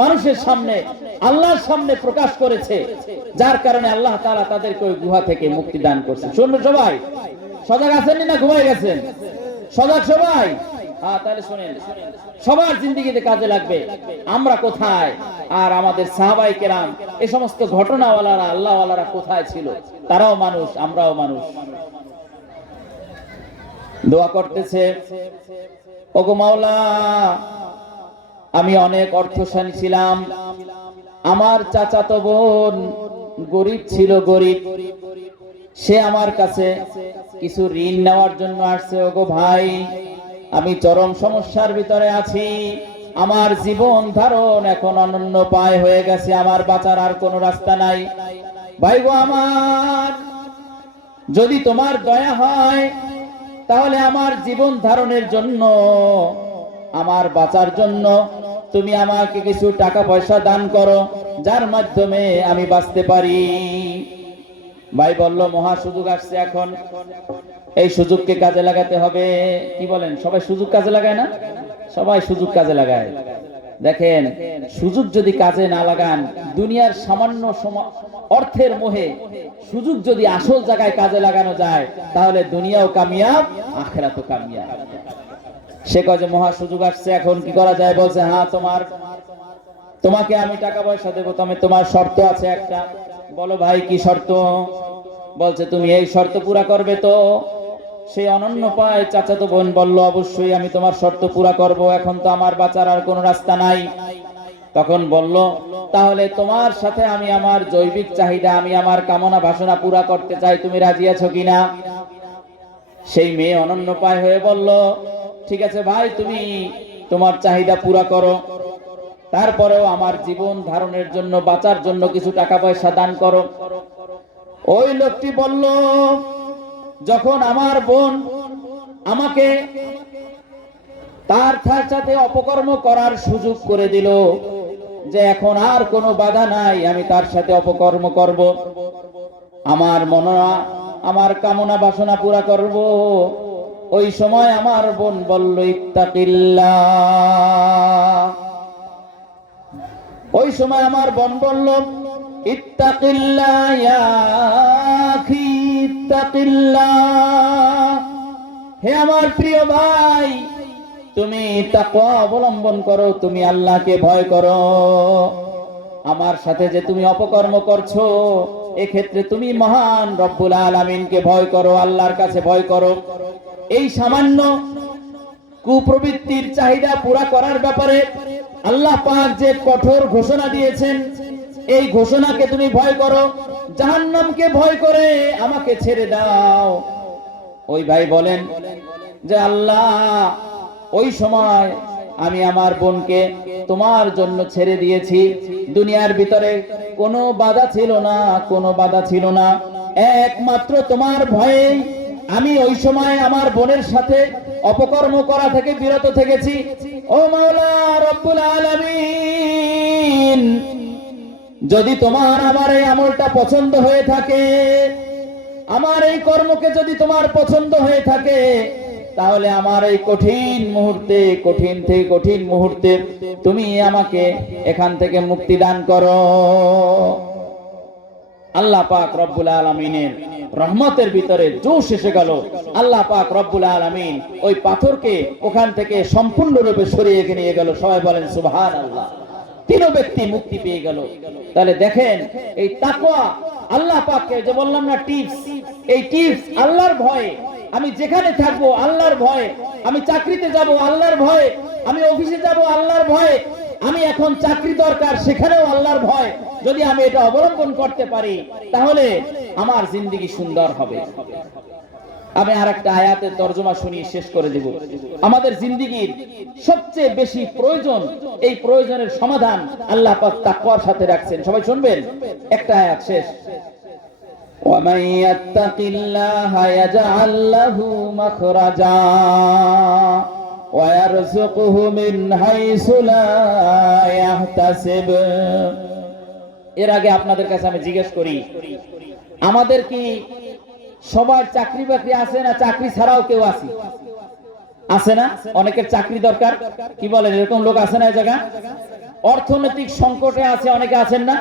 মানুষের সামনে, আল্লাহর সামনে প্রকাশ করেছে, যার কারণে আল্লাহ তাআলা তাদেরকে ওই গুহা থেকে মুক্তি দান করছে। শুনুন সবাই, সজাগ আছেন না ঘুমাই গেছেন? সজাগ সবাই? হ্যাঁ, তাহলে শুনেন, সবার জিন্দেগিতে কাজে লাগবে। আমরা কোথায়, আর আমাদের সাহাবায়ে কেরাম, এই সমস্ত ঘটনাওয়ালারা, আল্লাহওয়ালারা কোথায় ছিল? তারাও মানুষ, আমরাও মানুষ। দোয়া করতেছে, ওগো মাওলা, আমি অনেক অর্থশালী ছিলাম, আমার চাচাতো বোন গরিব ছিল, গরিব, সে আমার কাছে কিছু ঋণ নেওয়ার জন্য আসছে। ওগো ভাই, আমি চরম সমস্যার ভিতরে আছি, আমার জীবন ধারণ এখন অনন্য পায় হয়ে গেছে, আমার বাঁচার আর কোনো রাস্তা নাই। ভাই গো আমার, যদি তোমার দয়া হয় তাহলে আমার জীবন ধারণের জন্য, আমার বাঁচার জন্য তুমি আমাকে কিছু টাকা পয়সা দান করো, যার মাধ্যমে আমি বাঁচতে পারি। ভাই বলল, মহা সুযোগ আসছে এখন, এই সুযোগকে কাজে লাগাতে হবে। কি বলেন? সবাই সুযোগ কাজে লাগায় না? সবাই সুযোগ কাজে লাগায়। দেখেন, সুযোগ যদি কাজে না লাগান, দুনিয়ার সামান্য অর্থের মোহে সুযোগ যদি আসল জায়গায় কাজে লাগানো যায়, তাহলে দুনিয়াও কামিয়াব, আখিরাতও কামিয়াব। সে কয় যে মহা সুযোগ আসছে, এখন কি করা যায়? বলছে, হ্যাঁ, তোমাকে আমি টাকা পয়সা দেবো, তবে তোমার শর্ত আছে একটা। বলো ভাই, কি শর্ত? বলছে, তুমি এই শর্ত পুরা করবে তো? সেই অনন্য পায় চাচাতো বোন বলল, অবশ্যই আমি তোমার শর্ত পুরা করব, এখন তো আমার বাঁচার আর কোনো রাস্তা নাই। তখন বলল, তাহলে তোমার সাথে আমি আমার জৈবিক চাহিদা, আমি আমার কামনা বাসনা পুরা করতে চাই, তুমি রাজি আছো কিনা? সেই মেয়ে অনন্য পায় হয়ে বলল, ঠিক আছে ভাই, তুমি তোমার চাহিদা পুরা করো, তারপরেও আমার জীবন ধারণের জন্য, বাঁচার জন্য কিছু টাকা পয়সা দান করো। ওই লোকটি বলল, যখন আমার বোন আমাকে তার সাথে অপকর্ম করার সুযোগ করে দিল, যে এখন আর কোনো বাধা নাই, আমি তার সাথে অপকর্ম করব, আমার মননা, আমার কামনা বাসনা পুরা করব, ওই সময় আমার বোন বলল, ইত্তাকিল্লাহ। ওই সময় আমার বোন বলল, ইত্তাকিল্লাহ ইয়া আখি, ইত্তাকিল্লাহ। হে আমার প্রিয় ভাই, তুমি তাকওয়া অবলম্বন করো, তুমি আল্লাহকে ভয় করো। আমার সাথে যে তুমি অপকর্ম করছো, এক্ষেত্রে তুমি মহান রব্বুল আলামিনকে ভয় করো, আল্লাহর কাছে ভয় করো। এই সামান্য কুপ্রবৃত্তির চাহিদা পুরা করার ব্যাপারে আল্লাহ পাক যে কঠোর ঘোষণা দিয়েছেন, এই ঘোষণাকে তুমি ভয় করো, জাহান্নামকে ভয় করে আমাকে ছেড়ে দাও। ওই ভাই বলেন যে, আল্লাহ, ওই সময় আমি আমার বোনকে তোমার জন্য ছেড়ে দিয়েছি, দুনিয়ার ভিতরে কোনো বাধা ছিল না, কোনো বাধা ছিল না, একমাত্র তোমার ভয়ে আমি ওই সময় আমার বোনের সাথে অপকর্ম করা থেকে বিরত থেকেছি। ও মাওলা রব্বুল আলামিন, যদি তোমার আমার এই আমলটা পছন্দ হয়ে থাকে, আমার এই কর্মকে যদি তোমার পছন্দ হয়ে থাকে, তাহলে আমার এই কঠিন মুহূর্তে, কঠিন থেকে কঠিন মুহূর্তে তুমি আমাকে এখান থেকে মুক্তি দান করো। আল্লাহ পাক রব্বুল আলামিনের রহমতের ভিতরে জোশ এসে গেল। আল্লাহ পাক রব্বুল আলামিন ওই পাথরকে ওখান থেকে সম্পূর্ণরূপে সরিয়ে নিয়ে গেল। সবাই বলেন সুবহানাল্লাহ। তিনও ব্যক্তি মুক্তি পেয়ে গেল। তাহলে দেখেন এই তাকওয়া, আল্লাহ পাককে যে বললাম না টিপস, এই টিপস আল্লাহর ভয়ে, আমি যেখানে থাকবো আল্লাহর ভয়ে, আমি চাকরিতে যাব আল্লাহর ভয়ে, আমি অফিসে যাব আল্লাহর ভয়ে, আমি এখন চাকরি দরকার সেখানেও আল্লাহর ভয়, যদি আমি এটা অবলম্বন করতে পারি তাহলে আমার জিন্দেগি সুন্দর হবে। আমি আরেকটা আয়াতের তরজমা শুনিয়ে শেষ করে দেব। আমাদের জিন্দেগির সবচেয়ে বেশি প্রয়োজন, এই প্রয়োজনের সমাধান আল্লাহ পাক তাকওয়ার সাথে রাখছেন। সবাই শুনবেন, একটা আয়াত শেষ। وَمَن يَتَّقِ اللَّهَ يَجْعَل لَّهُ مَخْرَجًا وَيَرْزُقْهُ مِنْ حَيْثُ لَا يَحْتَسِبُ। এর আগে আপনাদের কাছে আমি জিজ্ঞেস করি, আমাদের কি সবার চাকরি বাকরি আছে না চাকরি ছাড়াও কেউ আছে? আছে না? অনেকের চাকরি দরকার, কি বলেন, এরকম লোক আছে না এই জায়গা? অর্থনৈতিক সংকটে আছে অনেকে, আছেন না?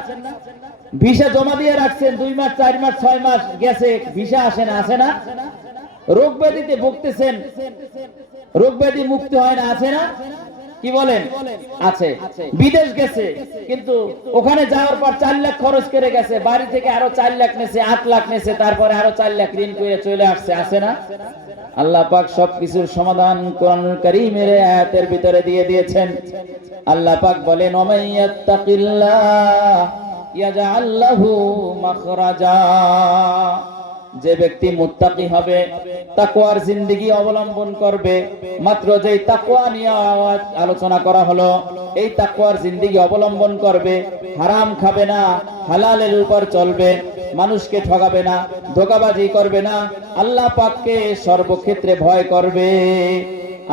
ভিসা জমা দিয়ে রাখছেন 2 মাস 4 মাস 6 মাস গেছে, ভিসা আসে না, আছে না? রোগ ব্যাধিতে ভুগতেছেন, রোগ ব্যাধি মুক্তি হয় না, আছে না? কি বলেন? আছে। বিদেশ গেছে কিন্তু ওখানে যাওয়ার পর 4 লাখ খরচ করে গেছে, বাড়ি থেকে আরো 4 লাখ নেছে, 8 লাখ নেছে, তারপরে আরো 4 লাখ ঋণ করে চলে আসছে, আছে না? আল্লাহ পাক সবকিছুর সমাধান কোরআনুল কারীমের আয়াতের ভিতরে দিয়ে দিয়েছেন। আল্লাহ পাক বলেন, ওমাইয়াত্তাকিল্লাহ ইয়াজআল লাহু মাখরাজা। যে ব্যক্তি মুত্তাকি হবে, তাকওয়ার জিন্দেগি অবলম্বন করবে, মাত্র যেই তাকওয়া নিয়ে আলোচনা করা হলো, এই তাকওয়ার জিন্দেগি অবলম্বন করবে, হারাম খাবে না, হালালের উপর চলবে, মানুষকে ঠকাবে না, ধোঁকাবাজি করবে না, আল্লাহ পাককে সর্বক্ষেত্রে ভয় করবে।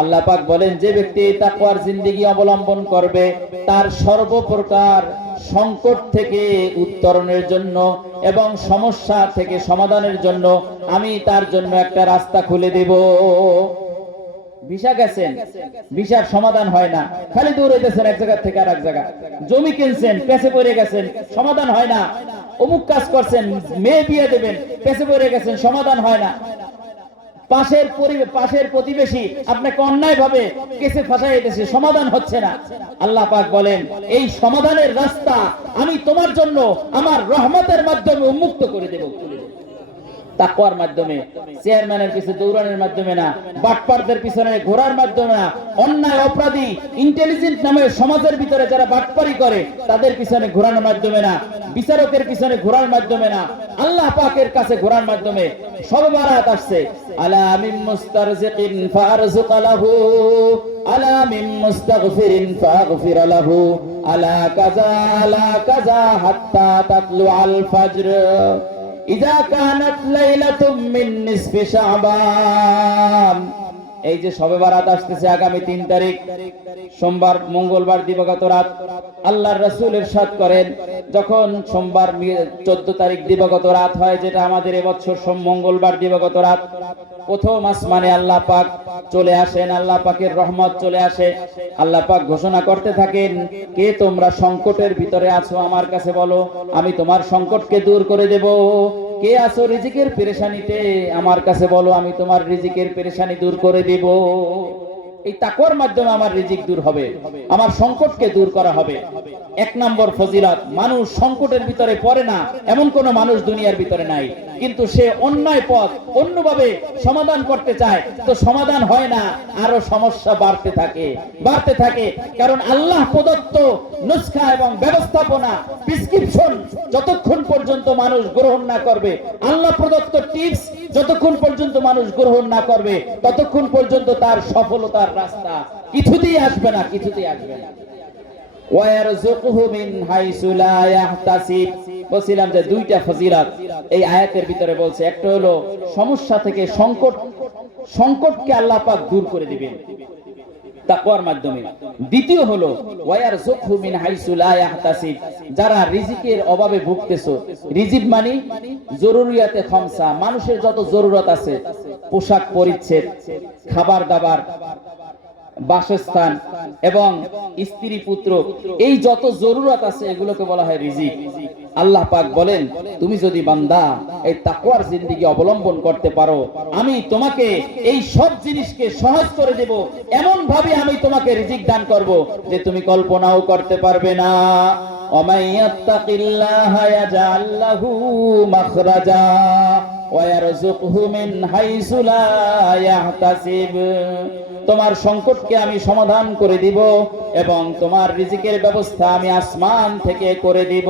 আল্লাহ পাক বলেন, যে ব্যক্তি তাকওয়ার জিন্দেগি অবলম্বন করবে, তার সর্বপ্রকার সংকট থেকে উত্তরণের জন্য এবং সমস্যা থেকে সমাধানের জন্য আমি তার জন্য একটা রাস্তা খুলে দেব। ভিসা গেছেন, ভিসার সমাধান হয় না, খালি দৌড়াইতেছেন এক জায়গা থেকে আরেক জায়গা। জমি কিনছেন, পেছে পড়ে গেছেন, সমাধান হয় না। অমুক কাজ করছেন, মেয়ে বিয়ে দেবেন, পেছে পড়ে গেছেন, সমাধান হয় না। পাশের প্রতিবেশী আপনাকে অন্যায় ভাবে কেসে ফাঁসাইতেছে, সমাধান হচ্ছে না। আল্লাহ পাক বলেন, এই সমাধানের রাস্তা আমি তোমার জন্য আমার রহমতের মাধ্যমে উন্মুক্ত করে দেব। তাকওয়ার মাধ্যমে, চেয়ারম্যানের পিছনে দৌড়ানোর মাধ্যমে না, বাটপারদের পিছনে ঘোরার মাধ্যমে না, অন্যায় অপরাধী ইন্টেলিজেন্ট নামে সমাজের ভিতরে যারা বাটপারি করে তাদের পিছনে ঘোরানোর মাধ্যমে না, বিচারকের পিছনে ঘোরার মাধ্যমে না, আল্লাহ পাকের কাছে ঘোরার মাধ্যমে। সবে বারাত আসছে, আলা মিন মুস্তারজিকিন ফারজুক লাহু, আলা মিন মুস্তাগফিরিন ফাগফির লাহু, আলা কাযা হাত্তা তাতলু আল ফাজর, ইযা কানাত লাইলাতুম মিন নিসফি শাবান। এই যে শবে বারাত আসতেছে আগামী 3 তারিখ সোমবার, মঙ্গলবার দিবাগত রাত, আল্লাহর রাসূল ইরশাদ করেন, যখন সোমবার 14 তারিখ দিবাগত রাত হয়, যেটা আমাদের এবছর মঙ্গলবার দিবাগত রাত, প্রথম আসমানে আল্লাহ পাক চলে আসেন, আল্লাহ পাকের রহমত চলে আসে। আল্লাহ পাক ঘোষণা করতে থাকেন, কে তোমরা সংকটের ভিতরে আছো আমার কাছে বলো, আমি তোমার সংকটকে দূর করে দেব। কে আছো রিজিকের পেরেশানিতে, আমার কাছে বলো, আমি তোমার রিজিকের পেরেশানি দূর করে দেব। এই তাকওয়ার মাধ্যমে আমার রিজিক দূর হবে, আমার সংকটকে দূর করা হবে। 1 নম্বর ফজিলত, মানুষ সংকটের ভিতরে পড়ে না এমন কোন মানুষ দুনিয়ার ভিতরে নাই, কিন্তু সে অন্যায় পথ অন্যভাবে সমাধান করতে চায়, তো সমাধান হয় না, আরো সমস্যা বাড়তে থাকে। কারণ আল্লাহ প্রদত্ত নুসখা এবং ব্যবস্থাপনা, প্রেসক্রিপশন যতক্ষণ পর্যন্ত মানুষ গ্রহণ না করবে, আল্লাহ প্রদত্ত টিপস যতক্ষণ পর্যন্ত মানুষ গ্রহণ না করবে, ততক্ষণ পর্যন্ত তার সফলতার রাস্তা কিছুতেই আসবে না। ওয়ারযুকহু মিন হাইসু লা ইয়াহতাসিব। বলছিলাম যে 2টা ফজিলত এই আয়াতের ভিতরে বলছে। একটা হলো সমস্যা থেকে, সংকটকে আল্লাহ পাক দূর করে দিবেন তাকওয়ার মাধ্যমে। দ্বিতীয় হলো ওয়ারযুকহু মিন হাইসু লা ইয়াহতাসিব। যারা রিজিকের অভাবে ভুগতেছো, রিজিক মানে জরুরিয়াতে খামসা, মানুষের যত জরুরত আছে, পোশাক পরিচ্ছদ, খাবার দাবার, বাসস্থান এবং স্ত্রী পুত্র, এই যত জরুরত আছে এগুলোকে বলা হয় রিজিক। আল্লাহ পাক বলেন, তুমি যদি বান্দা এই তাকওয়ার জিন্দেগি অবলম্বন করতে পারো, আমি তোমাকে এই সব জিনিসকে সহজ করে দেব, এমন ভাবে আমি তোমাকে রিজিক দান করব যে তুমি কল্পনাও করতে পারবে না। ওয়ামান ইয়াত্তাকিল্লাহা ইয়াজআল লাহু মাখরাজা ওয়া ইয়ারযুকহু মিন হাইসু লা ইয়াহতাসিব। তোমার সংকটকে আমি সমাধান করে দিব এবং তোমার রিজিকের ব্যবস্থা আমি আসমান থেকে করে দিব।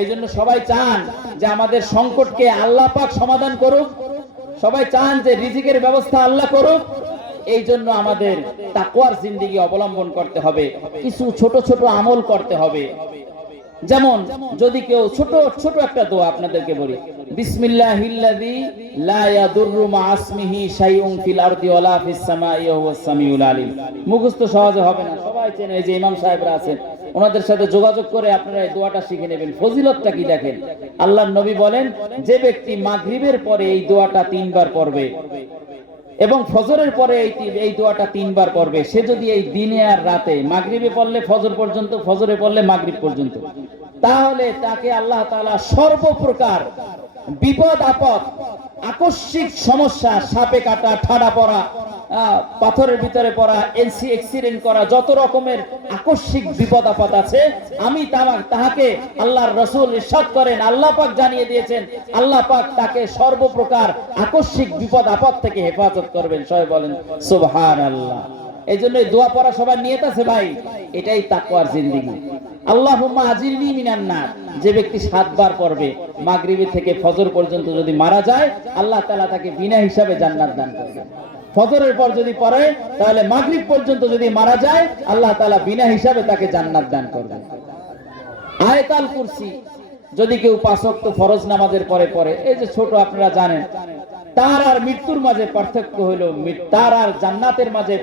এই জন্য সবাই চান যে আমাদের সংকটকে আল্লাহ পাক সমাধান করুক, সবাই চান যে রিজিকের ব্যবস্থা আল্লাহ করুক। এই জন্য আমাদের তাকওয়ার জিন্দেগি অবলম্বন করতে হবে, কিছু ছোট ছোট আমল করতে হবে। যেমন যদি কেউ ছোট ছোট একটা দোয়া আপনাদেরকে বলি, বিসমিল্লাহিল্লাযী লা ইয়াদুররু মা ইসমিহি শাইউন ফিল আরদি ওয়ালা ফিস সামাই ওয়া হুয়াস সামিউল আলিম। মুখস্থ সহজে হবে না, সবাই চেনে, এই যে ইমাম সাহেবরা আছেন ওনাদের সাথে যোগাযোগ করে আপনারা এই দোয়াটা শিখে নেবেন। ফজিলতটা কি দেখেন, আল্লাহর নবী বলেন যে ব্যক্তি মাগরিবের পরে এই দোয়াটা 3 বার পড়বে এবং ফজরের পরে এই দোয়াটা 3 বার পড়বে, সে যদি এই দিনে আর রাতে মাগরিবে পড়লে ফজর পর্যন্ত, ফজরে পড়লে মাগরিব পর্যন্ত, তাহলে তাকে আল্লাহ তাআলা সর্বপ্রকার বিপদ আপদ, আকস্মিক সমস্যা, সাপে কাটা, ঠাডা পড়া, পাথরের ভিতরে পড়া, অ্যাক্সিডেন্ট করা, যত রকমের আকস্মিক বিপদ আপদ আছে, আমি তাহাকে, আল্লাহর রাসূল ইরশাদ করেন, আল্লাহ পাক জানিয়ে দিয়েছেন, আল্লাহ পাক তাকে সর্বপ্রকার আকস্মিক বিপদ আপদ থেকে হেফাজত করবেন। সবাই বলেন সুবহানাল্লাহ। এই জন্য দোয়া পড়া সবার নিয়ত আছে ভাই, এটাই তাকওয়ার জিন্দেগি। আল্লাহুম্মা আজিরনি মিনান নার, যে ব্যক্তি 7 বার পড়বে মাগরিব থেকে ফজর পর্যন্ত, যদি মারা যায় আল্লাহ তাআলা তাকে বিনা হিসাবে জান্নাত দান করবেন। ফজরের পর যদি পড়ে তাহলে মাগরিব পর্যন্ত যদি মারা যায় আল্লাহ তাআলা বিনা হিসাবে তাকে জান্নাত দান করবেন। আয়াতুল কুরসি যদি কেউ 5 ওয়াক্ত ফরজ নামাজের পরে পড়ে, এই যে ছোট আপনারা জানেন, তার আর মৃত্যুর মাঝে পার্থক্য হলো, তার আর জান্নাতের মাঝে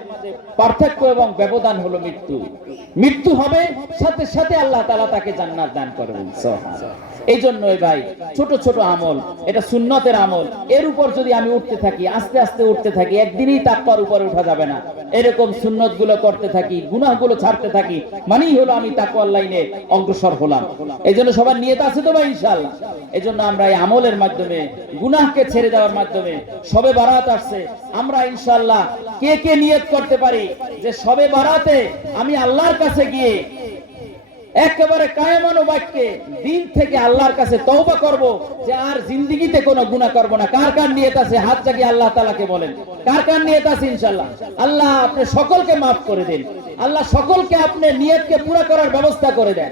পার্থক্য এবং ব্যবধান হলো মৃত্যু। মৃত্যু হবে, সাথে সাথে আল্লাহ তাআলা তাকে জান্নাত দান করবেন। এই জন্যই ভাই ছোট ছোট আমল, এটা সুন্নতের আমল, এর উপর যদি আমি উঠতে থাকি, আস্তে আস্তে উঠতে থাকি, একদিনই তাকওয়ার উপরে উঠা যাবে না। এরকম সুন্নত গুলো করতে থাকি, গুনাহগুলো ছাড়তে থাকি, মানেই হলো আমি তাকওয়ার লাইনে অগ্রসর হলাম। এই জন্য সবার নিয়ত আছে তো ভাই ইনশাআল্লাহ। এই জন্য আমরা এই আমলের মাধ্যমে, গুনাহকে ছেড়ে দেওয়ার মাধ্যমে, শবে বারাত আসছে, আমরা ইনশাআল্লাহ কে কে নিয়ত করতে পারি যে শবে বারাতে আমি আল্লাহর কাছে গিয়ে একেবারে কায়েমানো বাক্যে দিন থেকে আল্লাহর কাছে তওবা করব যে আর জিন্দেগিতে কোনো গুনাহ করব না। কার কার নিয়ত আছে হাত জাগিয়ে আল্লাহ তাআলাকে বলেন, কার কার নিয়ত আছে ইনশাআল্লাহ। আল্লাহ আপনি সকলকে maaf করে দেন, আল্লাহ সকলকে আপনি নিয়তকে পুরো করার ব্যবস্থা করে দেন।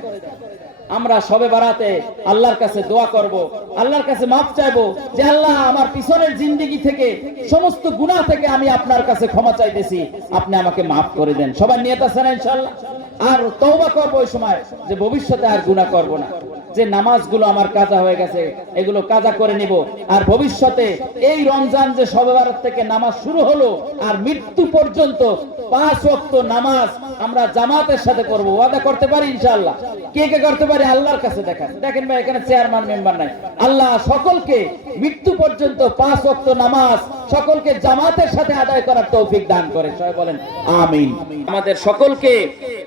আমরা শবে বারাতে আল্লাহর কাছে দোয়া করব, আল্লাহর কাছে মাফ চাইবো যে আল্লাহ আমার পিছনের জিন্দেগি থেকে সমস্ত গুনাহ থেকে আমি আপনার কাছে ক্ষমা চাইতেছি, আপনি আমাকে মাফ করে দেন। সবার নিয়ত আছে না ইনশাআল্লাহ? আর তওবা করব ওই সময় যে ভবিষ্যতে আর গুনাহ করব না, যে নামাজগুলো আমার কাজা হয়ে গেছে এগুলো কাজা করে নিব, আর ভবিষ্যতে এই রমজান যে শবে বারাত থেকে নামাজ শুরু হলো আর মৃত্যু পর্যন্ত 5 ওয়াক্ত নামাজ আমরা জামাতের সাথে করব। ওয়াদা করতে পারি ইনশাআল্লাহ? কে কে করতে পারি আল্লাহর কাছে? দেখেন ভাই, এখানে চেয়ারম্যান মেম্বার নাই। আল্লাহ সকলকে মৃত্যু পর্যন্ত 5 ওয়াক্ত নামাজ সকলকে জামাতের সাথে আদায় করার তৌফিক দান করে। সবাই বলেন আমিন। আমাদের সকলকে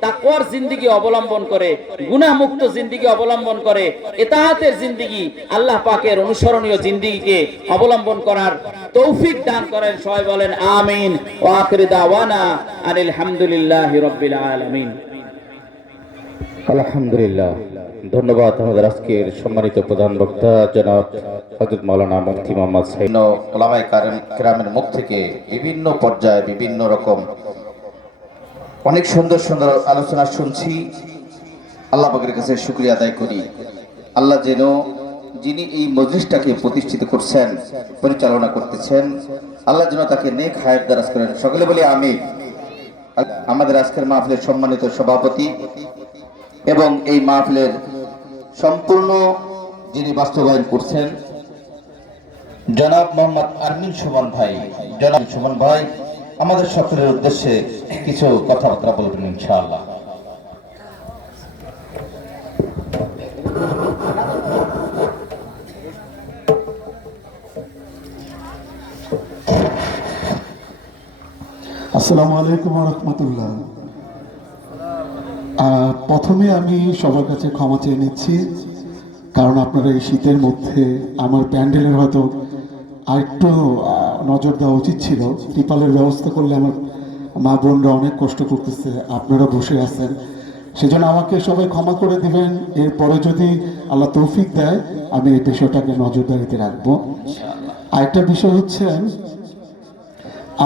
তাকওয়ার জিন্দেগি অবলম্বন করে, গুনাহ মুক্ত জিন্দেগি অবলম্বন করে, ইতাআতের জিন্দেগি, আল্লাহ পাকের অনুসরণীয় জিন্দেগিকে অবলম্বন করার তৌফিক দান করেন। সবাই বলেন আমিন। ওয়া আখিরু দাওয়ানা আনিল হামদুলিল্লাহি রাব্বিল আলামিন। আলহামদুলিল্লাহ। ধন্যবাদ আমাদের আজকের সম্মানিত প্রধান বক্তা জনাব হযরত মাওলানা মুফতি মোহাম্মদ সাইদ। ওলামায়ে কেরামের মুখ থেকে বিভিন্ন পর্যায়ে বিভিন্ন রকম অনেক সুন্দর সুন্দর আলোচনা শুনছি। আল্লাহ পাকের কাছে শুকরিয়া আদায় করি। আল্লাহ যেন যিনি এই মজলিসটাকে প্রতিষ্ঠিত করছেন, পরিচালনা করতেছেন, আল্লাহ যেন তাকে নেক হায়াত দারাজ করেন। সকলে বলি আমিন। আমাদের আজকের মাহফিলের সম্মানিত সভাপতি এবং এই মাহফিলের সম্পূর্ণ যিনি বাস্তবায়ন করছেন জনাব মোহাম্মদ আরমিন সুমন ভাই, জনাব সুমন ভাই আমাদের সকলের উদ্দেশ্যে কিছু কথাবার্তা বলবেন ইনশাআল্লাহ। আসসালামু আলাইকুম রহমতুল্লাহ। প্রথমে আমি সবার কাছে ক্ষমা চেয়ে নিচ্ছি, কারণ আপনারা এই শীতের মধ্যে আমার প্যান্ডেলের হয়তো আরেকটু নজর দেওয়া উচিত ছিল। ত্রিপালের ব্যবস্থা করলে আমার মা বোনরা অনেক কষ্ট করতেছে, আপনারা বসে আছেন, সেজন্য আমাকে সবাই ক্ষমা করে দিবেন। এরপরে যদি আল্লাহ তৌফিক দেয় আমি এই বিষয়টাকে নজরদারিতে রাখবো। আরেকটা বিষয় হচ্ছে,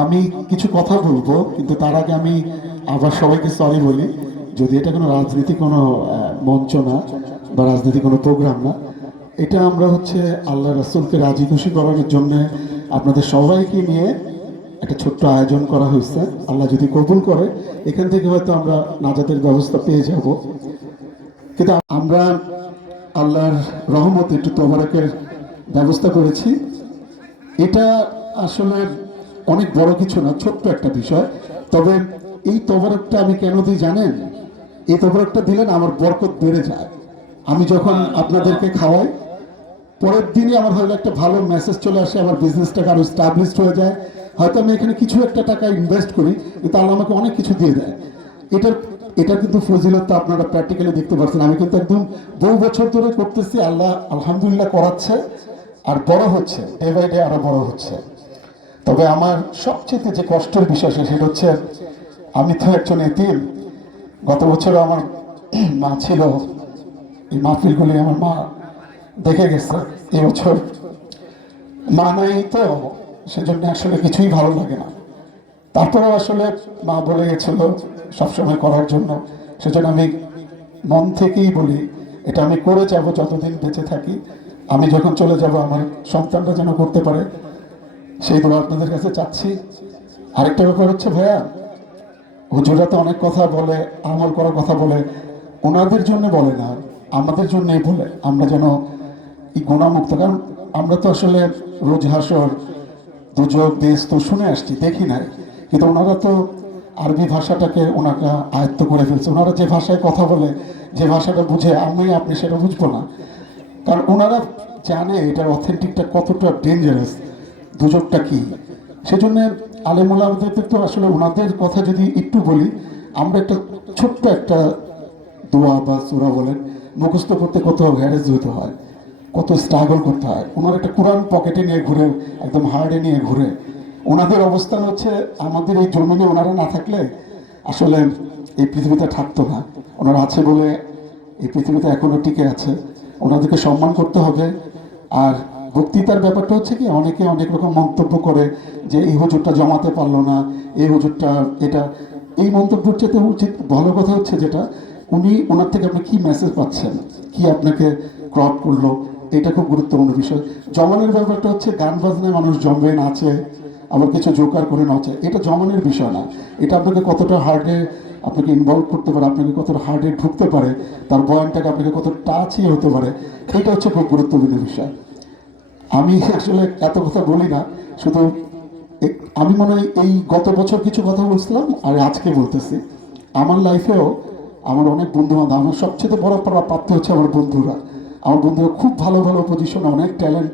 আমি কিছু কথা বলবো, কিন্তু তার আগে আমি আবার সবাইকে সরি বলি, যদি এটা কোনো রাজনীতি কোনো মঞ্চ না বা রাজনীতি কোনো প্রোগ্রাম না, এটা আমরা হচ্ছে আল্লাহ রাসূলকে রাজি খুশি করার জন্য আপনাদের সবাইকে নিয়ে একটা ছোট্ট আয়োজন করা হয়েছে। আল্লাহ যদি কবুল করে এখান থেকে হয়তো আমরা নাজাতের ব্যবস্থা পেয়ে যাব। কিন্তু আমরা আল্লাহর রহমতে একটু তোবারকের ব্যবস্থা করেছি। এটা আসলে অনেক বড় কিছু না, ছোট্ট একটা বিষয়। তবে এই তোবারকটা আমি কেন দিই জানেন? এই তোবারকটা দিলেন আমার বরকত বেড়ে যায়। আমি যখন আপনাদেরকে খাওয়াই, পরের দিনই আমার হয়তো একটা ভালো মেসেজ চলে আসে, আমার বিজনেসটাকে আরো স্টাবলিশড হয়ে যায়। হয়তো আমি এখানে কিছু একটা টাকা ইনভেস্ট করি, কিন্তু আল্লাহ আমাকে অনেক কিছু দিয়ে দেয়। এটার কিন্তু ফজিলত তো আপনারা প্র্যাকটিক্যালি দেখতে পাচ্ছেন। আমি কিন্তু একদম বহু বছর ধরে করতেছি, আল্লাহ আলহামদুলিল্লাহ করাচ্ছে, আর বড় হচ্ছে, ডে বাই ডে আরো বড় হচ্ছে। তবে আমার সবচেয়ে যে কষ্টের বিষয় সেটা হচ্ছে, আমি তো একজন এতিম। গত বছর আমার মা ছিল, এই মাহফিলগুলি আমার মা দেখে গেছে। এই বছর মা নাই, তো সেজন্য আসলে কিছুই ভালো লাগে না। তারপরেও আসলে মা বলে গেছিল সবসময় করার জন্য, সেজন্য আমি মন থেকেই বলি এটা আমি করে যাব যতদিন বেঁচে থাকি। আমি যখন চলে যাব আমার সন্তানরা যেন করতে পারে, সেই দোয়া আপনাদের কাছে চাচ্ছি। আরেকটা ব্যাপার হচ্ছে ভাইয়া, হুজুরা তো অনেক কথা বলে, আমল করার কথা বলে, ওনাদের জন্য বলে না, আমাদের জন্যই বলে, আমরা যেন এই গুণামুক্ত। কারণ আমরা তো আসলে রোজ হাসর দুযোগ দেশ তো শুনে আসছি, দেখি নাই, কিন্তু ওনারা তো আরবি ভাষাটাকে ওনারা আয়ত্ত করে ফেলছে। ওনারা যে ভাষায় কথা বলে, যে ভাষাটা বুঝে আপনি সেটা বুঝবো না, কারণ ওনারা জানে এটার অথেন্টিকটা কতটা ডেঞ্জারাস, দুযোগটা কি। সেজন্য আলেমুলামাদের তো আসলে ওনাদের কথা যদি একটু বলি, আমরা একটা ছোট্ট একটা দোয়া বা সূরা বলেন মুখস্থ করতে কত হ্যারেস হতে হয়, কত স্ট্রাগল করতে হয়। ওনার একটা কোরআন পকেটে নিয়ে ঘুরে, একদম হার্ডে নিয়ে ঘুরে। ওনাদের অবস্থান হচ্ছে, আমাদের এই জমিনে ওনারা না থাকলে আসলে এই পৃথিবীতে থাকতো না। ওনারা আছে বলে এই পৃথিবীতে এখনো টিকে আছে, ওনাদেরকে সম্মান করতে হবে। আর বক্তৃতার ব্যাপারটা হচ্ছে কি, অনেকে অনেক রকম মন্তব্য করে যে এই হুজুরটা জমাতে পারলো না, এই হুজুরটা এটা, এই মন্তব্যের চেয়ে উচিত ভালো কথা হচ্ছে যেটা, ওনার থেকে আপনি কি মেসেজ পাচ্ছেন, কি আপনাকে ক্রপ করলো, এটা খুব গুরুত্বপূর্ণ বিষয়। জমানের ব্যাপারটা হচ্ছে গান বাজনায় মানুষ জমবে, নাচে, আবার কিছু জোকার করে নাচে, এটা জমানের বিষয় না। এটা আপনাকে কতটা হার্ডে আপনাকে ইনভলভ করতে পারে, আপনাকে কতটা হার্ডে ঢুকতে পারে, তার বয়ানটাকে আপনাকে কত টাচই হতে পারে, এটা হচ্ছে খুব গুরুত্বপূর্ণ বিষয়। আমি আসলে এত কথা বলি না, শুধু আমি মনে হয় এই গত বছর কিছু কথা বলছিলাম আর আজকে বলতেছি। আমার লাইফেও আমার অনেক বন্ধু বান্ধব, আমার সবচেয়ে বড় প্রাপ্তি হচ্ছে আমার বন্ধুরা। আমার বন্ধুরা খুব ভালো ভালো পজিশনে, অনেক ট্যালেন্ট,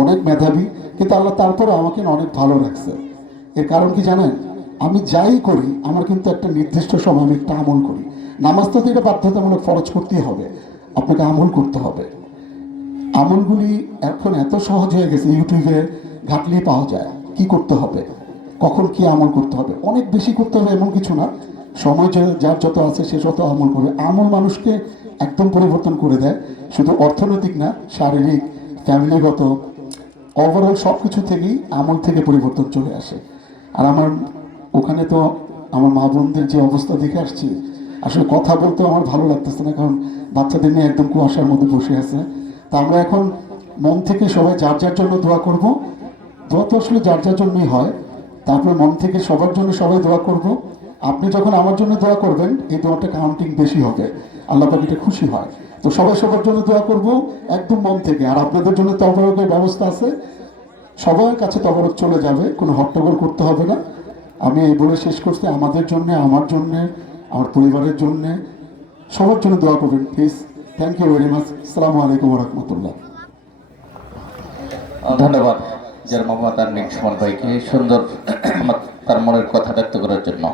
অনেক মেধাবী, কিন্তু আল্লাহ তারপরে আমাকে অনেক ভালো রাখছে। এর কারণ কি জানেন? আমি যাই করি আমার কিন্তু একটা নির্দিষ্ট সময় আমি একটা আমল করি। নামাজ তো এটা বাধ্যতামূলক ফরজ করতেই হবে, আপনাকে আমল করতে হবে। আমলগুলি এখন এত সহজ হয়ে গেছে, ইউটিউবে ঘাটলে পাওয়া যায় কি করতে হবে, কখন কি আমল করতে হবে। অনেক বেশি করতে হবে এমন কিছু না, সময় যার যত আছে সে যত আমল করবে। আমল মানুষকে একদম পরিবর্তন করে দেয়, শুধু অর্থনৈতিক না, শারীরিক, ফ্যামিলিগত, ওভারঅল সব কিছু থেকেই আমল থেকে পরিবর্তন চলে আসে। আর আমার ওখানে তো আমার মা বোনদের যে অবস্থা দেখে আসছি, আসলে কথা বলতেও আমার ভালো লাগতেছে না, কারণ বাচ্চাদের নিয়ে একদম কুয়াশার মধ্যে বসে আছে। তা আমরা এখন মন থেকে সবাই যার যার জন্য দোয়া করব। দোয়া তো আসলে যার যার জন্যই হয়, তারপরে মন থেকে সবার জন্য সবাই দোয়া করব। আপনি যখন আমার জন্য দোয়া করবেন, এই দোয়াটা কাউন্টিং বেশি হবে, আল্লাহ পাক এটা খুশি হয়। তো সবাই সবার জন্য দোয়া করব একদম মন থেকে। আর আপনাদের জন্য তবরকের ব্যবস্থা আছে, সবার কাছে তবরক চলে যাবে, কোনো হট্টগোল করতে হবে না। আমি এই বলে শেষ করছি, আমাদের জন্যে, আমার জন্যে, আমার পরিবারের জন্যে, সবার জন্য দোয়া করবেন please. Thank you very much. আসসালামু আলাইকুম রহমতুল্লাহ। ধন্যবাদ যার মোহাম্মদ আর্নিক সুমন ভাইকে সুন্দর তার মনের কথা ব্যক্ত করার জন্য।